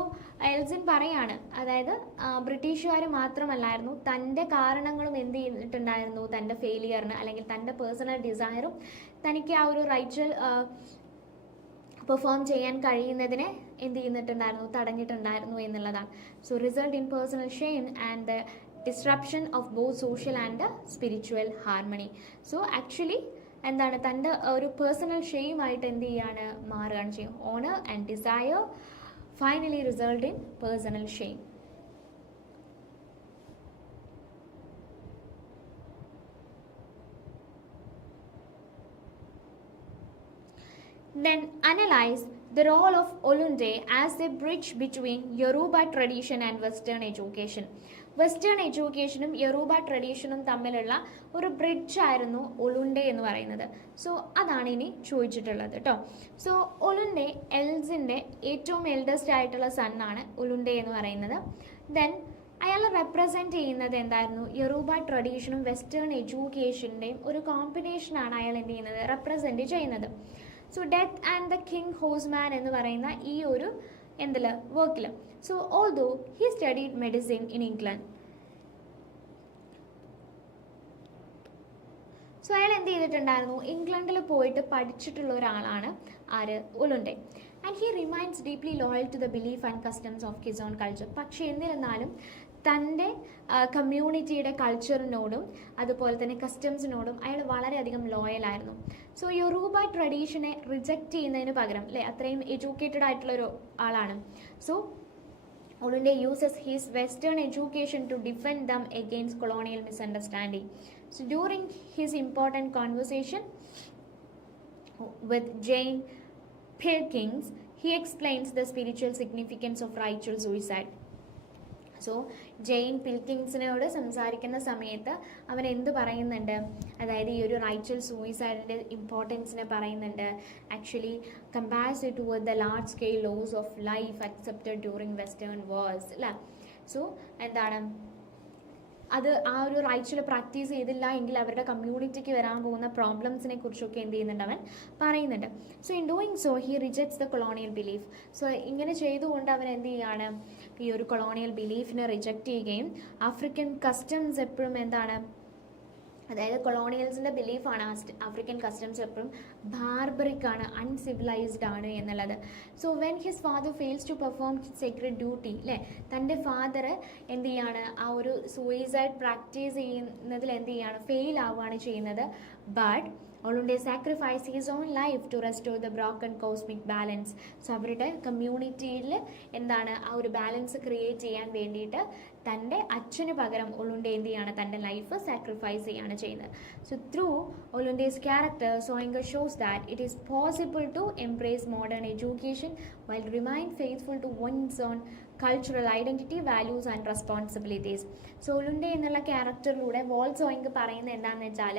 Elesin പറയാണ്, അതായത് ബ്രിട്ടീഷുകാർ മാത്രമല്ലായിരുന്നു, തൻ്റെ കാരണങ്ങളും എന്ത് ചെയ്തിട്ടുണ്ടായിരുന്നു, തൻ്റെ ഫെയിലിയറിന് അല്ലെങ്കിൽ തൻ്റെ പേഴ്സണൽ ഡിസയറും തനിക്ക് ആ ഒരു റൈച്വൽ പെർഫോം ചെയ്യാൻ കഴിയുന്നതിനെ എന്ത് ചെയ്യുന്നിട്ടുണ്ടായിരുന്നു, തടഞ്ഞിട്ടുണ്ടായിരുന്നു എന്നുള്ളതാണ്. So result in personal shame and the disruption of both social and spiritual harmony. So actually എന്താണ്, തൻ്റെ ഒരു പേഴ്സണൽ ഷെയിമായിട്ട് എന്ത് ചെയ്യാണ്, മാറുകയാണ് ചെയ്യും. Honour and desire finally result in personal shame. Then analyze the role of Olunde as a bridge between Yoruba tradition and Western education. Western എഡ്യൂക്കേഷനും Yoruba ട്രഡീഷനും തമ്മിലുള്ള ഒരു ബ്രിഡ്ജ് ആയിരുന്നു ഒലുണ്ടെ എന്ന് പറയുന്നത്. സോ അതാണ് ഇനി ചോദിച്ചിട്ടുള്ളത് കേട്ടോ. സോ ഒലുണ്ടെ എൽസിൻ്റെ ഏറ്റവും എൽഡസ്റ്റ് ആയിട്ടുള്ള സണ്ണാണ് ഒലുണ്ടെ എന്ന് പറയുന്നത്. ദെൻ അയാൾ റെപ്രസെൻറ്റ് ചെയ്യുന്നത് എന്തായിരുന്നു, യൊറൂബ ട്രഡീഷനും വെസ്റ്റേൺ എഡ്യൂക്കേഷൻ്റെയും ഒരു കോമ്പിനേഷനാണ് അയാൾ എന്ത് ചെയ്യുന്നത്, റെപ്രസെൻറ്റ് ചെയ്യുന്നത്. So death and the king horseman എന്ന് പറയുന്ന ഈ ഒരു എന്തിൽ വർക്കിൽ. So although he studied medicine in England. So അയാൾ എന്ത് ചെയ്തിട്ടുണ്ടായിരുന്നു, ഇംഗ്ലണ്ടിൽ പോയിട്ട് പഠിച്ചിട്ടുള്ള ഒരാളാണ് ആര്, Olunde. And he remains deeply loyal to the belief and customs of his own culture. പക്ഷേ എന്നിരുന്നാലും തൻ്റെ കമ്മ്യൂണിറ്റിയുടെ കൾച്ചറിനോടും അതുപോലെ തന്നെ കസ്റ്റംസിനോടും അയാൾ വളരെയധികം ലോയലായിരുന്നു. സോ യൊറൂബ ട്രഡീഷനെ റിജക്റ്റ് ചെയ്യുന്നതിന് പകരം, അല്ലേ, അത്രയും എഡ്യൂക്കേറ്റഡ് ആയിട്ടുള്ളൊരു ആളാണ്. So Olunde uses his Western education to defend them against colonial misunderstanding. So during his important conversation with Jane Pilkings, he explains the spiritual significance of ritual suicide. So Jane പിൽക്കിങ്സിനോട് സംസാരിക്കുന്ന സമയത്ത് അവൻ എന്ത് പറയുന്നുണ്ട്, അതായത് ഈ ഒരു റൈച്വൽ സൂയിസൈഡിൻ്റെ ഇമ്പോർട്ടൻസിനെ പറയുന്നുണ്ട്. Actually compares it with the large scale loss of life accepted during Western worlds അല്ലേ. സോ എന്താണ്, അത് ആ ഒരു റൈച്വൽ പ്രാക്ടീസ് ചെയ്തില്ല എങ്കിൽ അവരുടെ കമ്മ്യൂണിറ്റിക്ക് വരാൻ പോകുന്ന പ്രോബ്ലംസിനെ കുറിച്ചൊക്കെ എന്ത് ചെയ്യുന്നുണ്ട്, അവൻ പറയുന്നുണ്ട്. So in doing so he rejects the colonial belief. So ഇങ്ങനെ ചെയ്തുകൊണ്ട് അവൻ എന്ത് ചെയ്യാണ്, ഈ ഒരു കൊളോണിയൽ ബിലീഫിനെ റിജക്റ്റ് ചെയ്യുകയും ആഫ്രിക്കൻ കസ്റ്റംസ് എപ്പോഴും എന്താണ്, അതായത് കൊളോണിയൽസിൻ്റെ ബിലീഫാണ് ആഫ്രിക്കൻ കസ്റ്റംസ് എപ്പോഴും ബാർബറിക് ആണ്, അൺസിവിലൈസ്ഡ് ആണ് എന്നുള്ളത്. So when his father fails to perform his secret duty, അല്ലേ, തൻ്റെ ഫാദർ എന്ത് ചെയ്യാണ്, ആ ഒരു സൂയിസൈഡ് പ്രാക്ടീസ് ചെയ്യുന്നതിൽ എന്ത് ചെയ്യാണ്, ഫെയിൽ ആവുകയാണ് ചെയ്യുന്നത്. But Olunde sacrificed his own life to restore the broken cosmic balance. So അവരുടെ കമ്മ്യൂണിറ്റിയിൽ എന്താണ്, ആ ഒരു ബാലൻസ് ക്രിയേറ്റ് ചെയ്യാൻ വേണ്ടിയിട്ട് തൻ്റെ അച്ഛന് പകരം ഒലുണ്ടെ എന്ത് ചെയ്യാണ്, തൻ്റെ ലൈഫ് സാക്രിഫൈസ് ചെയ്യാണ് ചെയ്യുന്നത്. So through Olunde's character Soyinka shows that it is possible to embrace modern education while remain faithful to one's own cultural identity, values and responsibilities. So Olunde എന്നുള്ള ക്യാരക്ടറിലൂടെ സോയിങ്ക് പറയുന്നത് എന്താണെന്ന് വെച്ചാൽ,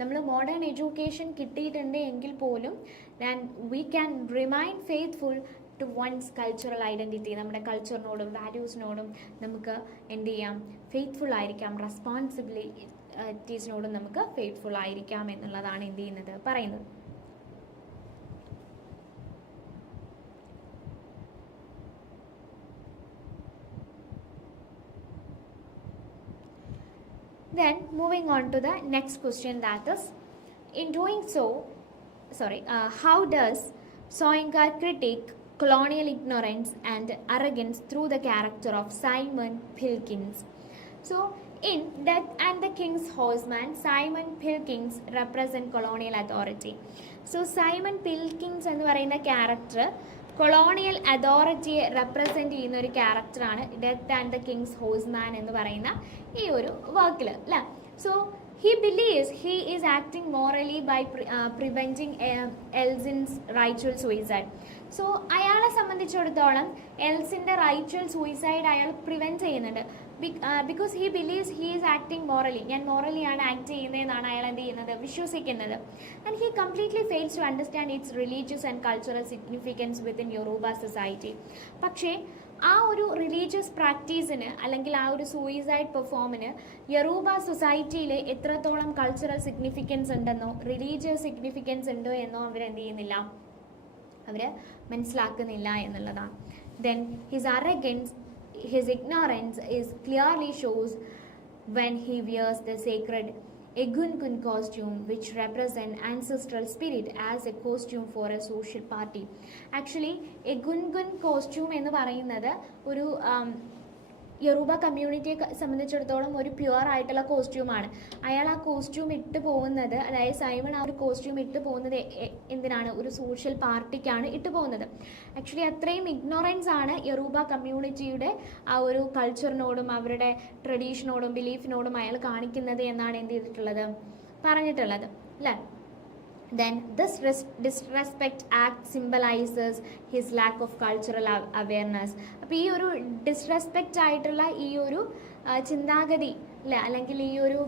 നമ്മൾ മോഡേൺ എഡ്യൂക്കേഷൻ കിട്ടിയിട്ടുണ്ട് എങ്കിൽ പോലും we can remain faithful to one's cultural identity, നമ്മുടെ കൾച്ചറിനോടും വാല്യൂസിനോടും നമുക്ക് എന്ത് ചെയ്യാം, ഫെയ്ത്ത്ഫുൾ ആയിരിക്കാം, റെസ്പോൺസിബിലിറ്റീസിനോടും നമുക്ക് ഫെയ്ത്ത്ഫുൾ ആയിരിക്കാം എന്നുള്ളതാണ് എന്ത് ചെയ്യുന്നത്, പറയുന്നത്. Then moving on to the next question, that is, in doing so, how does Soyinka critique colonial ignorance and arrogance through the character of Simon Pilkins. So, in Death and the King's Horseman, Simon Pilkins represent colonial authority. So, Simon Pilkins എന്ന് പറയുന്ന character colonial അതോറിറ്റിയെ represent ചെയ്യുന്ന ഒരു ക്യാരക്ടറാണ് death and the Kings horseman എന്ന് പറയുന്ന ഈ ഒരു വർക്കിൽ അല്ലേ. So he believes he is acting morally by preventing Elsin's ritual suicide. സോ അയാളെ സംബന്ധിച്ചിടത്തോളം എൽസിൻ്റെ റൈച്വൽ സൂയിസൈഡ് അയാൾ പ്രിവെൻറ്റ് ചെയ്യുന്നുണ്ട്. Because he believes he is acting morally, ഞാൻ മോറലിയാണ് ആക്ട് ചെയ്യുന്നതെന്നാണ് അയാൾ എന്ത് ചെയ്യുന്നത്, വിശ്വസിക്കുന്നത്. And he completely fails to understand its religious and cultural significance within Yoruba society. പക്ഷേ ആ ഒരു റിലീജിയസ് പ്രാക്ടീസിന് അല്ലെങ്കിൽ ആ ഒരു സൂയിസൈഡ് പെർഫോമിന് യൊറൂബ സൊസൈറ്റിയിൽ എത്രത്തോളം കൾച്ചറൽ സിഗ്നിഫിക്കൻസ് ഉണ്ടെന്നോ റിലീജിയസ് സിഗ്നിഫിക്കൻസ് ഉണ്ടോ എന്നോ അവരെന്ത് ചെയ്യുന്നില്ല, അവർ മനസ്സിലാക്കുന്നില്ല എന്നുള്ളതാണ്. Then his arrogance, his ignorance is clearly shows when he wears the sacred Egungun costume which represent ancestral spirit as a costume for a social party. Actually Egungun costume എന്ന് പറയുന്നത് ഒരു Yoruba കമ്മ്യൂണിറ്റിയെ സംബന്ധിച്ചിടത്തോളം ഒരു പ്യുവർ ആയിട്ടുള്ള കോസ്റ്റ്യൂമാണ്. അയാൾ ആ costume ഇട്ട് പോകുന്നത്, അതായത് സൈമൺ ആ ഒരു കോസ്റ്റ്യൂം ഇട്ട് പോകുന്നത് എന്തിനാണ്, ഒരു സോഷ്യൽ പാർട്ടിക്കാണ് ഇട്ട് പോകുന്നത്. ആക്ച്വലി അത്രയും ഇഗ്നോറൻസ് ആണ് യൊറൂബ കമ്മ്യൂണിറ്റിയുടെ ആ ഒരു കൾച്ചറിനോടും അവരുടെ ട്രഡീഷനോടും ബിലീഫിനോടും അയാൾ കാണിക്കുന്നത് എന്നാണ് എന്ത് ചെയ്തിട്ടുള്ളത്, പറഞ്ഞിട്ടുള്ളത് അല്ലേ. Then this disrespect act symbolizes his lack of cultural awareness. അപ്പോൾ ഈ ഒരു ഡിസ്റെസ്പെക്റ്റ് ആയിട്ടുള്ള ഈ ഒരു ചിന്താഗതി അല്ലേ, അല്ലെങ്കിൽ ഈ ഒരു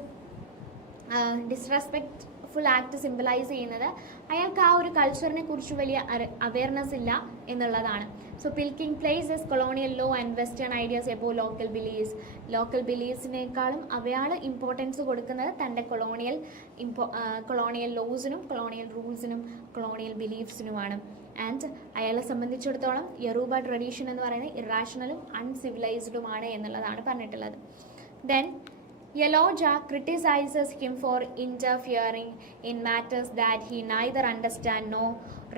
ഡിസ്റെസ്പെക്റ്റ്ഫുൾ ആക്ട് സിംബലൈസ് ചെയ്യുന്നത് അയാൾക്ക് ആ ഒരു കൾച്ചറിനെ കുറിച്ച് വലിയ അവയർനെസ് ഇല്ല എന്നുള്ളതാണ്. So Pilking places colonial law and Western ideas above local beliefs. Local ബിലീഫ്സിനേക്കാളും അയാൾ ഇമ്പോർട്ടൻസ് കൊടുക്കുന്നത് തൻ്റെ കൊളോണിയൽ ലോസിനും കൊളോണിയൽ റൂൾസിനും കൊളോണിയൽ ബിലീഫ്സിനുമാണ്. ആൻഡ് അയാളെ സംബന്ധിച്ചിടത്തോളം യൊറൂബ ട്രഡീഷൻ എന്ന് പറയുന്നത് ഇറാഷണലും അൺസിവിലൈസ്ഡുമാണ് എന്നുള്ളതാണ് പറഞ്ഞിട്ടുള്ളത്. Then Yeloja criticizes him for interfering in matters that he neither understands nor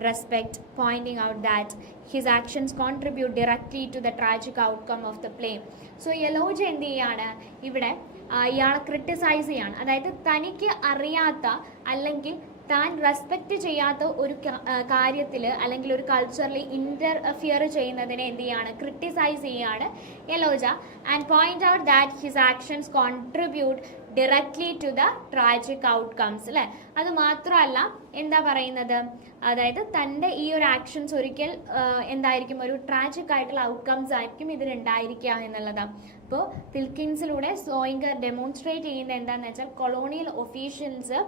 respects, pointing out that his actions contribute directly to the tragic outcome of the play. So Yeloja എന്ത് ചെയ്യാണ് ഇവിടെ, ഇയാളെ criticise ചെയ്യാണ്. അതായത് തനിക്ക് അറിയാത്ത അല്ലെങ്കിൽ താൻ റെസ്പെക്റ്റ് ചെയ്യാത്ത ഒരു കാര്യത്തിൽ അല്ലെങ്കിൽ ഒരു കൾച്ചറിൽ ഇൻ്റർഫിയർ ചെയ്യുന്നതിനെ എന്ത് ചെയ്യാണ്, ക്രിട്ടിസൈസ് ചെയ്യാണ് Iyaloja. And point out that his actions contribute directly to the tragic outcomes അല്ലേ. അത് മാത്രമല്ല എന്താ പറയുന്നത്, അതായത് തൻ്റെ ഈ ഒരു ആക്ഷൻസ് ഒരിക്കൽ എന്തായിരിക്കും, ഒരു ട്രാജിക് ആയിട്ടുള്ള ഔട്ട്കംസ് ആയിരിക്കും ഇതിനുണ്ടായിരിക്കുക എന്നുള്ളതാണ്. അപ്പോൾ പിൽക്കിൻസിലൂടെ സോയിങ്കർ ഡെമോൺസ്ട്രേറ്റ് ചെയ്യുന്നത് എന്താണെന്ന് വെച്ചാൽ കൊളോണിയൽ ഒഫീഷ്യൽസ്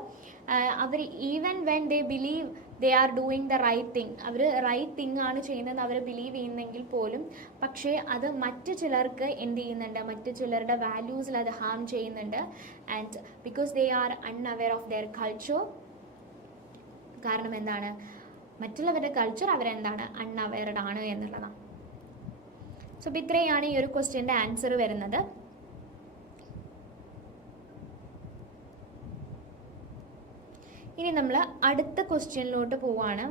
അവർ even when they believe they are doing the right thing, അവർ റൈറ്റ് തിങ് ആണ് ചെയ്യുന്നതെന്ന് അവർ ബിലീവ് ചെയ്യുന്നെങ്കിൽ പോലും പക്ഷേ അത് മറ്റു ചിലർക്ക് എന്ത് ചെയ്യുന്നുണ്ട്, മറ്റു ചിലരുടെ വാല്യൂസിൽ അത് ഹാം ചെയ്യുന്നുണ്ട്. And because they R unaware of their culture. കാരണം എന്താണ്, മറ്റുള്ളവരുടെ കൾച്ചർ അവരെന്താണ്, അൺഅവെയർഡ് ആണ് എന്നുള്ളതാണ്. സോ അപ്പോൾ ഇത്രയാണ് ഈ ഒരു ക്വസ്റ്റ്യൻ്റെ ആൻസർ വരുന്നത്. ഇനി നമ്മൾ അടുത്ത ക്വസ്റ്റ്യനിലോട്ട് പോവാണ്.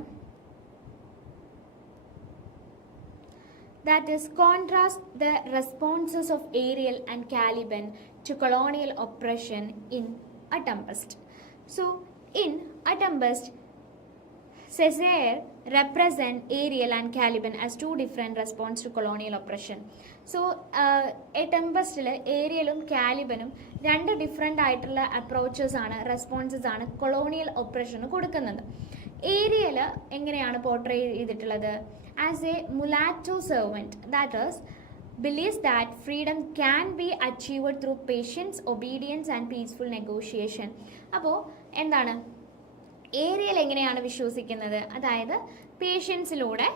That is, contrast the responses of Ariel and Caliban to colonial oppression in A Tempest. So, in A Tempest, Césaire represent Ariel and Caliban as two different responses to colonial oppression. So a ടെമ്പസ്റ്റിൽ ഏരിയലും കാലിബനും രണ്ട് different ആയിട്ടുള്ള approaches ആണ്, responses ആണ് colonial ഒപ്രഷന് കൊടുക്കുന്നത്. Aerial എങ്ങനെയാണ് portray ചെയ്തിട്ടുള്ളത്, as a mulatto servant that is believes that freedom can be achieved through patience, obedience and peaceful negotiation. അപ്പോൾ എന്താണ് ഏരിയൽ എങ്ങനെയാണ് വിശ്വസിക്കുന്നത്, അതായത് പേഷ്യൻസിലൂടെ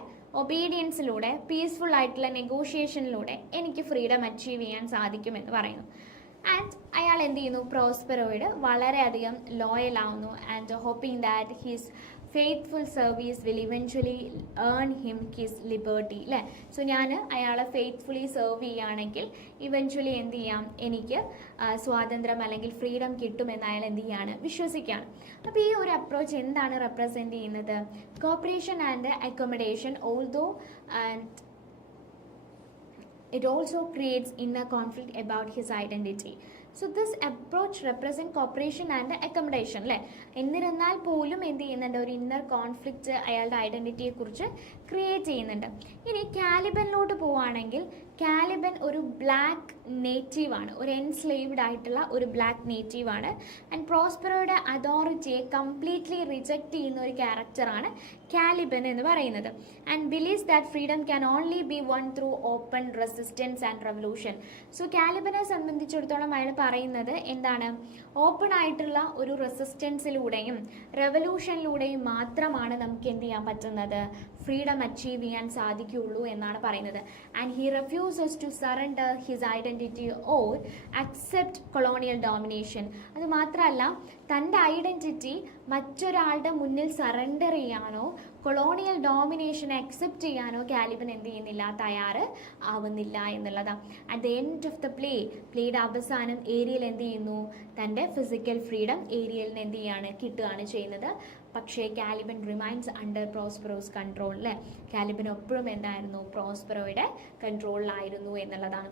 ഒബീഡിയൻസിലൂടെ പീസ്ഫുൾ ആയിട്ടുള്ള നെഗോഷിയേഷനിലൂടെ എനിക്ക് ഫ്രീഡം അച്ചീവ് ചെയ്യാൻ സാധിക്കുമെന്ന് പറയുന്നു. ആൻഡ് അയാൾ എന്ത് ചെയ്യുന്നു, പ്രോസ്പെറോയിഡ് വളരെയധികം ലോയൽ ആവുന്നു. And hoping that his faithful service will eventually earn him his liberty അല്ലേ. സോ ഞാൻ അയാളെ ഫെയ്ത്ത്ഫുള്ളി സെർവ് ചെയ്യുകയാണെങ്കിൽ ഇവൻച്വലി എന്ത് ചെയ്യാം, എനിക്ക് സ്വാതന്ത്ര്യം അല്ലെങ്കിൽ ഫ്രീഡം കിട്ടുമെന്ന് അയാൾ എന്ത് ചെയ്യാണ്, വിശ്വസിക്കുകയാണ്. അപ്പോൾ ഈ ഒരു അപ്രോച്ച് എന്താണ് റെപ്രസെൻറ്റ് ചെയ്യുന്നത്? Cooperation and accommodation although and it also creates inner conflict about his identity. So this approach represent cooperation and accommodation അല്ലേ. എന്നിരുന്നാൽ പോലും എന്ത് ചെയ്യുന്നുണ്ട്, ഒരു ഇന്നർ കോൺഫ്ലിക്റ്റ് അയാളുടെ ഐഡൻറ്റിറ്റിയെ കുറിച്ച് ക്രിയേറ്റ് ചെയ്യുന്നുണ്ട്. ഇനി കാലിബനിലോട്ട് പോവുകയാണെങ്കിൽ കാലിബൻ ഒരു ബ്ലാക്ക് നേറ്റീവാണ്, ഒരു എൻസ്ലേവ്ഡ് ആയിട്ടുള്ള ഒരു ബ്ലാക്ക് നേറ്റീവാണ്. ആൻഡ് പ്രോസ്പെറോയുടെ അതോറിറ്റിയെ കംപ്ലീറ്റ്ലി റിജക്റ്റ് ചെയ്യുന്ന ഒരു ക്യാരക്ടറാണ് കാലിബൻ എന്ന് പറയുന്നത്. And believes that freedom can only be won through open resistance and revolution. So കാലിബനെ സംബന്ധിച്ചിടത്തോളം അയാൾ പറയുന്നത് എന്താണ്, ഓപ്പൺ ആയിട്ടുള്ള ഒരു റെസിസ്റ്റൻസിലൂടെയും റെവല്യൂഷനിലൂടെയും മാത്രമാണ് നമുക്ക് എന്ത് ചെയ്യാൻ പറ്റുന്നത്, ഫ്രീഡം അച്ചീവ് ചെയ്യാൻ സാധിക്കുകയുള്ളൂ എന്നാണ് പറയുന്നത്. And he refuses to surrender his identity or accept colonial domination. അത് മാത്രമല്ല തൻ്റെ ഐഡൻറ്റിറ്റി മറ്റൊരാളുടെ മുന്നിൽ സറണ്ടർ ചെയ്യാനോ കൊളോണിയൽ ഡോമിനേഷനെ അക്സെപ്റ്റ് ചെയ്യാനോ കാലിബൻ എന്ത് ചെയ്യുന്നില്ല, തയ്യാർ ആവുന്നില്ല എന്നുള്ളതാണ്. At the end of the പ്ലേയുടെ അവസാനം ഏരിയൽ എന്ത് ചെയ്യുന്നു, തൻ്റെ ഫിസിക്കൽ ഫ്രീഡം ഏരിയലിന് എന്ത് ചെയ്യാണ്, കിട്ടുകയാണ് ചെയ്യുന്നത്. പക്ഷേ കാലിബൻ റിമൈൻസ് അണ്ടർ പ്രോസ്പെറോസ് കൺട്രോൾ അല്ലേ. കാലിബൻ എപ്പോഴും എന്തായിരുന്നു, പ്രോസ്പെറോയുടെ കൺട്രോളിലായിരുന്നു എന്നുള്ളതാണ്.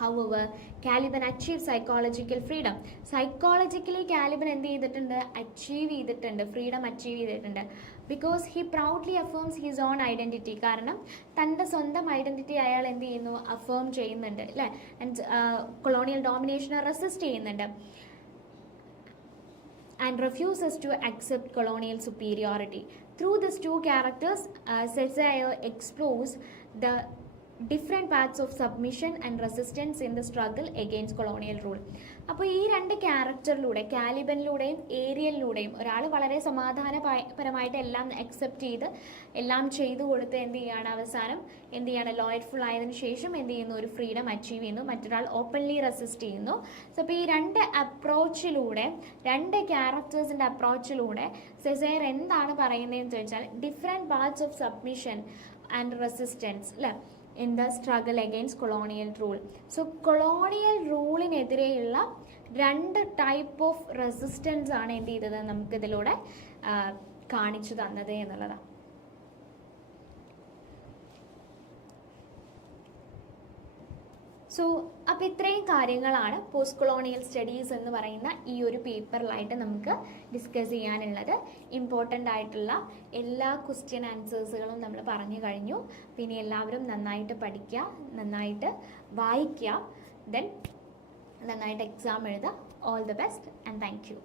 However, Caliban achieved psychological freedom. Psychologically Caliban എന്ത് ചെയ്തിട്ടുണ്ട്, അച്ചീവ് ചെയ്തിട്ടുണ്ട്, ഫ്രീഡം അച്ചീവ് ചെയ്തിട്ടുണ്ട്. Because he proudly affirms his own identity. കാരണം തൻ്റെ സ്വന്തം ഐഡൻറ്റിറ്റി അയാൾ എന്ത് ചെയ്യുന്നു, അഫേം ചെയ്യുന്നുണ്ട് അല്ലേ. ആൻഡ് കൊളോണിയൽ ഡോമിനേഷനെ റെസിസ്റ്റ് ചെയ്യുന്നുണ്ട്. And refuses to accept colonial superiority. Through these two characters, SGOU explores the different paths of submission and resistance in the struggle against colonial rule. അപ്പോൾ ഈ രണ്ട് ക്യാരക്ടറിലൂടെ, കാലിബനിലൂടെയും ഏരിയലിലൂടെയും ഒരാൾ വളരെ സമാധാനപരമായിട്ട് എല്ലാം അക്സെപ്റ്റ് ചെയ്ത് എല്ലാം ചെയ്തു കൊടുത്ത് എന്ത് ചെയ്യുകയാണ്, അവസാനം എന്ത് ചെയ്യാണ്, ലോയൽഫുൾ ആയതിനു ശേഷം എന്ത് ചെയ്യുന്നു, ഒരു ഫ്രീഡം അച്ചീവ് ചെയ്യുന്നു, മറ്റൊരാൾ ഓപ്പൺലി റെസിസ്റ്റ് ചെയ്യുന്നു. സോ അപ്പോൾ ഈ രണ്ട് അപ്രോച്ചിലൂടെ, രണ്ട് ക്യാരക്ടേഴ്സിൻ്റെ അപ്രോച്ചിലൂടെ സെസേർ എന്താണ് പറയുന്നതെന്ന് ചോദിച്ചാൽ, different parts of submission and resistance അല്ലേ in the struggle against colonial rule. So colonial ruleനെതിരെയുള്ള രണ്ട് ടൈപ്പ് ഓഫ് റെസിസ്റ്റൻസ് ആണ് എന്ത് ചെയ്തത്, നമുക്കിതിലൂടെ കാണിച്ചു തന്നത് എന്നുള്ളതാണ്. സോ അപ്പോൾ ഇത്രയും കാര്യങ്ങളാണ് പോസ്റ്റ് കൊളോണിയൽ സ്റ്റഡീസ് എന്ന് പറയുന്ന ഈ ഒരു പേപ്പറിലായിട്ട് നമുക്ക് ഡിസ്കസ് ചെയ്യാനുള്ളത്. ഇമ്പോർട്ടൻ്റ് ആയിട്ടുള്ള എല്ലാ ക്വസ്റ്റ്യൻ ആൻസേഴ്സുകളും നമ്മൾ പറഞ്ഞു കഴിഞ്ഞു. പിന്നെ എല്ലാവരും നന്നായിട്ട് പഠിക്കുക, നന്നായിട്ട് വായിക്കുക, ദെൻ നന്നായിട്ട് എക്സാം എഴുതുക. All the best and thank you.